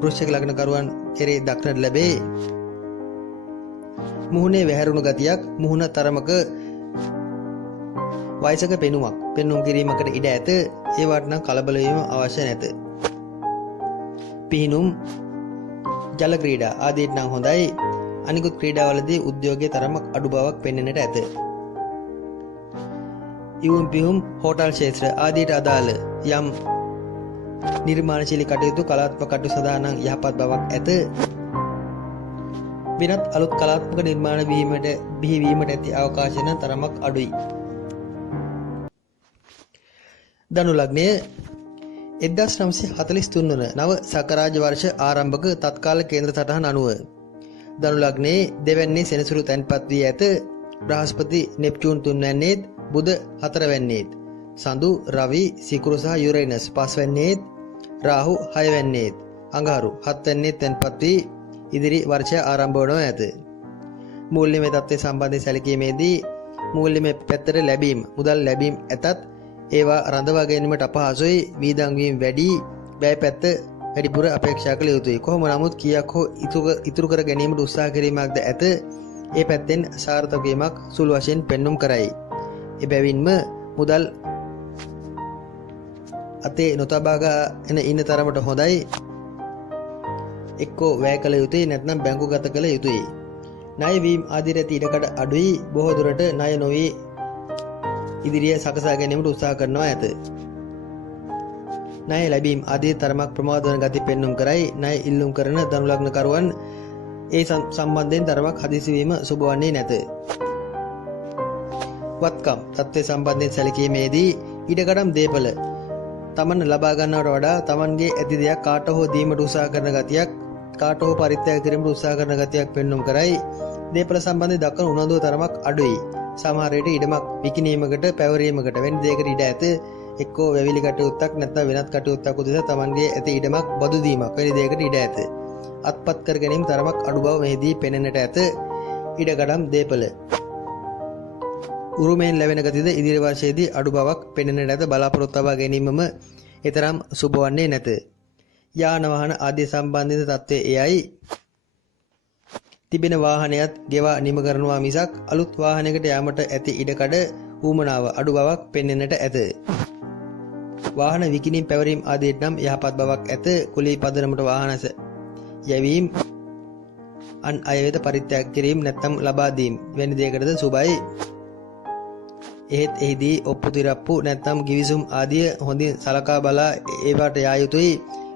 වෘශ්චික ලග්නකරුවන් කෙරේ දක්නට ලැබේ. මුහුණේ වැහැරුණු ගතියක්, මුහුණ තරමක වයසක පෙන්눔 කිරීමකට ඉඩ ඇත. ඒවට නම් කලබල වීම අවශ්‍ය නැත. පිහිනුම් ජල ක්‍රීඩා ආදීට නම් හොඳයි. අනිකුත් ක්‍රීඩාවලදී උද්‍යෝගයේ තරමක් අඩු බවක් පෙන්වෙන්නට ඇත. ඉවුම් පිහුම් හෝටල් ක්ෂේත්‍ර ආදීට අදාළ යම් නිර්මාණශීලී කටයුතු කලාත්මක කටයුතු සඳහා නම් යහපත් බවක් ඇත. වෙනත් අලුත් කලාත්මක නිර්මාණ බිහිවීමට ඇති අවකාශය නම් තරමක් අඩුයි. ධනු ලග්නය 1943 වන නව සකරාජ වර්ෂ ආරම්භක තත්කාල කේන්ද්‍ර සටහන අනුව ධනු ලග්නයේ දෙවැන්නේ සෙනසුරු තැන්පත් වී ඇත. බ්‍රහස්පති නෙප්චූන් 3 වැන්නේත්, බුධ 4 වැන්නේත්, සඳු රවි සිකුරු සහ යුරේනස් 5 වැන්නේත්, රාහු 6 වැන්නේත්, අඟහරු 7 වැන්නේත් තැන්පත් වී ඉදිරි වර්ෂය ආරම්භ වනවා ඇත. මූල්‍යමය තත්ත්වය සම්බන්ධයෙන් සැලකීමේදී මූල්‍යමය පැත්තට ලැබීම, මුදල් ලැබීම ඇතත් ඒවා රඳවා ගැනීමට අපහසුයි. වීදම් වීම වැඩි, වැය පැත්ත වැඩිපුර අපේක්ෂා කළ යුතුයි. කොහොම නමුත් කීයක් හෝ ඉතුරු කර ගැනීමට උත්සාහ කිරීමක්ද ඇත. ඒ පැත්තෙන් සාර්ථක වීමක් සුළු වශයෙන් පෙන්눔 කරයි. එබැවින්ම මුදල් අතේ නොතබාගෙන ඉන්න තරමට හොඳයි. එක්කෝ වැය කළ යුතුයි, නැත්නම් බැංකු ගත කළ යුතුයි. ණය වීම ආදී රැති ඉඩකඩ අඩුයි. බොහෝ දුරට ණය නොවි ඉදිරිය සකසා ගැනීමට උත්සාහ කරනවා ඇත. ණය ලැබීම ආදී තරමක් ප්‍රමාද වන ගති පෙන්눔 කරයි. ණය ඉල්ලුම් කරන ධනු ලග්නකරුවන් ඒ සම්බන්ධයෙන් තරමක් හදිසි වීම සුබ වන්නේ නැත. වත්කම් තත්ත්වය සම්බන්ධයෙන් සැලකීමේදී ඉඩකඩම් දේපල තමන් ලබා ගන්නවට වඩා තමන්ගේ ඇති දෙයක් කාට හෝ දීමට උත්සාහ කරන ගතියක්, කාට හෝ පරිත්‍යාග කිරීමට උත්සාහ කරන ගතියක් පෙන්눔 කරයි. දේපල සම්බන්ධයෙන් දක්වන උනන්දුව තරමක් අඩුයි. සමහර විට ඉඩමක් විකිණීමකට, පැවරීමකට වෙන දෙයකට ඉඩ ඇත. එක්කෝ වැවිලි කටයුත්තක් නැත්නම් වෙනත් කටයුත්තක් උදෙසා තමන්ගේ ඇති ඉඩමක් බදු දීමක් වැනි දෙයකට ඉඩ ඇත. අත්පත් කර ගැනීම තරමක් අඩු බව මෙහිදී පෙනෙන්නට ඇත. ඉඩකඩම් දේපල උරුමයෙන් ලැබෙන ගතියද ඉදිරි වර්ෂයේදී අඩු බවක් පෙනෙන්නට ඇත. බලාපොරොත්තු තබා ගැනීමම එතරම් සුබ වන්නේ නැත. යාන වාහන ආදී සම්බන්ධිත තත්ත්වය එයයි. තිබෙන වාහනයත් ගෙවා නිම කරනවා මිසක් අලුත් වාහනයකට යාමට ඇති ඉඩකඩ ඌමනාව අඩු බවක් පෙනෙන්නට ඇත. වාහන විකිණීම් පැවරීම ආදීට නම් යහපත් බවක් ඇත. කුලී පදනමට වාහන යැවීම, අන් අය වෙත පරිත්‍යාග කිරීම නැත්නම් ලබා දීම වැනි දෙයකටද සුබයි. එහෙත් එහිදී ඔප්පු තිරප්පු නැත්නම් ගිවිසුම් ආදිය හොඳින් සලකා බලා ඒවට යා යුතුයි.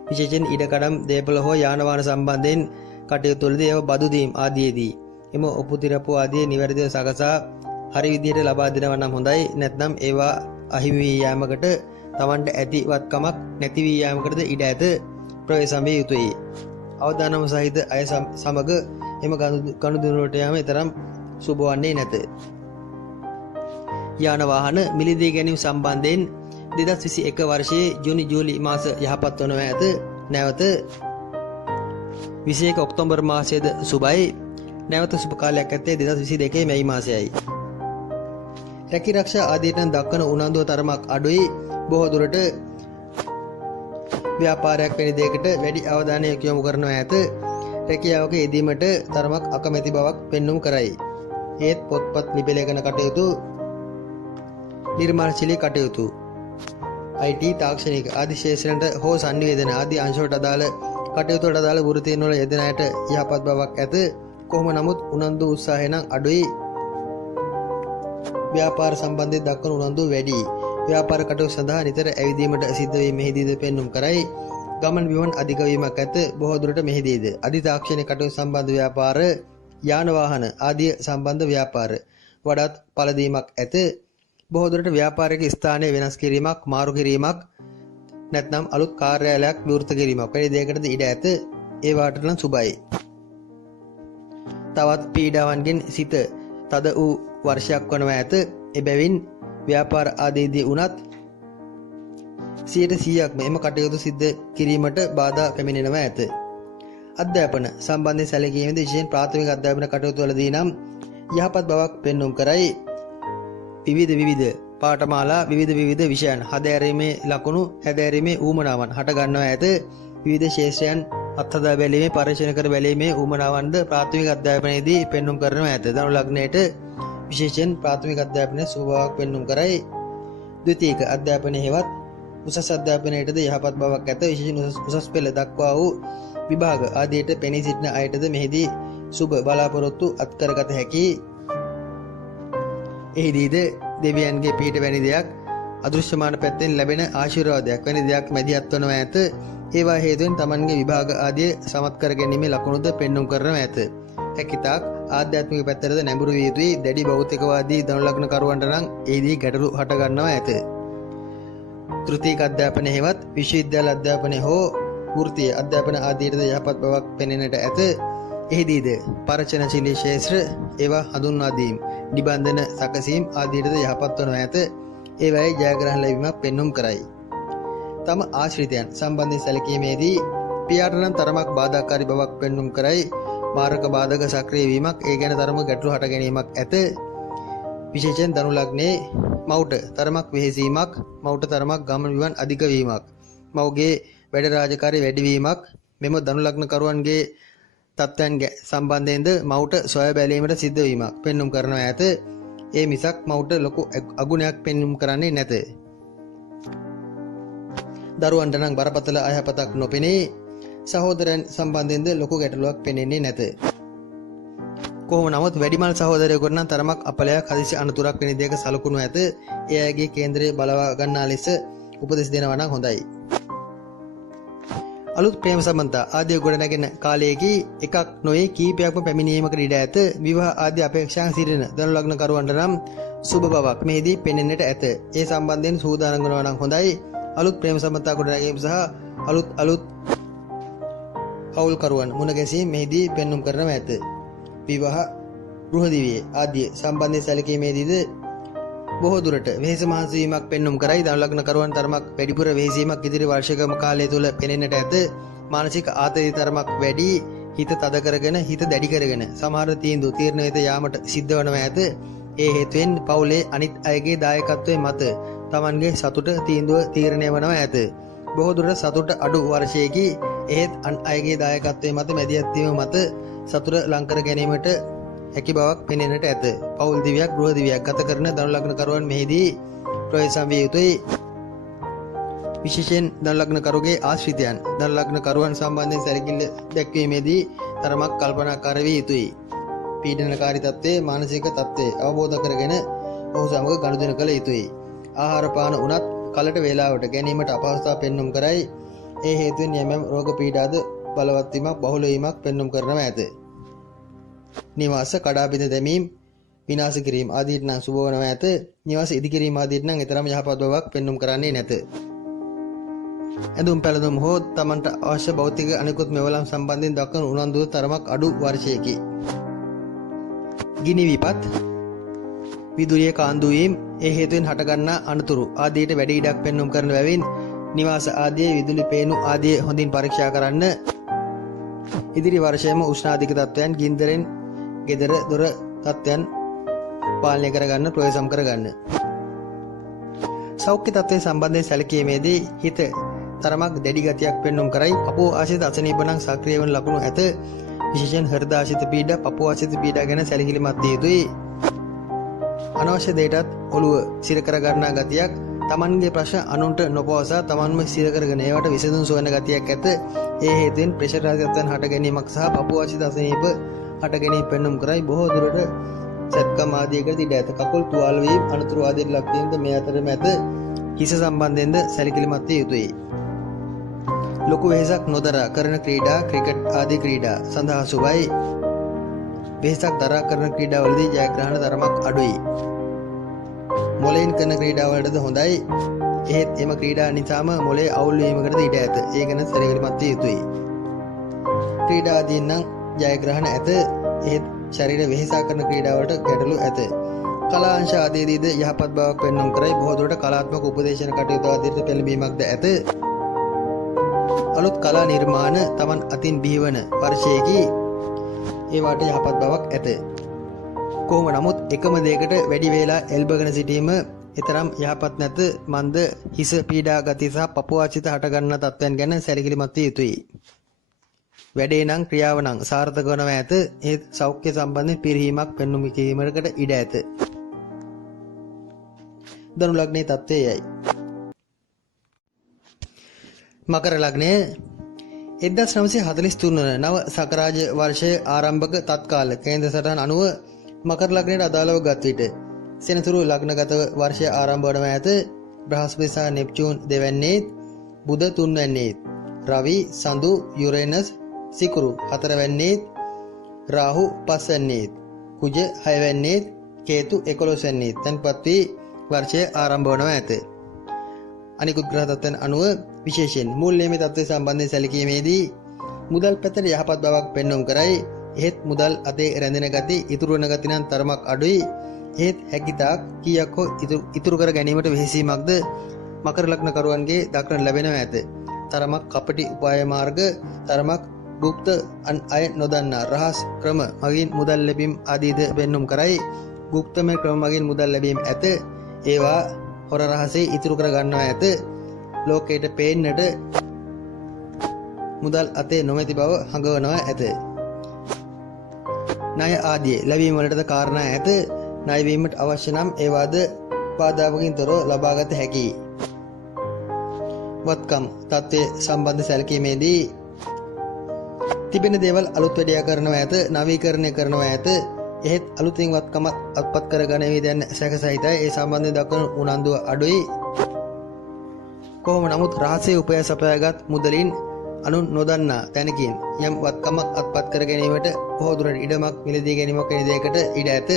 විශේෂයෙන් ඉඩකඩම් දේපල හෝ යාන වාහන සම්බන්ධයෙන් කටයුතු වලදී ඒවා බදු දීම ආදීදී එම ඔප්පු තිරප්පු ආදී නිවැරදිව සකසා හරි විදිහට ලබා දෙනවා නම් හොඳයි. නැත්නම් ඒවා අහිමි වී යාමකට, Tamanට ඇති වත්කමක් නැති වී යාමකටද ඉඩ ඇත. ප්‍රවේශම් විය යුතුයි. අවදානම සහිත අය සමග එම ගනුදෙනු වලට යාම තරම් සුබ වන්නේ නැත. යාන වාහන මිලදී ගැනීම සම්බන්ධයෙන් 2021 වර්ෂයේ ජූනි ජූලි මාස යහපත් වනවා ඇත. නැවත 21 ඔක්තෝබර් මාසයේද සුබයි. නැවත සුබ කාලයක් ඇත්තේ 2022 මැයි මාසයයි. රැකිරක්ෂා ආදීන් දක්වන උනන්දුව තරමක් අඩුයි. බොහෝ දුරට ව්‍යාපාරයක් වැනි දෙයකට වැඩි අවධානයක් යොමු කරනවා ඇත. රැකියාවක යෙදීමට තරමක් අකමැති බවක් පෙන්නුම් කරයි. ඒත් පොත්පත් ලිපිලේඛන කටයුතු, නිර්මාණශීලී කටයුතු, IT තාක්ෂණික ආදී ශේෂ්ත්‍රයන්ට හෝ සංනිවේදන ආදී අංශවලට අදාළ කටයුතු වලට අදාළ වෘත්තීන් වල යෙදෙන අයට යහපත් බවක් ඇත. කොහොම නමුත් උනන්දු උත්සාහය නම් අඩුයි. ව්‍යාපාර සම්බන්ධයෙන් දක්වන උනන්දු වැඩි. ව්‍යාපාර කටයුතු සඳහා නිතර ඇවිදීමට සිද්ධ වීම මෙහිදීද පෙන්නුම් කරයි. ගමන් බිමන් අධික වීමක් ඇත. බොහෝ දුරට මෙහිදීද අධි තාක්ෂණික කටයුතු සම්බන්ධ ව්‍යාපාර, යාන වාහන ආදී සම්බන්ධ ව්‍යාපාර වඩාත් පළදීමක් ඇත. බොහෝ දුරට ව්‍යාපාරික ස්ථානය වෙනස් කිරීමක්, මාරු කිරීමක්, නැත්නම් අලුත් කාර්යාලයක් විවෘත කිරීමක් වැනි දෙයකටද ඉඩ ඇත. ඒ වාට නම් සුබයි. තවත් පීඩාවන්ගෙන් සිත තද වූ වර්ෂයක් වනවා ඇත. එබැවින් ව්‍යාපාර ආදීදී වුණත් 100%ක්ම එම කටයුතු සිද්ධ කිරීමට බාධා පැමිණෙනවා ඇත. අධ්‍යාපන සම්බන්ධයෙන් සැලකීමේදී විශේෂයෙන් ප්‍රාථමික අධ්‍යාපන කටයුතු වලදී නම් යහපත් බවක් පෙන්වුම් කරයි. විවිධ පාඨමාලා විවිධ විෂයන් හදාරීමේ ලකුණු, හැදෑරීමේ ඌමනාවන් හට ගන්නවා ඇත. විවිධ ශේෂ්ත්‍රයන් අත්හදා බැලීමේ, පරීක්ෂණ කර බැලීමේ ඌමනාවන්ද ප්‍රාථමික අධ්‍යාපනයේදී පෙන්වුම් කරනවා ඇත. ධනු ලග්නයට විශේෂයෙන් ප්‍රාථමික අධ්‍යාපනයේ සුබ බවක් පෙන්වුම් කරයි. ද්විතීයික අධ්‍යාපනයේ හෙවත් උසස් අධ්‍යාපනයේද යහපත් බවක් ඇත. විශේෂයෙන් උසස් පෙළ දක්වා වූ විභාග ආදියට පෙනී සිටින අයටද මෙහිදී සුබ බලාපොරොත්තු අත්කරගත හැකි. එහිදීද දෙවියන්ගේ පිහිට වැනි දෙයක්, අදෘශ්‍යමාන පැත්තෙන් ලැබෙන ආශිර්වාදයක් වැනි දෙයක් මැදිහත් වනවා ඇත. ඒවා හේතුවෙන් තමන්ගේ විභාග ආදිය සමත් කර ගැනීමේ ලකුණුද පෙන්වුම් කරනවා ඇත. හැකිතාක් ආධ්‍යාත්මික පැත්තටද නැඹුරු විය යුතුයි. දැඩි භෞතිකවාදී ධනු ලග්න කරුවන්ට නම් එහිදී ගැටලු හට ගන්නවා ඇත. තෘතීයික අධ්‍යාපනයේ හෙවත් විශ්වවිද්‍යාල අධ්‍යාපනයේ හෝ වෘත්තීය අධ්‍යාපන ආදීටද යහපත් බවක් පෙනෙන්නට ඇත. එහිදීද පරීක්ෂණශීලී ශාස්ත්‍ර, ඒවා හඳුන්වා දීම, නිබන්ධන සැකසීම් ආදීටද යහපත් වනු ඇත. ඒවායේ ජයග්‍රහණ ලැබීමක් පෙන්වුම් කරයි. තම ආශ්‍රිතයන් සම්බන්ධයෙන් සැලකීමේදී පියාට නම් තරමක් බාධාකාරී බවක් පෙන්වුම් කරයි. මාරක බාධක සක්‍රිය වීමක්, ඒ ගැන තරම ගැටලු හට ගැනීමක් ඇත. විශේෂයෙන් ධනු ලග්නයේ මවුට තරමක් වෙහෙසීමක්, මවුට තරමක් ගමන් බිමන් අධික වීමක්, මවුගේ වැඩ රාජකාරී වැඩි වීමක් මෙම ධනු ලග්න කරුවන්ගේ තත්ත්වයන් සම්බන්ධයෙන්ද මවුට සොයා බැලීමට සිද්ධ වීමක් පෙන්වුම් කරනවා ඇත. ඒ මිසක් මවුට ලොකු අගුණයක් පෙන්වුම් කරන්නේ නැත. දරුවන්ට නම් බරපතල අයහපතක් නොපෙනේ. සහෝදරයන් සම්බන්ධයෙන්ද ලොකු ගැටලුවක් පෙනෙන්නේ නැත. කොහොම නමුත් වැඩිමල් සහෝදරයෙකුට නම් තරමක් අපලයක්, හදිසි අනතුරක් වෙන දෙයක සලකුණු ඇත. ඒ අයගේ කේන්දරය බලවා ගන්නා ලෙස උපදෙස් දෙනවා නම් හොඳයි. අලුත් ප්‍රේම සම්බන්ධතා ආදී ගොඩනැගෙන කාලයේදී එකක් නොවේ කීපයක්ම පැමිණීමකට ඉඩ ඇත. විවාහ ආදී අපේක්ෂාන් සිටින ධනු ලග්න කරුවන්ට නම් සුබ බවක් මෙහිදී පෙනෙන්නට ඇත. ඒ සම්බන්ධයෙන් සූදානම් වෙනවා නම් හොඳයි. අලුත් ප්‍රේම සම්බන්ධතා ගොඩනැගීම සහ අලුත් හවුල් කරුවන් මුණ ගැසීම මෙහිදී පෙන්වුම් කරනවා ඇත. විවාහ, ගෘහ දිවියේ ආදී සම්බන්ධයෙන් සැලකීමේදීද බොහෝ දුරට වෙහෙස මහන්සි වීමක් පෙන්වුම් කරයි. ධනු ලග්න කරුවන් තරමක් වැඩිපුර වෙහෙසීමක් ඉදිරි වර්ෂයකම කාලය තුල පෙනෙන්නට ඇත. මානසික ආතතිය තරමක් වැඩි, හිත තද කරගෙන, හිත දැඩි කරගෙන සමහර තීරණ වෙත යාමට සිද්ධ වනවා ඇත. ඒ හේතුවෙන් පවුලේ අනිත් අයගේ දායකත්වයේ මත තමන්ගේ සතුට තීරණය වනවා ඇත. බොහෝ දුරට සතුට අඩු වර්ෂයේදී එහෙත් අන් අයගේ දායකත්වයේ මත මැදිහත් වීම මත සතුට ලංකර ගැනීමට හැකි බවක් පෙනෙන්නට ඇත. පෞල් දිවියක්, ගෘහ දිවියක් ගත කරන ධනු ලග්න කරුවන් මෙහිදී ප්‍රවේශම් විය යුතුයි. විශේෂයෙන් ධනු ලග්න කරුගේ ආශ්‍රිතයන් ධනු ලග්න කරුවන් සම්බන්ධයෙන් සැලකිල්ල දැක්වීමේදී තරමක් කල්පනාකාර විය යුතුයි. පීඩනකාරී තත්ත්වයේ මානසික තත්ත්වය අවබෝධ කරගෙන ඔහු සමග ගනුදෙනු කළ යුතුයි. ආහාර පාන උනත් කලට වේලාවට ගැනීමට අපහසුතාව පෙන්වුම් කරයි. ඒ හේතුවෙන් යම් රෝග පීඩාද බලවත් වීමක්, බහුල වීමක් පෙන්වුම් කරනවා ඇත. නිවාස කඩා බිඳ දැමීම, විනාශ කිරීම ආදීට නම් සුබ වනවා ඇත. නිවාස ඉදි කිරීම ආදීට නම් ඊතරම් යහපත් බවක් පෙන්වුම් කරන්නේ නැත. ඇඳුම් පැළඳුම් හෝ තමන්ට අවශ්‍ය භෞතික අනිකුත් මෙවලම් සම්බන්ධයෙන් දක්වන උනන්දුව තරමක් අඩු වර්ෂයකි. ගිනි විපත්, විදුලිය කාන්දු වීම, ඒ හේතුවෙන් හටගන්නා අනතුරු ආදීට වැඩි ඉඩක් පෙන්වුම් කරන බැවින් නිවාස ආදී විදුලි පේනු ආදී හොඳින් පරීක්ෂා කරන්න. ඉදිරි වර්ෂයේම උෂ්ණාධික තත්ත්වයන්, ගින්දරෙන් ගෙදර දොර තත්ත්වයන් පාලනය කරගන්න, ප්‍රවේශම් කරගන්න. සෞඛ්‍ය තත්ත්වයේ සම්බන්ධයෙන් සැලකීමේදී හිත තරමක් දැඩි ගතියක් පෙන්නුම් කරයි. පපුව ආශ්‍රිත අසනීප නම් සක්‍රිය වන ලකුණු ඇත. විශේෂයෙන් හෘද ආශ්‍රිත පීඩා, පපුව ආශ්‍රිත පීඩා ගැන සැලකිලිමත් විය යුතුයි. අනවශ්‍ය දෙයටත් ඔළුව සිර කර ගන්නා ගතියක්, තමන්ගේ ප්‍රශ්න අනුන්ට නොපවසා තමන්ම සිර කරගෙන ඒවට විසඳුම් සොයන ගතියක් ඇත. ඒ හේතුවෙන් ප්‍රෙෂර් ආදියන් හට ගැනීමක් සහ පපුව ආශ්‍රිත අසනීප හට ගැනීම පෙන්නුම් කරයි. බොහෝ දුරට සැත්කම් ආදියකට ඉඩ ඇත. කකුල් තුවාල වීම, අනතුරු ආදියට ලක් වීමද මේ අතරම ඇත. හිස සම්බන්ධයෙන්ද සැලකිලිමත් විය යුතුයි. ලොකු වෙහෙසක් නොදරා කරන ක්‍රීඩා, ක්‍රිකට් ආදී ක්‍රීඩා සඳහා සුබයි. වෙහෙසක් දරා කරන ක්‍රීඩාවලදී ජයග්‍රහණ තරමක් අඩුයි. මොලෙන් කරන ක්‍රීඩාවලටද හොඳයි. එහෙත් එම ක්‍රීඩා නිසාම මොලේ අවුල් වීමකට ඉඩ ඇත. ඒ ගැන සැලකිලිමත් විය යුතුයි. ක්‍රීඩා ආදීන් නම් ජයග්‍රහණ ඇත. එහෙත් ශරීර වෙහෙසා කරන ක්‍රීඩාවලට ගැටලු ඇත. කලා අංශ ආදීදීද යහපත් බවක් පෙන්වුම් කරයි. බොහෝ දුරට කලාත්මක උපදේශන කටයුතු ආදීට පෙළඹීමක්ද ඇත. අලුත් කලා නිර්මාණ තමන් අතින් බිහිවන වර්ෂයේදී ඒවාට යහපත් බවක් ඇත. කොහොම නමුත් එකම දෙයකට වැඩි වේලා එල්බගෙන සිටීම එතරම් යහපත් නැත. මන්ද හිස පීඩා ගති සහ පපුව ආශ්‍රිත හටගන්නා තත්ත්වයන් ගැන සැලකිලිමත් විය යුතුයි. වැඩේ නම් ක්‍රියාව නම් සාර්ථක වනවා ඇත. ඒත් සෞඛ්‍ය සම්බන්ධයෙන් පිරිහීමක් පෙන්නුම් කිරීමකට ඉඩ ඇත. ධනු ලග්නයේ තත්ත්වයයි. මකර ලග්නය 1943 වන නව සකරාජ වර්ෂයේ ආරම්භක තත්කාල කේන්ද්‍ර සටහන අනුව මකර ලග්නයට අදාළව ගත් විට සෙනසුරු ලග්නගත වර්ෂය ආරම්භ වනවා ඇත. බ්‍රහස්පති සහ නෙප්චූන් දෙවැන්නේත්, බුධ තුන්වැන්නේත්, රවි, සඳු, යුරේනස්, සිකුරු හතරවැන්නේත්, රාහු පස්වැන්නේත්, කුජ හයවැන්නේත්, කේතු 11 වැන්නේත් තැන්පත් වී වර්ෂය ආරම්භ වනවා ඇත. අනිකුත් ග්‍රහ තත්ත්වයන් අනුව විශේෂයෙන් මූල්‍යමය තත්ත්වය සම්බන්ධයෙන් සැලකීමේදී මුදල් පැත්තට යහපත් බවක් පෙන්වුම් කරයි. එහෙත් මුදල් අතේ රැඳෙන ගති, ඉතුරු වන ගති නම් තරමක් අඩුයි. එහෙත් හැකිතාක් කීයක් හෝ ඉතුරු කර ගැනීමට වෙහෙසීමක්ද මකර ලග්න කරුවන්ගේ දක්නට ලැබෙනවා ඇත. තරමක් කපටි උපාය මාර්ග, තරමක් গুপ্ত අය නොදන්නා රහස් ක්‍රම මගින් මුදල් ලැබීම ආදීද පෙන්වුම් කරයි. গুপ্তමය ක්‍රම මගින් මුදල් ලැබීම ඇත. ඒවා හොර රහසේ ඉතුරු කර ගන්නවා ඇත. ලෝකයට පේන්නට මුදල් අතේ නොමැති බව හඟවනවා ඇත. ණය ආදී ලැබීම වලටද කාරණා ඇත. ණය වීමට අවශ්‍ය නම් ඒවාද බාධාවකින් තොරව ලබාගත හැකියි. වත්කම් තත්ත්වයේ සම්බන්ධ සැලකීමේදී තිබෙන දේවල් අලුත් වැඩියා කරනවා ඇත. නවීකරණය කරනවා ඇත. එහෙත් අලුතින් වත්කම අත්පත් කර ගනිමේ දැන් සැකසහිතයි. ඒ සම්බන්ධයෙන් දක්වන උනන්දුව අඩුයි. කොහොම නමුත් රහසේ උපය සපයාගත් මුදලින් අනුන් නොදන්නා තැනකින් යම් වත්කමක් අත්පත් කර ගැනීමට බොහෝ දුරට ඉඩමක් මිලදී ගැනීමක් වැනි දෙයකට ඉඩ ඇත.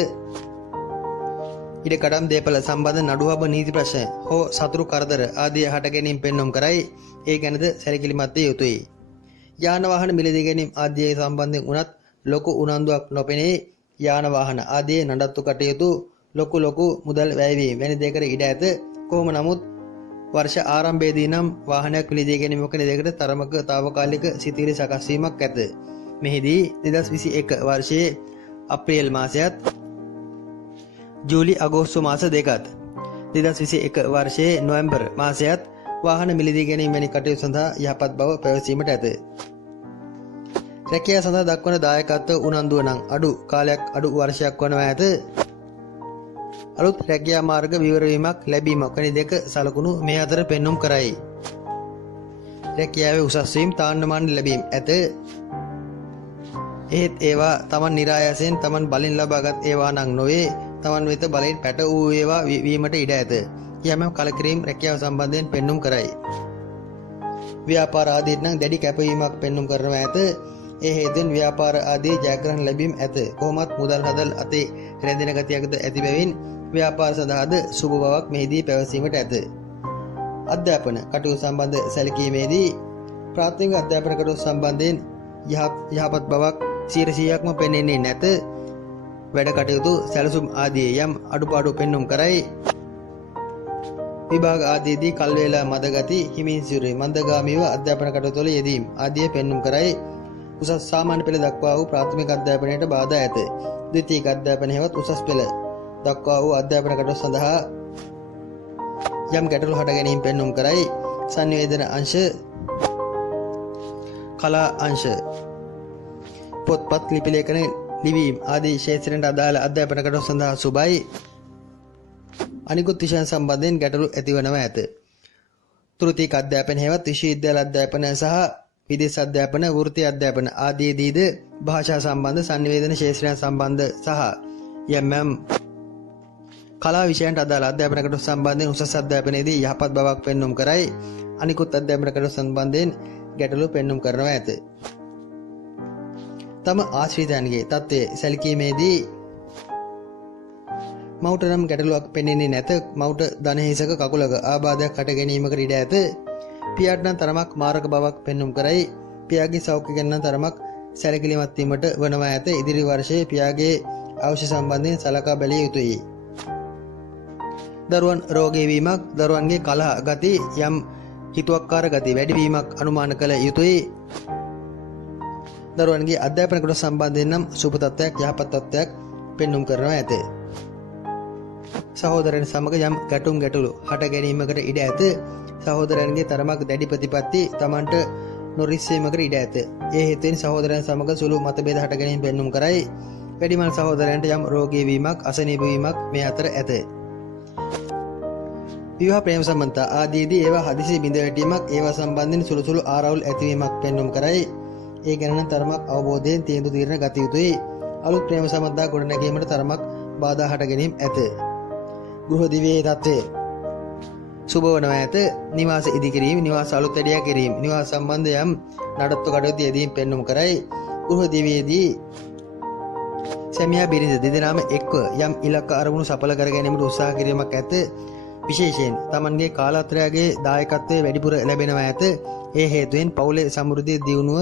ඉඩකඩම් දේපල සම්බන්ධ නඩුහබ නීති ප්‍රශ්න හෝ සතුරු කරදර ආදී හට ගැනීම පෙන්වුම් කරයි. ඒ ගැනද සැලකිලිමත් විය යුතුයි. යාන වාහන මිලදී ගැනීම ආදී සම්බන්ධයෙන් උනත් ලොකු උනන්දුවක් නොපෙනේ. යාන වාහන ආදී නඩත්තු කටයුතු ලොකු මුදල් වැයවීම වැනි දෙයකට ඉඩ ඇත. කොහොම නමුත් වර්ෂ ආරම්භයේදී නම් වාහනයක් මිලදී ගැනීමක දෙයකට තරමක తాවකාලික සිතිවිලි සකස් වීමක් ඇත. මෙහිදී 2021 වර්ෂයේ අප්‍රේල් මාසයත් ජූලි අගෝස්තු මාස දෙකත් 2021 වර්ෂයේ නොවැම්බර් මාසයත් වාහන මිලදී ගැනීම වැනි කටයුතු සඳහා යහපත් බව පැවසීමට ඇත. රැකියාව සඳහා දක්වන දායකත්ව උනන්දුව නම් අඩු කාලයක් අඩු වර්ෂයක් වනවා ඇත. අලුත් රැකියා මාර්ග විවර වීමක් ලැබීමක් වැනි දෙක සලකුණු මේ අතර පෙන්වුම් කරයි. රැකියාවේ උසස් වීම තාන්නමාන ලැබීම ඇත. එහෙත් ඒවා තමන් નિરાයසයෙන් තමන් බලෙන් ලබාගත් ඒවා නම් නොවේ. තමන් වෙත බලෙන් පැට වූ ඒවා වීමට ඉඩ ඇත. යම් කලකිරීම රැකියාව සම්බන්ධයෙන් පෙන්වුම් කරයි. ව්‍යාපාර ආදීන් නම් දැඩි කැපවීමක් පෙන්වුම් කරනවා ඇත. ඒ හේතුවෙන් ව්‍යාපාර ආදී ජයග්‍රහණ ලැබීම ඇත. කොහොමත් මුදල් හදල් අතේ රැඳෙන ගතියක්ද ඇති බැවින් ව්‍යාපාර සඳහාද සුබ බවක් මෙහිදී පැවසීමට ඇත. අධ්‍යාපන කටයුතු සම්බන්ධ සැලකීමේදී ප්‍රාථමික අධ්‍යාපන කටයුතු සම්බන්ධයෙන් යහපත් බවක් 100%ක්ම පෙනෙන්නේ නැත. වැඩ කටයුතු සැලසුම් ආදී යම් අඩුපාඩු පෙන්වුම් කරයි. විභාග ආදීදී කල් වේලා මද ගති හිමින් සිරුරේ මන්දගාමීව අධ්‍යාපන කටයුතු වල යෙදීම ආදී පෙන්වුම් කරයි. උසස් සාමාන්‍ය පෙළ දක්වා වූ ප්‍රාථමික අධ්‍යාපනයට බාධා ඇත. ද්විතීයික අධ්‍යාපනය හෙවත් උසස් පෙළ දක්වා වූ අධ්‍යාපන කටයුතු සඳහා යම් ගැටලු හට ගැනීම පෙන්වුම් කරයි. සංවේදන අංශ, කලා අංශ, පොත්පත් ලිපි ලේඛන ලිවීම ආදී ක්ෂේත්‍රයන්ට අදාළ අධ්‍යාපන කටයුතු සඳහා සුබයි. අනිකුත් විෂයන් සම්බන්ධයෙන් ගැටලු ඇතිවනවා ඇත. තෘතීක අධ්‍යාපන හේවත් විශ්වවිද්‍යාල අධ්‍යාපන සහ විදේශ අධ්‍යාපන, වෘත්ති අධ්‍යාපන ආදීදීද භාෂා සම්බන්ධ සංවේදන ක්ෂේත්‍රයන් සම්බන්ධ සහ යම් කලා විෂයන්ට අදාළ අධ්‍යාපන කටයුතු සම්බන්ධයෙන් උසස් අධ්‍යාපනයේදී යහපත් බවක් පෙන්눔 කරයි. අනිකුත් අධ්‍යාපන කටයුතු සම්බන්ධයෙන් ගැටලු පෙන්눔 කරනවා ඇත. තම ආශ්‍රිතයන්ගේ තත්ත්වය සැලකීමේදී මවුට නම් ගැටලුවක් පෙනෙන්නේ නැත. මවුට දණහිසක කකුලක ආබාධයක් හට ගැනීමකට ඉඩ ඇත. පියාට නම් තරමක් මාරක බවක් පෙන්눔 කරයි. පියාගේ සෞඛ්‍ය ගැන නම් තරමක් සැලකිලිමත් වීමට වනවා ඇත. ඉදිරි වර්ෂයේ පියාගේ අවශ්‍ය සම්බන්ධයෙන් සලකා බැලිය යුතුයි. දරුවන් රෝගී වීමක්, දරුවන්ගේ කලහ ගති, යම් හිතුවක්කාර ගති වැඩිවීමක් අනුමාන කළ යුතුයි. දරුවන්ගේ අධ්‍යාපන කටයුතු සම්බන්ධයෙන් නම් සුබ තත්ත්වයක්, යහපත් තත්ත්වයක් පෙන්눔 කරනවා ඇත. සහෝදරයන් සමග යම් ගැටලු හට ගැනීමකට ඉඩ ඇත. සහෝදරයන්ගේ තරමක් දැඩි ප්‍රතිපත්ති Tamanට නොරිස්සීමකට ඉඩ ඇත. ඒ හේතුවෙන් සහෝදරයන් සමග සුළු මතභේද හට ගැනීම පෙන්눔 කරයි. වැඩිමල් සහෝදරයන්ට යම් රෝගී වීමක්, අසනීප වීමක් මේ අතර ඇත. විවාහ ප්‍රේම සම්බන්ධතා ආදීදී ඒවා හදිසි බිඳ වැටීමක්, ඒවා සම්බන්ධයෙන් සුළු ආරවුල් ඇතිවීමක් පෙන්눔 කරයි. ඒ ගැන නම් තරමක් අවබෝධයෙන් තීන්දුව తీරන ගත යුතුයි. අලුත් ප්‍රේම සම්බන්ධතා ගොඩනැගීමට තරමක් බාධා හට ගැනීම ඇත. ගෘහ දිවියේ තත්ත්වය සුබ වනවා ඇත. නිවාස ඉදිකිරීම, නිවාස අලුත් වැඩියා කිරීම, නිවාස සම්බන්ධ යම් නඩත්තු කටයුතු යෙදීම් පෙන්눔 කරයි. ගෘහ දිවියේදී සැමියා බිරිඳ දෙදෙනාම එක්ව යම් ඉලක්ක අරමුණු සඵල කර ගැනීමට උත්සාහ කිරීමක් ඇත. විශේෂයෙන් Tamanගේ කාලත්‍රයාගේ දායකත්වයේ වැඩිපුර ලැබෙනවා ඇත. ඒ හේතුවෙන් පවුලේ සමෘද්ධිය දියුණුව,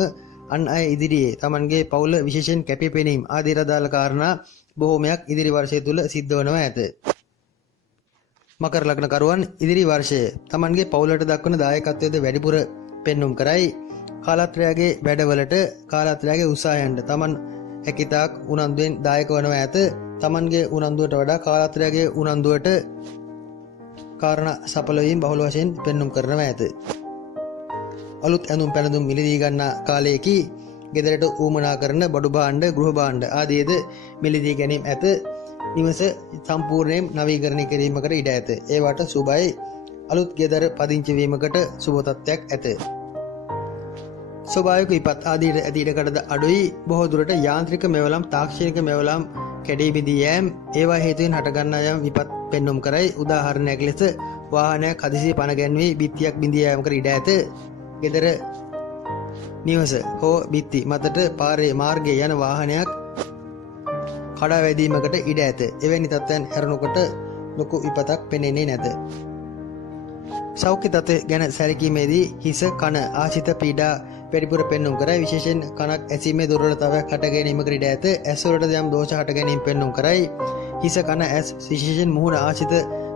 අන් අය ඉදිරියේ Tamanගේ පවුල විශේෂයෙන් කැපිපෙනීම ආදී රදාළ කාරණා බොහෝමයක් ඉදිරි වර්ෂය තුල සිද්ධ වනවා ඇත. මකර ලග්න කරුවන් ඉදිරි වර්ෂයේ Tamanගේ පවුලට දක්වන දායකත්වයේද වැඩිපුර පෙන්눔 කරයි. කාලත්‍රයාගේ වැඩවලට, කාලත්‍රයාගේ උත්සාහයන්ට Taman හැකිතාක් උනන්දුවෙන් දායක වනවා ඇත. Tamanගේ උනන්දුවට වඩා කාලත්‍රයාගේ උනන්දුවට කාරණා සඵල වීම බහුල වශයෙන් පෙන්눔 කරනවා ඇත. අලුත් ඇඳුම් පැළඳුම් මිලදී ගන්නා කාලයේදී ගෙදරට ඌමනා කරන බඩු භාණ්ඩ, ගෘහ භාණ්ඩ ආදීද මිලදී ගැනීම ඇත. නිවස සම්පූර්ණයෙන් නවීකරණය කිරීමකට ඉඩ ඇත. ඒවට සුබයි. අලුත් ගෙදර පදිංචි වීමකට සුබ තත්ත්වයක් ඇත. ස්වභාවික විපත් ආදීට ඇති ඉඩකඩද අඩුයි. බොහෝ දුරට යාන්ත්‍රික මෙවලම්, තාක්ෂණික මෙවලම් කැඩී බිඳී යෑම, ඒවා හේතුවෙන් හටගන්නා යම් විපත් පෙන්눔 කරයි. උදාහරණයක් ලෙස වාහනයක් හදිසි පණ ගැන්වී බිත්තියක් බිඳී යාමකට ඉඩ ඇත. ගෙදර, නිවස හෝ බිත්ති මතට පාරේ මාර්ගයේ යන වාහනයක් කඩා වැදීමකට ඉඩ ඇත. එවැනි තත්ත්වයන් හැරුණකොට ලොකු විපතක් පෙනෙන්නේ නැත. සෞඛ්‍ය තත්ත්වය ගැන සැලකීමේදී හිස, කන ආශිත පීඩා වැඩිපුර පෙන්눔 කරයි. විශේෂයෙන් කනක් ඇසීමේ දුර්වලතාවයක් හට ගැනීමකට ඉඩ ඇත. ඇස් වලට යම් දෝෂ හට ගැනීම පෙන්눔 කරයි. හිස, කන, ඇස් විශේෂයෙන් මුහුණ ආශිත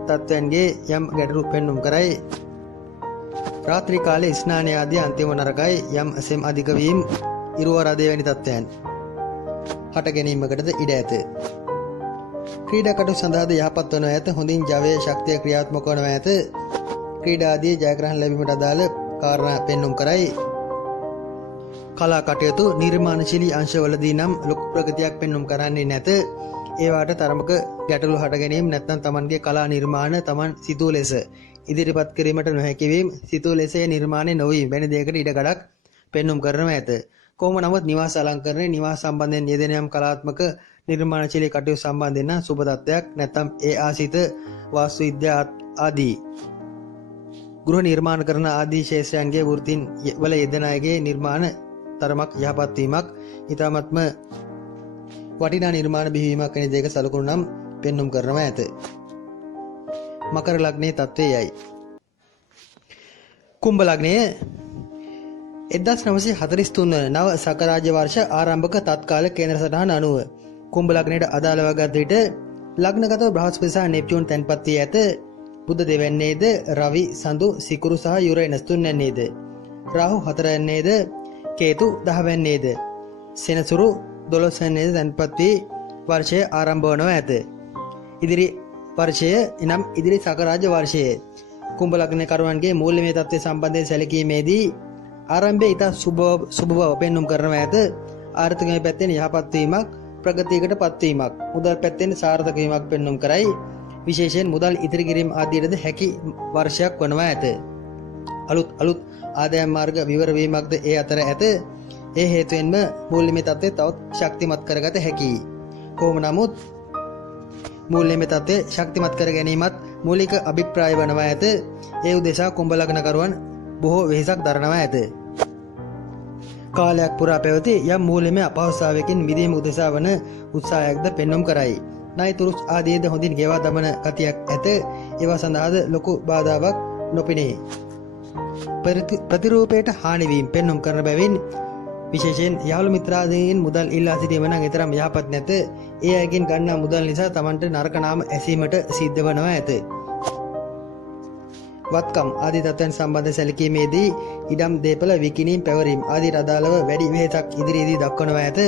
තත්ත්වයන්ගේ යම් ගැටලු පෙන්눔 කරයි. රාත්‍රී කාලයේ ස්නානය ආදී අන්තිම නරකයි. යම් සෙම් අධික වීම, ඉරුවරදේ වැනි තත්ත්වයන් හට ගැනීමකටද ඉඩ ඇත. ක්‍රීඩා කටයුතු සඳහාද යහපත් වනු ඇත. හොඳින් ජවයේ ශක්තිය ක්‍රියාත්මක වනු ඇත. ක්‍රීඩාදී ජයග්‍රහණ ලැබීමට අදාළ කාරණා පෙන්눔 කරයි. කලා කටයුතු, නිර්මාණශීලී අංශවලදී නම් ලොකු ප්‍රගතියක් පෙන්눔 කරන්නේ නැත. ඒවාට තරමක ගැටලු හට ගැනීම, නැත්නම් Tamanගේ කලා නිර්මාණ Taman සිතූ ලෙස ඉදිරිපත් කිරීමට නොහැකි වීම, සිතූ ලෙස නිර්මාණය නොවීම වැනි දෙයකට ඉඩකඩක් පෙන්눔 කරනවා ඇත. කොහොම නමුත් නිවාස අලංකරණය, නිවාස සම්බන්ධයෙන් යෙදෙන යම් කලාත්මක නිර්මාණශීලී කටයුතු සම්බන්ධයෙන් නම් සුබ තත්ත්වයක්, නැත්නම් ඒ ආසිත වාස්තු විද්‍යා ආදී ගෘහ නිර්මාණ කරන ආදී ශේෂ්ත්‍රයන්ගේ වෘත්තීන් වල යෙදෙන අයගේ නිර්මාණ තරමක් යහපත් වීමක්, ඊටමත්ම වටිනා නිර්මාණ බිහිවීමක් වැනි දෙයක සලකුණු නම් පෙන්눔 කරනවා ඇත. මකර ලග්නයේ තත්ත්වයයි. කුම්භ ලග්නය 1943 වන නව සකරාජ වර්ෂ ආරම්භක තත්කාල කේන්ද්‍ර සටහන අනුව කුම්භ ලග්නයට අදාළ වගත් විට ලග්නගතව බ්‍රහස්පති සහ නෙප්චූන් තැන්පත් වී ඇත. බුධ දෙවැන්නේද, රවි, සඳු, සිකුරු සහ යුරේනස් තුන්වැන්නේද, රාහු හතරවැන්නේද, කේතු 10 වැන්නේද, සෙනසුරු 12 වැන්නේද තැන්පත් වී වර්ෂය ආරම්භ වනවා ඇත. ඉදිරි වර්ෂය එනම් ඉදිරි සකරාජ වර්ෂයේ කුම්භ ලග්නකරුවන්ගේ මූල්‍යමය තත්ත්වය සම්බන්ධයෙන් සැලකීමේදී ආරම්භයේ ඉතා සුබ බව පෙන්눔 කරනවා ඇත. ආර්ථිකමය පැත්තෙන් යහපත් වීමක්, ප්‍රගතියකට පත්වීමක්, මුදල් පැත්තෙන් සාර්ථක වීමක් පෙන්눔 කරයි. විශේෂයෙන් මුදල් ඉතිරි කිරීම ආදියටද හැකි වර්ෂයක් වනවා ඇත. අලුත් ආදායම් මාර්ග විවර වීමක්ද ඒ අතර ඇත. ඒ හේතුවෙන්ම මූල්‍යමය තත්ත්වය තවත් ශක්තිමත් කරගත හැකියි. කොහොම නමුත් මූල්‍යමය තත්ත්වය ශක්තිමත් කර ගැනීමත් මූලික අභිප්‍රාය වනවා ඇත. ඒ උදෙසා කුම්භ ලග්නකරුවන් බොහෝ වෙහෙසක් දරනවා ඇත. කාලයක් පුරා පැවති යම් මූල්‍යමය අපහසුතාවයකින් මිදීම උදෙසා වන උත්සාහයක්ද පෙන්눔 කරයි. ණය තුරුස් ආදීද හොඳින් ගෙවා දමන ගතියක් ඇත. ඒවා සඳහාද ලොකු බාධාවක් නොපෙනේ. ප්‍රතිරූපයට හානිවීම පෙන්눔 කරන බැවින් විශේෂයෙන් යාළු මිත්‍රාදීන් මුදල් ඉල්ලා සිටීම නම් තරම් යහපත් නැත. ඒ අයගෙන් ගන්නා මුදල් නිසා Tamanට නරක නාම ඇසීමට සිද්ධ වනවා ඇත. වත්කම් ආදී තත්ත්වයන් සම්බන්ධ සැලකීමේදී ඉඩම් දේපල විකිණීම් පැවරීම ආදී අදාළව වැඩි වෙහෙසක් ඉදිරියේදී දක්වනවා ඇත.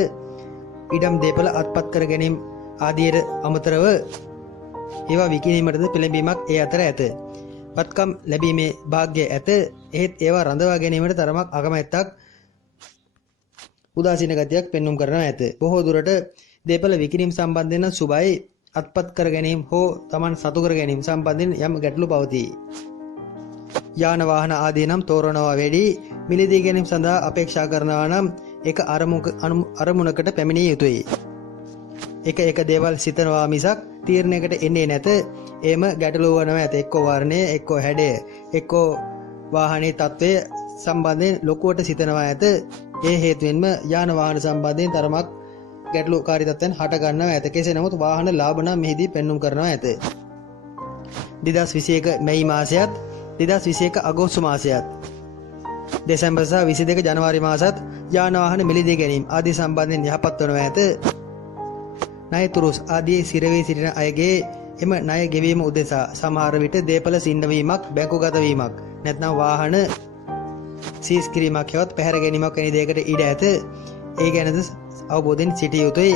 ඉඩම් දේපල අත්පත් කර ගැනීම ආදියට අමතරව ඒවා විකිණීමටද පෙළඹීමක් ඒ අතර ඇත. වත්කම් ලැබීමේ වාග්ය ඇත. එහෙත් ඒවා රඳවා ගැනීමට තරමක් අකමැත්තක් උදාසීන ගතියක් පෙන්눔 කරනවා ඇත. බොහෝ දුරට දේපල විකිණීම් සම්බන්ධයෙන් සුබයි. අත්පත් කර ගැනීම හෝ Taman සතු කර ගැනීම සම්බන්ධයෙන් යම් ගැටලු පවතී. යාන වාහන ආදී නම් තෝරනවා වැඩි. මිලදී ගැනීම සඳහා අපේක්ෂා කරනවා නම් එක අරමුණකට පැමිණිය යුතුයි. එක දේවල් සිතනවා මිසක් තීරණයකට එන්නේ නැත. එම ගැටලුව වනවා ඇත. එක්කෝ වර්ණය, එක්කෝ හැඩය, එක්කෝ වාහනේ තත්ත්වය සම්බන්ධයෙන් ලොකුවට සිතනවා ඇත. ඒ හේතුවෙන්ම යාන වාහන සම්බන්ධයෙන් තරමක් ගැටලුකාරී තත්ත්වයන් හට ගන්නවා ඇත. කෙසේ නමුත් වාහන ලාභ නම් මෙහිදී පෙන්눔 කරනවා ඇත. 2021 මැයි මාසයත් 2021 අගෝස්තු මාසයත් දෙසැම්බර් සහ 22 ජනවාරි මාසත් යාන වාහන මිලදී ගැනීම ආදී සම්බන්ධයෙන් යහපත් වනවා ඇත. ණය තුරුස් ආදී සිරවී සිටින අයගේ එම ණය ගෙවීම උදෙසා සමහර විට දේපල සින්නවීමක්, බැංකුගත වීමක්, නැත්නම් වාහන සීස් කිරීමක් හෙවත් පැහැර ගැනීමක් වැනි දෙයකට ඉඩ ඇත. ඒ ගැනද අවබෝධයෙන් සිටිය යුතුයි.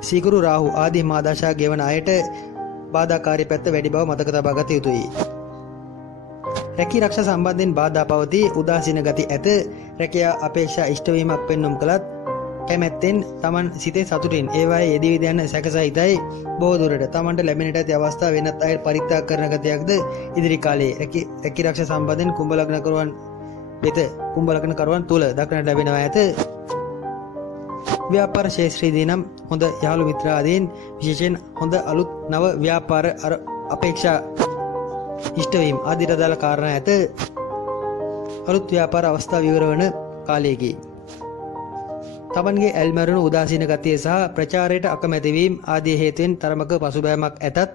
සීකුරු රාහු ආදී මාදශා ගෙවන අයට බාධාකාරී පැත්ත වැඩි බව මතක තබා ගත යුතුයි. රැකී රක්ෂා සම්බන්ධයෙන් බාධා පවතී. උදාසීන ගති ඇත. රැකියා අපේක්ෂා ඉෂ්ට වීමක් පෙන්눔 කළත් කැමැත්තෙන් Taman සිතේ සතුටින් ඒවායේ යෙදී විදයන් සැකසහිතයි. බොහෝ දුරට Tamanට ලැබෙනට ඇති අවස්ථා වෙනත් අයට පරිත්‍යාග කරන ගතියක්ද ඉදිරි කාලයේ රැකී රක්ෂා සම්බන්ධයෙන් කුම්භ ලග්නකරුවන් වෙත කුම්භ ලග්නකරුවන් තුල දක්නට ලැබෙනවා ඇත. ව්‍යාපාර ශේත්‍රයේදී නම් හොඳ යාළු මිත්‍රාදීන් විශේෂයෙන් හොඳ අලුත් නව ව්‍යාපාර අපේක්ෂා ඉෂ්ට වීම ආදී අදාළ කාරණා ඇත. අලුත් ව්‍යාපාර අවස්ථා විවර වන කාලයේදී Tamanගේ ඇල්මරුණු උදාසීන ගතිය සහ ප්‍රචාරයට අකමැති වීම ආදී හේතුවෙන් තරමක පසුබෑමක් ඇතත්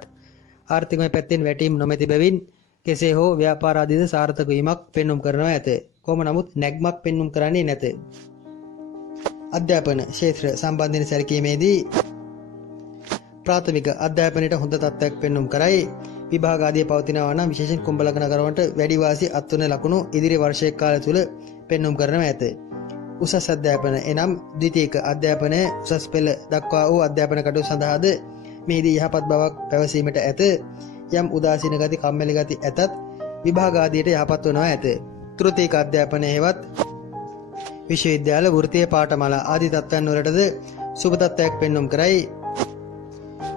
ආර්ථිකමය පැත්තෙන් වැටීම් නොමැති බැවින් කෙසේ හෝ ව්‍යාපාර ආදීද සාර්ථක වීමක් පෙන්눔 කරනවා ඇත. කොහොම නමුත් නැග්මක් පෙන්눔 කරන්නේ නැත. අධ්‍යාපන ක්ෂේත්‍ර සම්බන්ධයෙන් සැලකීමේදී ප්‍රාථමික අධ්‍යාපනයට හොඳ තත්ත්වයක් පෙන්눔 කරයි. විභාග ආදී පවතිනවා නම් විශේෂයෙන් කුම්භ ලග්නකරුවන්ට වැඩි වාසි අත්වන ලකුණු ඉදිරි වර්ෂයේ කාලය තුල පෙන්눔 කරනවා ඇත. උසස් අධ්‍යාපන එනම් ද්විතීයික අධ්‍යාපනය උසස් පෙළ දක්වා වූ අධ්‍යාපන කටයුතු සඳහාද මෙහිදී යහපත් බවක් පැවසීමට ඇත. යම් උදාසීන ගති, කම්මැලි ගති ඇතත් විභාග ආදියට යහපත් වනවා ඇත. තෘතීයික අධ්‍යාපනය හෙවත් විශ්වවිද්‍යාල, වෘත්තීය පාඨමාලා ආදී තත්ත්වයන් වලටද සුබ තත්ත්වයක් පෙන්눔 කරයි.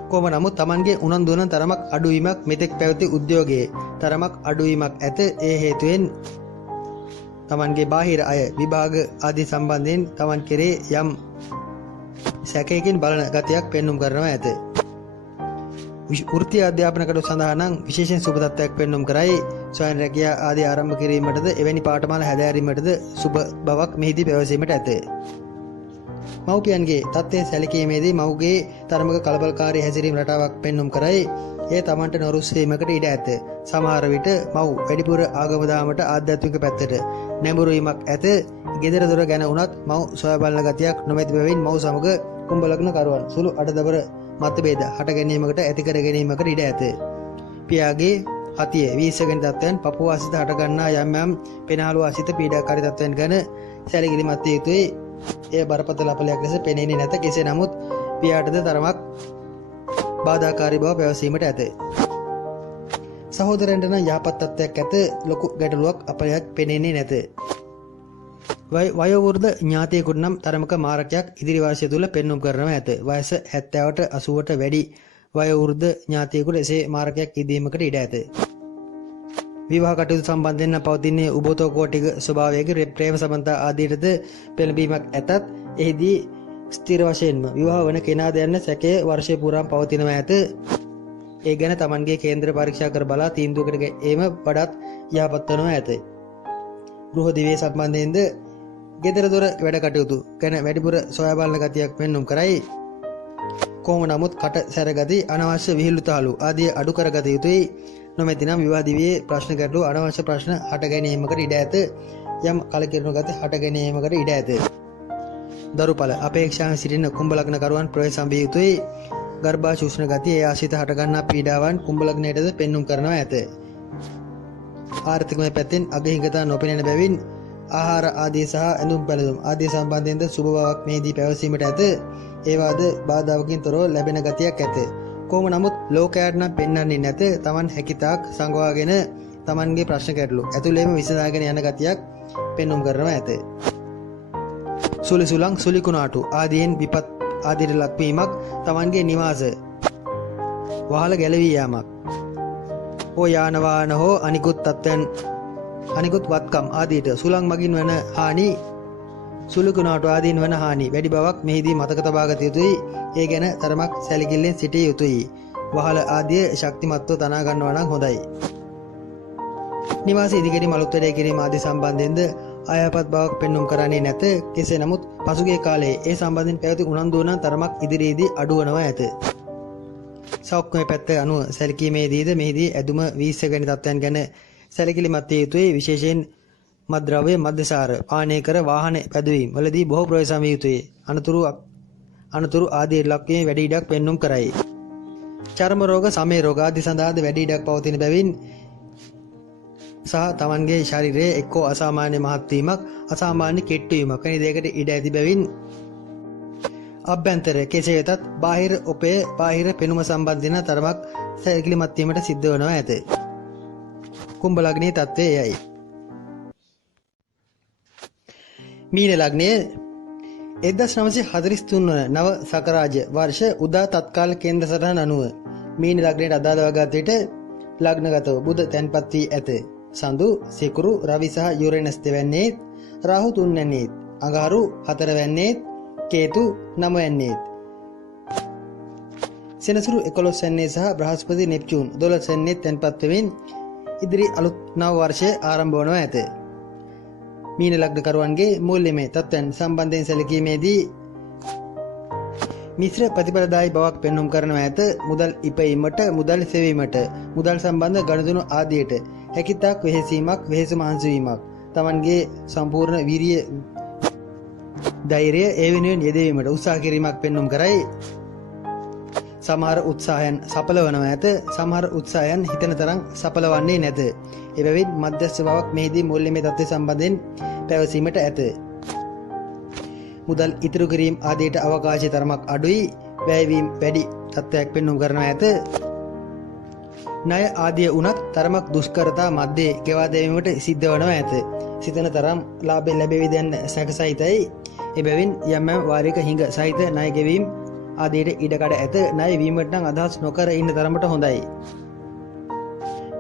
කොහොම නමුත් Tamanගේ උනන්දු වන තරමක් අඩුවීමක් මෙතෙක් පැවති උද්‍යෝගයේ තරමක් අඩුවීමක් ඇත. ඒ හේතුවෙන් Tamanගේ බාහිර අය විභාග ආදී සම්බන්ධයෙන් Taman කෙරේ යම් සැකයකින් බලන ගතියක් පෙන්눔 කරනවා ඇත. වෘත්තීය අධ්‍යාපන කටයුතු සඳහා නම් විශේෂයෙන් සුබ තත්ත්වයක් පෙන්눔 කරයි. ස්වයං රැකියා ආදී ආරම්භ කිරීමටද එවැනි පාඨමාලා හැදෑරීමටද සුබ බවක් මෙහිදී පැවසීමට ඇත. මව්පියන්ගේ තත්ත්වය සැලකීමේදී මව්ගේ තරමක කලබලකාරී හැසිරීම රටාවක් පෙන්눔 කරයි. එය Tamanට නොරුස්සීමකට ඉඩ ඇත. සමහර විට මව් වැඩිපුර ආගම දාමට ආධ්‍යාත්මික පැත්තට නැඹුරු වීමක් ඇත. ගෙදර දොර ගැන වුණත් මව් සොයා බලන ගතියක් නොමැති බැවින් මව් සමග කුම්භ ලග්නකරුවන් සුළු අඩදබර මතභේද හට ගැනීමකට ඇති කර ගැනීමකට ඉඩ ඇත. පියාගේ හතිය වීසගෙන තත්ත්වයන් පපුව අසිත හට ගන්නා යම් පෙනහළු අසිත පීඩාකාරී තත්ත්වයන් ගැන සැලකිලිමත් විය යුතුයි. එය බරපතල අපලයක් ලෙස පෙනෙන්නේ නැත. කෙසේ නමුත් පියාටද තරමක් බාධාකාරී බව පැවසීමට ඇත. සහෝදරයන්ට නම් යහපත් තත්ත්වයක් ඇත. ලොකු ගැටලුවක් අපලයක් පෙනෙන්නේ නැත. වයෝවෘද්ධ ඥාතියෙකුට නම් තරමක මාරකයක් ඉදිරි වර්ෂය තුල පෙන්눔 කරනවා ඇත. වයස 70ට 80ට වැඩි වයෝවෘද්ධ ඥාතියෙකුට එසේ මාරකයක් ඉදීමකට ඉඩ ඇත. විවාහ කටයුතු සම්බන්ධයෙන් පවතින්නේ උබතෝ කෝටික ස්වභාවයක ප්‍රේම සම්බන්ධතා ආදීටද පෙළඹීමක් ඇතත් එහිදී ස්ථිර වශයෙන්ම විවාහ වන කෙනාද යන්න සැකය වර්ෂය පුරාම පවතිනවා ඇත. ඒ ගැන Tamanගේ කේන්ද්‍ර පරීක්ෂා කර බලා තීන්දුවකට ඒම වඩාත් යහපත් වනවා ඇත. ගෘහ දිවිය සම්බන්ධයෙන්ද ගෙදර දොර වැඩ කටයුතු ගැන වැඩිපුර සොයා බලන ගතියක් පෙන්눔 කරයි. කොහොම නමුත් කට සැරගති අනවශ්‍ය විහිළුතාලු ආදී අඩු කරගත යුතුයි. නොමැතිනම් විවාහ දිවියේ ප්‍රශ්න ගැටලු අනවශ්‍ය ප්‍රශ්න හට ගැනීමකට ඉඩ ඇත. යම් කලකිරුණු ගති හට ගැනීමකට ඉඩ ඇත. දරුඵල අපේක්ෂාවෙන් සිටින කුම්භ ලග්න කරුවන් ප්‍රවේශ සම්බිය යුතුයි. ගර්භාෂ උෂ්ණ ගතිය ඒ ආශ්‍රිත හටගන්නා පීඩාවන් කුම්භ ලග්නයටද පෙන්눔 කරනවා ඇත. ආර්ථිකමය පැත්තෙන් අගහිඟතා නොපෙනෙන බැවින් ආහාර ආදී සහ ඇඳුම් පැළඳුම් ආදී සම්බන්ධයෙන්ද සුබ බවක් මේදී පැවසීමට ඇත. ඒවාද බාධාවකින් තොරව ලැබෙන ගතියක් ඇත. කොහොම නමුත් ලෝකයට නම් පෙන්වන්නේ නැත. Taman හැකිතාක් සංගවාගෙන Tamanගේ ප්‍රශ්න ගැටලු ඇතුළේම විසඳාගෙන යන ගතියක් පෙන්눔 කරනවා ඇත. සුලිසුලං සුලිකුණාටු ආදීන් විපත් ආදීට ලක්වීමක් Tamanගේ නිවාස වහල ගැලවී යාමක් හෝ යාන වාහන හෝ අනිකුත් වත්කම් ආදීට සුළං මගින් වන හානි සුලිකුණාටු ආදීන් වන හානි වැඩි බවක් මෙහිදී මතක තබා ගත යුතුයි. ඒ ගැන තරමක් සැලකිල්ලෙන් සිටිය යුතුයි. වහල ආදිය ශක්තිමත්ව තනා ගන්නවා නම් හොඳයි. නිවාස ඉදිකිරීම අලුත් වැඩ කිරීම ආදී සම්බන්ධයෙන්ද අයහපත් බවක් පෙන්눔 කරන්නේ නැත. කෙසේ නමුත් පසුගිය කාලයේ ඒ සම්බන්ධයෙන් පැවති උනන්දුව නම් තරමක් ඉදිරියේදී අඩු වනවා ඇත. සෞඛ්‍යමය පැත්ත අනුව සැලකීමේදීද මෙහිදී ඇදුම වීස්සගෙන තත්ත්වයන් ගැන සැලකිලිමත් විය යුතුයි. විශේෂයෙන් මත්ද්‍රව්‍ය මද්යසාර පානය කර වාහන පැදවීම වලදී බොහෝ ප්‍රවේශම් විය යුතුයි. අනතුරු ආදී ලක්වීමේ වැඩි ඉඩක් පෙන්눔 කරයි. චර්ම රෝග සමේ රෝග ආදී සඳහාද වැඩි ඉඩක් පවතින බැවින් සහ Tamanගේ ශරීරයේ එක්කෝ අසාමාන්‍ය මහත් වීමක් අසාමාන්‍ය කෙට්ටු වීමක් වැනි දෙයකට ඉඩ ඇති බැවින් අභ්‍යන්තර කෙසේ වෙතත් බාහිර ඔපේ බාහිර පෙනුම සම්බන්ධයෙන් තරමක් සැලකිලිමත් වීමට සිද්ධ වෙනවා ඇත. කුම්භ ලග්නයේ තත්ත්වය එයයි. මීන ලග්නයේ 1943 වන නව සකරාජ වර්ෂ උදා තත්කාල කේන්ද්‍ර සටහන අනුව මීන ලග්නයට අදාළ වගාත විට ලග්නගතව බුධ තැන්පත් වී ඇත. සඳු සිකුරු රවි සහ යුරේනස් දෙවැන්නේත් රාහු තුන්වැන්නේත් අඟහරු හතරවැන්නේත් කේතු නවවැන්නේත් සෙනසුරු 11 වැන්නේ සහ බ්‍රහස්පති නෙප්චූන් 12 වැන්නේ තැන්පත් වෙමින් ඉදිරි අලුත් නව වර්ෂය ආරම්භ වනවා ඇත. මීන ලග්න කරුවන්ගේ මූල්‍යමය තත්ත්වයන් සම්බන්ධයෙන් සැලකීමේදී මිශ්‍ර ප්‍රතිඵලදායී බවක් පෙන්눔 කරනවා ඇත. මුදල් ඉපයීමට මුදල් සෙවීමට මුදල් සම්බන්ධ ගනුදෙනු ආදියට හැකිතාක් වෙහෙසීමක් වෙහෙස මහන්සි වීමක් Tamanගේ සම්පූර්ණ වීරිය ධෛර්යය ඒ වෙනුවෙන් යෙදවීමට උත්සාහ කිරීමක් පෙන්눔 කරයි. සමහර උත්සාහයන් සඵල වනවා ඇත. සමහර උත්සාහයන් හිතන තරම් සඵල වන්නේ නැත. එබැවින් මධ්‍යස්ථ බවක් මෙහිදී මූල්‍යමය තත්ත්වය සම්බන්ධයෙන් පැවසීමට ඇත. මුදල් ඉතුරු කිරීම ආදියට අවකාශය තරමක් අඩුයි. වැයවීම වැඩි තත්ත්වයක් පෙන්눔 කරනවා ඇත. ණය ආදිය උනත් තරමක් දුෂ්කරතා මැද්දේ ගෙවා දැමීමට සිද්ධ වනවා ඇත. සිතන තරම් ලාභය ලැබෙවිද යන්න සැකසිතයි. එබැවින් යම් වාරික හිඟ සහිත ණය ගෙවීම ආදියට ඉඩකඩ ඇත. ණය වීමට නම් අදහස් නොකර ඉන්න තරමට හොඳයි.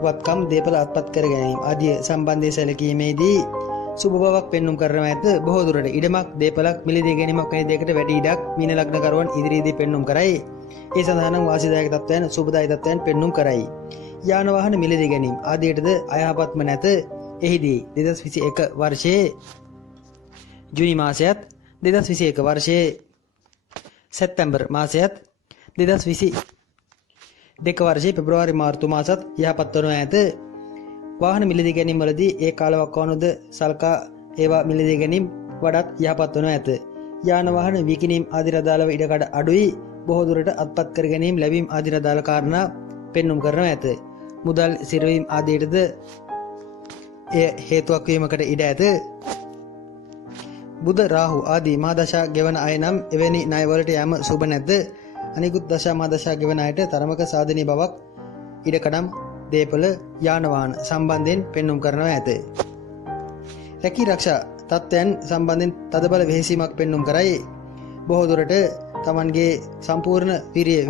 වත්කම් දේපල අත්පත් කර ගැනීම ආදී සම්බන්ධයෙන් සැලකීමේදී සුබ බවක් පෙන්눔 කරනවා ඇත. බොහෝ දුරට ඉඩමක් දේපලක් මිලදී ගැනීමක් වැනි දෙයකට වැඩි ඉඩක් මීන ලග්න කරුවන් ඉදිරියේදී පෙන්눔 කරයි. ඒ සඳහා නම් වාසිදායක තත්ත්වයන් සුබදායී තත්ත්වයන් පෙන්눔 කරයි. යාන වාහන මිලදී ගැනීම ආදියටද අයහපත්ම නැත. එහිදී 2021 වර්ෂයේ ජූනි මාසයත් 2021 වර්ෂයේ සැප්තැම්බර් මාසයත් 2022 වර්ෂයේ පෙබරවාරි මාර්තු මාසත් යහපත් වනු ඇත. වාහන මිලදී ගැනීම වලදී ඒ කාලවකවානුද සල්කා ඒවා මිලදී ගැනීම වඩාත් යහපත් වනු ඇත. යාන වාහන විකිණීම් ආදී අදාළව ඉඩකඩ අඩුයි. බොහෝ දුරට අත්පත් කර ගැනීම ලැබීම ආදී අදාළ කාරණා පෙන්눔 කරනු ඇත. මුදල් සිරවීම ආදීටද එය හේතුවක් වීමකට ඉඩ ඇත. බුධ රාහු ආදී මහා දශා ගෙවන අය නම් එවැනි ණයවලට යෑම සුබ නැද්ද? අනිකුත් දශා මහා දශා ගෙවන අයට තරමක සාධනීය බවක් ඉඩකඩම් දේපොළ යාන වාහන සම්බන්ධයෙන් පෙන්눔 කරනවා ඇත. රැකී රක්ෂා තත්ත්වයන් සම්බන්ධයෙන් තදබල වෙහෙසීමක් පෙන්눔 කරයි. බොහෝ දුරට තමන්ගේ සම්පූර්ණ විරිය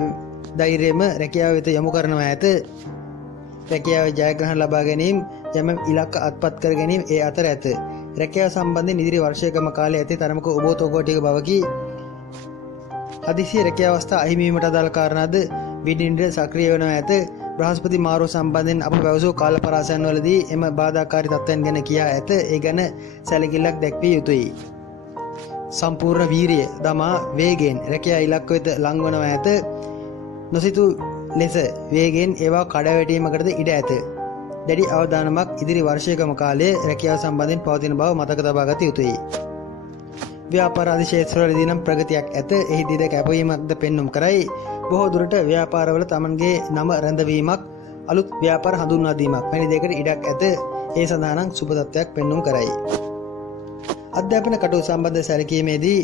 ධෛර්යයම රැකියාව වෙත යොමු කරනවා ඇත. රැකියාවේ ජයග්‍රහණ ලබා ගැනීම යම් ඉලක්ක අත්පත් කර ගැනීම ඒ අතර ඇත. රැකියාව සම්බන්ධයෙන් ඉදිරි වර්ෂයකම කාලය ඇති තරමක ඔබෝතෝගෝටික බවකි. හදිසි රැකියාව අවස්ථා අහිමි වීමට අදාළ කාරණාද විඳින්නට සක්‍රිය වෙනවා ඇත. බ්‍රහස්පති මාරුව සම්බන්ධයෙන් අප පැවසූ කාල පරාසයන් වලදී එම බාධාකාරී තත්ත්වයන් ගැන කියා ඇත. ඒ ගැන සැලකිල්ලක් දැක්විය යුතුයි. සම්පූර්ණ වීරිය දමා වේගයෙන් රැකියා ඉලක්ක වෙත ලංවනවා ඇත. නොසිතූ ලෙස වේගෙන් ඒවා කඩවැටීමකටද ඉඩ ඇත. දැඩි අවධානමක් ඉදිරි වර්ෂයකම කාලයේ රැකියාව සම්බන්ධයෙන් පවතින බව මතක තබා ගත යුතුයි. ව්‍යාපාර ආදී ක්ෂේත්‍රවලදී නම් ප්‍රගතියක් ඇත. එහිදීද කැපවීමක්ද පෙන්눔 කරයි. බොහෝ දුරට ව්‍යාපාරවල තමන්ගේ නම රැඳවීමක්, අලුත් ව්‍යාපාර හඳුන්වා දීමක් වැනි දෙයකට ඉඩක් ඇත. ඒ සඳහා නම් සුබ තත්ත්වයක් පෙන්눔 කරයි. අධ්‍යාපන කටයුතු සම්බන්ධ සැලකීමේදී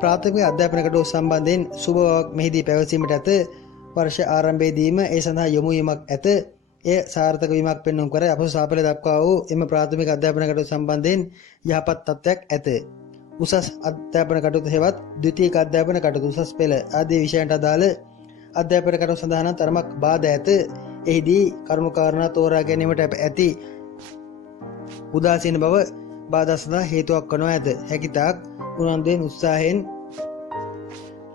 ප්‍රාථමික අධ්‍යාපන කටයුතු සම්බන්ධයෙන් සුබ බවක් මෙහිදී පැවසීමට ඇත. වර්ෂ ආරම්භයේදීම ඒ සඳහා යොමු වීමක් ඇත. එය සාර්ථක වීමක් පෙන්눔 කරයි. අපසු සාපල දක්වා වූ එම ප්‍රාථමික අධ්‍යාපන කටයුතු සම්බන්ධයෙන් යහපත් තත්ත්වයක් ඇත. උසස් අධ්‍යාපන කටයුතු හෙවත් ද්විතීයික අධ්‍යාපන කටයුතු උසස් පෙළ ආදී විෂයන්ට අදාළ අධ්‍යාපන කටයුතු සඳහා නම් තරමක් බාධා ඇත. එහිදී කරුණු කාරණා තෝරා ගැනීමට ඇති උදාසීන බව බාධා සඳහා හේතුවක් වනවා ඇත. හැකිතාක් උනන්දුවෙන් උත්සාහයෙන්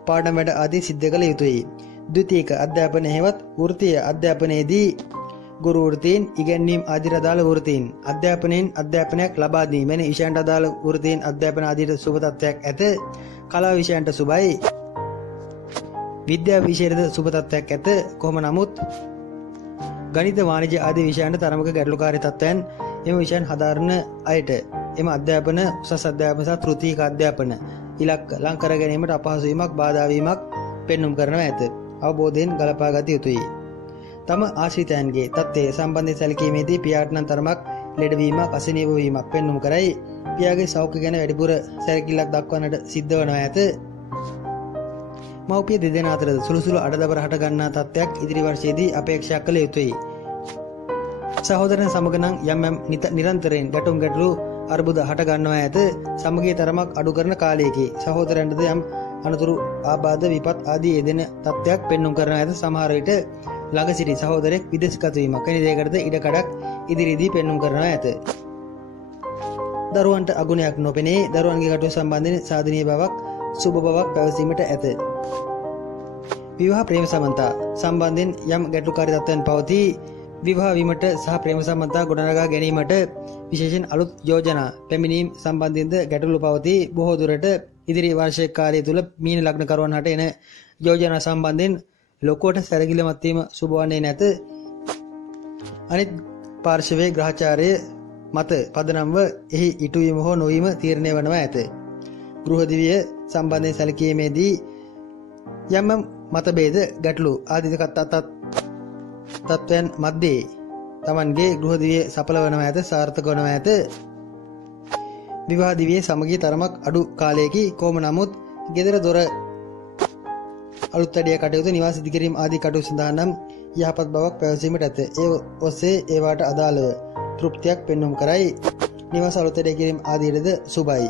පාඩම් වැඩ ආදී සිද්ධ කළ යුතුයි. ද්විතීයික අධ්‍යාපනය හෙවත් වෘත්තීය අධ්‍යාපනයේදී ගුරු වෘත්තීන්, ඉගැන්වීම් ආදී අදාළ වෘත්තීන්, අධ්‍යාපනයෙන් අධ්‍යාපනයක් ලබා දීම වැනි විෂයන්ට අදාළ වෘත්තීන් අධ්‍යාපන ආදීට සුබ තත්ත්වයක් ඇත. කලා විෂයන්ට සුබයි. විද්‍යා විෂයයට සුබ තත්ත්වයක් ඇත. කොහොම නමුත් ගණිත, වාණිජ්‍ය ආදී විෂයන්ට තරමක ගැටලුකාරී තත්ත්වයන් එම විෂයන් හදාරන අයට එම අධ්‍යාපන උසස් අධ්‍යාපන සහ තෘතීයික අධ්‍යාපන ඉලක්ක ලං කර ගැනීමට අපහසු වීමක්, බාධා වීමක් පෙන්눔 කරනවා ඇත. අවබෝධයෙන් ගලපා ගත යුතුයි. තම ආශ්‍රිතයන්ගේ තත්ත්වය සම්බන්ධයෙන් සැලකීමේදී පියාට නම් තරමක් ලෙඩවීමක්, අසනීප වීමක් පෙන්눔 කරයි. පියාගේ සෞඛ්‍ය ගැන වැඩිපුර සැලකිල්ලක් දක්වන්නට සිද්ධ වනවා ඇත. මව්පිය දෙදෙනා අතර සුළුසුළු අඩදබර හට ගන්නා තත්ත්වයක් ඉදිරි වර්ෂයේදී අපේක්ෂා කළ යුතුයි. සහෝදරයන් සමග නම් යම් නිරන්තරයෙන් ගැටලු අර්බුද හට ගන්නවා ඇත. සමගිය තරමක් අඩු කරන කාලයකි. සහෝදරයන්ටද යම් අනතුරු ආබාධ විපත් ආදී යෙදෙන තත්ත්වයක් පෙන්눔 කරනවා ඇත. සමහර විට ළඟ සිටි සහෝදරයෙක් විදේශගත වීමක් වැනි දෙයකටද ඉඩ කඩක් ඉදිරියේදී පෙන්눔 කරනවා ඇත. දරුවන්ට අගුණයක් නොපෙනේ. දරුවන්ගේ කටයුතු සම්බන්ධයෙන් සාධනීය බවක්, සුබ බවක් පැවසීමට ඇත. විවාහ ප්‍රේම සම්බන්ධතා සම්බන්ධයෙන් යම් ගැටලුකාරී තත්ත්වයන් පවතී. විවාහ වීමට සහ ප්‍රේම සම්බන්ධතා ගොඩනගා ගැනීමට විශේෂයෙන් අලුත් යෝජනා පැමිණීම් සම්බන්ධයෙන්ද ගැටලු පවතී. බොහෝ දුරට ඉදිරි වර්ෂයේ කාලය තුල මීන ලග්නකරුවන් හට එන යෝජනා සම්බන්ධයෙන් ලොකුවට සැලකිලිමත් වීම සුබ වන්නේ නැත. අනිත් පාර්ශවයේ ග්‍රහචාරය මත පදනම්ව එහි ඉටුවීම හෝ නොවීම තීරණය වනවා ඇත. ගෘහ දිවිය සම්බන්ධයෙන් සැලකීමේදී යම් මතභේද, ගැටලු ආදී තත්ත්වයන් මැද්දේ Tamanගේ ගෘහ දිවිය සඵල වනවා ඇත, සාර්ථක වනවා ඇත. විවාහ දිවියේ සමගිය තරමක් අඩු කාලයකි. කොහොම නමුත් ගෙදර දොර අලුත් වැඩිය කටයුතු, නිවාස ඉදිකිරීම ආදී කටයුතු සඳහා නම් යහපත් බවක් පැවසීමට ඇත. ඒ ඔස්සේ ඒවාට අදාළව තෘප්තියක් පෙන්눔 කරයි. නිවාස අලුත් වැඩිය කිරීම ආදීටද සුබයි.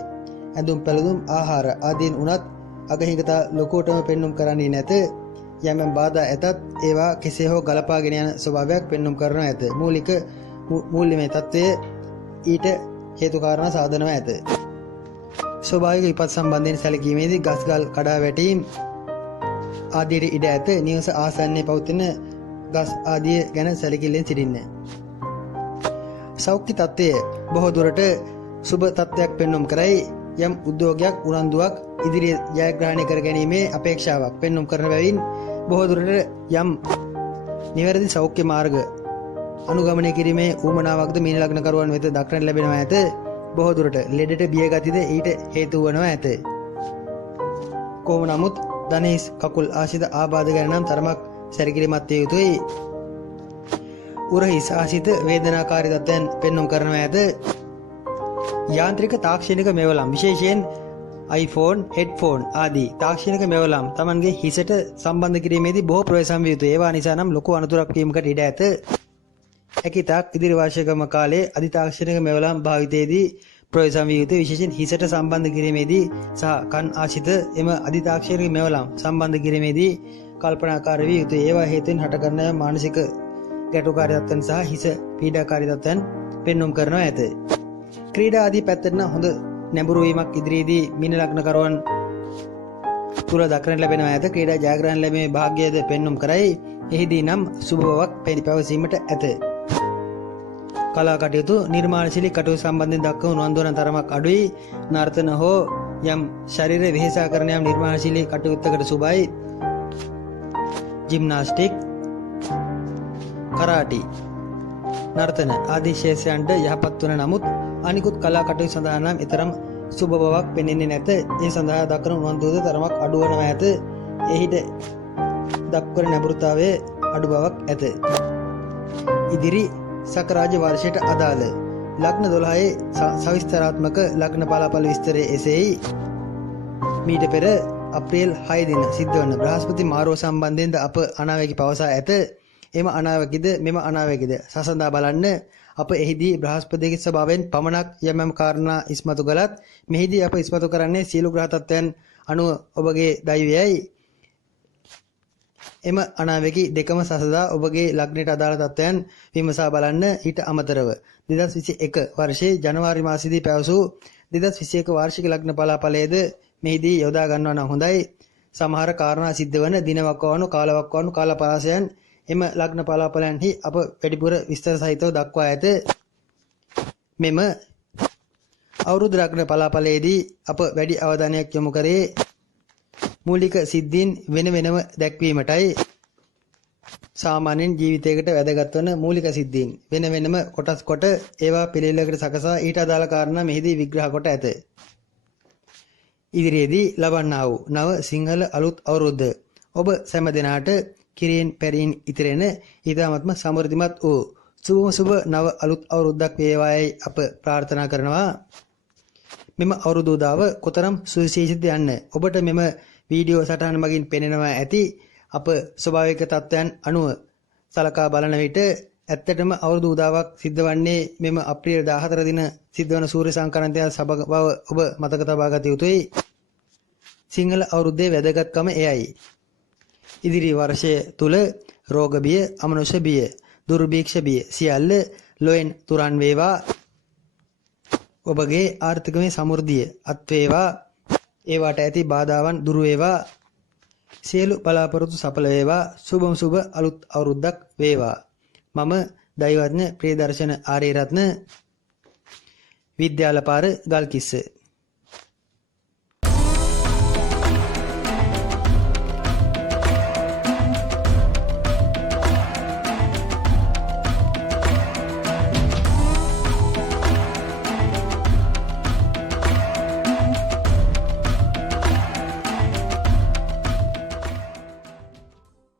ඇඳුම් පැළඳුම් ආහාර ආදීන් උනත් අගහිඟතා ලොකුවටම පෙන්눔 කරන්නේ නැත. යම් බාධා ඇතත් ඒවා කෙසේ හෝ ගලපාගෙන යන ස්වභාවයක් පෙන්눔 කරනු ඇත. මූල්‍යමය තත්ත්වය ඊට හේතු කාරණා සාධනව ඇත. ස්වභාවික විපත් සම්බන්ධයෙන් සැලකීමේදී ගස්ගල් කඩා වැටීම් ආදීට ඉඩ ඇත. නිවස ආසන්නයේ පවතින ගස් ආදිය ගැන සැලකිල්ලෙන් සිටින්න. සෞඛ්‍ය තත්ත්වය බොහෝ දුරට සුබ තත්ත්වයක් පෙන්눔 කරයි. යම් උද්‍යෝගයක්, උනන්දුවක් ඉදිරියේ ජයග්‍රහණය කර ගැනීමේ අපේක්ෂාවක් පෙන්눔 කරන බැවින් බොහෝ දුරට යම් නිවැරදි සෞඛ්‍ය මාර්ග අනුගමනය කිරීමේ උවමනාවක්ද මීන ලග්නකරුවන් වෙත දක්නට ලැබෙනවා ඇත. බොහෝ දුරට ලෙඩට බිය ගතිද ඊට හේතු වනවා ඇත. කොහොම නමුත් ධනෙස්, කකුල් ආශ්‍රිත ආබාධ ගැන නම් තරමක් සැලකිලිමත් විය යුතුයි. උරහිස් ආශ්‍රිත වේදනාකාරී තත්ත්වයන් පෙන්눔 කරනවා ඇත. යාන්ත්‍රික තාක්ෂණික මෙවලම්, විශේෂයෙන් iPhone, headphone ආදී තාක්ෂණික මෙවලම් Tamanගේ හිසට සම්බන්ධ කිරීමේදී බොහෝ ප්‍රවේශම් විය යුතුයි. ඒවා නිසා නම් ලොකු අනතුරක් වීමකට ඉඩ ඇත. හැකිතාක් ඉදිරි වර්ෂකම කාලයේ අධිතාක්ෂණික මෙවලම් භාවිතයේදී ප්‍රයෝජන විය යුතු විශේෂයෙන් හිසට සම්බන්ධ කිරීමේදී සහ කන් ආශ්‍රිත එම අධිතාක්ෂණික මෙවලම් සම්බන්ධ කිරීමේදී කල්පනාකාරී විය යුතුය. ඒවා හේතුවෙන් හටගන්න මානසික ගැටුකාරී තත්ත්වයන් සහ හිස පීඩාකාරී තත්ත්වයන් පෙන්눔 කරනවා ඇත. ක්‍රීඩා ආදී පැත්තට හොඳ නැඹුරු වීමක් ඉදිරියේදී මීන ලග්නකරුවන් තුල දක්නට ලැබෙනවා ඇත. ක්‍රීඩා ජයග්‍රහණ ලැබීමේ වාග්යද පෙන්눔 කරයි. එහිදී නම් සුබ බවක් පැවසීමට ඇත. කලා කටයුතු නිර්මාණශීලී කටයුතු සම්බන්ධයෙන් දක්වන උනන්දු වන තරමක් අඩුයි. නර්තන හෝ යම් ශරීර වෙහෙසා කරන යම් නිර්මාණශීලී කටයුත්තකට සුබයි. ජිම්නාස්ටික්, කරාටි, නර්තන ආදී ශේෂයන්ට යහපත් වන නමුත් අනිකුත් කලා කටයුතු සඳහා නම් ඊතරම් සුබ බවක් පෙනෙන්නේ නැත. ඒ සඳහා දක්වන උනන්දුවද තරමක් අඩු වනවා ඇත. එහිට දක්වන නැඹුරුතාවයේ අඩු බවක් ඇත. ඉදිරි සකරාජ වර්ෂයට අදාළ ලග්න 12 සවිස්තරාත්මක ලග්න බලාපල විස්තරය එසේයි. මීට පෙර අප්‍රේල් 6 දින සිද්ධ වන බ්‍රහස්පති මාරුව සම්බන්ධයෙන්ද අප අනාවැකි පවසා ඇත. එම අනාවැකිද මෙම අනාවැකිද සසඳා බලන්න. අප එහිදී බ්‍රහස්පතිගේ ස්වභාවයෙන් පමණක් යම් කාරණා ඉස්මතු කළත් මෙහිදී අප ඉස්මතු කරන්නේ සියලු ග්‍රහ තත්ත්වයන් අනුව ඔබගේ දෛවයයි. එම අනාවැකි දෙකම සසදා ඔබගේ ලග්නයට අදාළ තත්ත්වයන් විමසා බලන්න. ඊට අමතරව 2021 වර්ෂයේ ජනවාරි මාසයේදී පැවසූ 2021 වාර්ෂික ලග්න බලාපලයේද මෙහිදී යොදා ගන්නවා නම් හොඳයි. සමහර කාරණා සිද්ධ වන දිනවකවානු කාලවකවානු කාලපරාසයන් එම ලග්න බලාපලයන්හි අප වැඩිපුර විස්තර සහිතව දක්වා ඇත. මෙම අවුරුදු ලග්න බලාපලයේදී අප වැඩි අවධානයක් යොමු කරේ මූලික සිද්ධීන් වෙන වෙනම දැක්වීමටයි. සාමාන්‍යයෙන් ජීවිතයකට වැදගත් වන මූලික සිද්ධීන් වෙන වෙනම කොටස් කොට ඒවා පිළිවෙලකට සකසා ඊට අදාළ කාරණා මෙහිදී විග්‍රහ කොට ඇත. ඉදිරියේදී ලබන්නා වූ නව සිංහල අලුත් අවුරුද්ද ඔබ සෑම දිනකට කිරියෙන් පැරියෙන් ඉතිරෙන ඊටමත්ම සමෘද්ධිමත් වූ සුබ නව අලුත් අවුරුද්දක් වේවායි අප ප්‍රාර්ථනා කරනවා. මෙම අවුරුදු උදාව කොතරම් සුවිශේෂීද යන්න ඔබට මෙම වීඩියෝ සටහන මගින් පෙනෙනවා ඇති. අප ස්වභාවික තත්ත්වයන් අනුව සලකා බලන විට ඇත්තටම අවුරුදු උදාවක් සිද්ධ වන්නේ මෙම අප්‍රේල් 14 දින සිද්ධවන සූර්ය සංක්‍රාන්තිය සබව ඔබ මතක තබා ගත යුතුයි. සිංහල අවුරුද්දේ වැදගත්කම එයයි. ඉදිරි වර්ෂය තුල රෝග බිය, අමනුෂ්‍ය බිය, දුර්භික්ෂ බිය සියල්ල ලොයෙන් තුරන් වේවා. ඔබගේ ආර්ථිකමය සමෘද්ධිය අත් වේවා. ඒවට ඇති බාධාවන් දුරු වේවා. සියලු බලාපොරොත්තු සඵල වේවා. සුබම සුබ අලුත් අවුරුද්දක් වේවා. මම දෛවඥ ප්‍රියදර්ශන ආරියරත්න, විද්‍යාලපාර ගල්කිස්ස.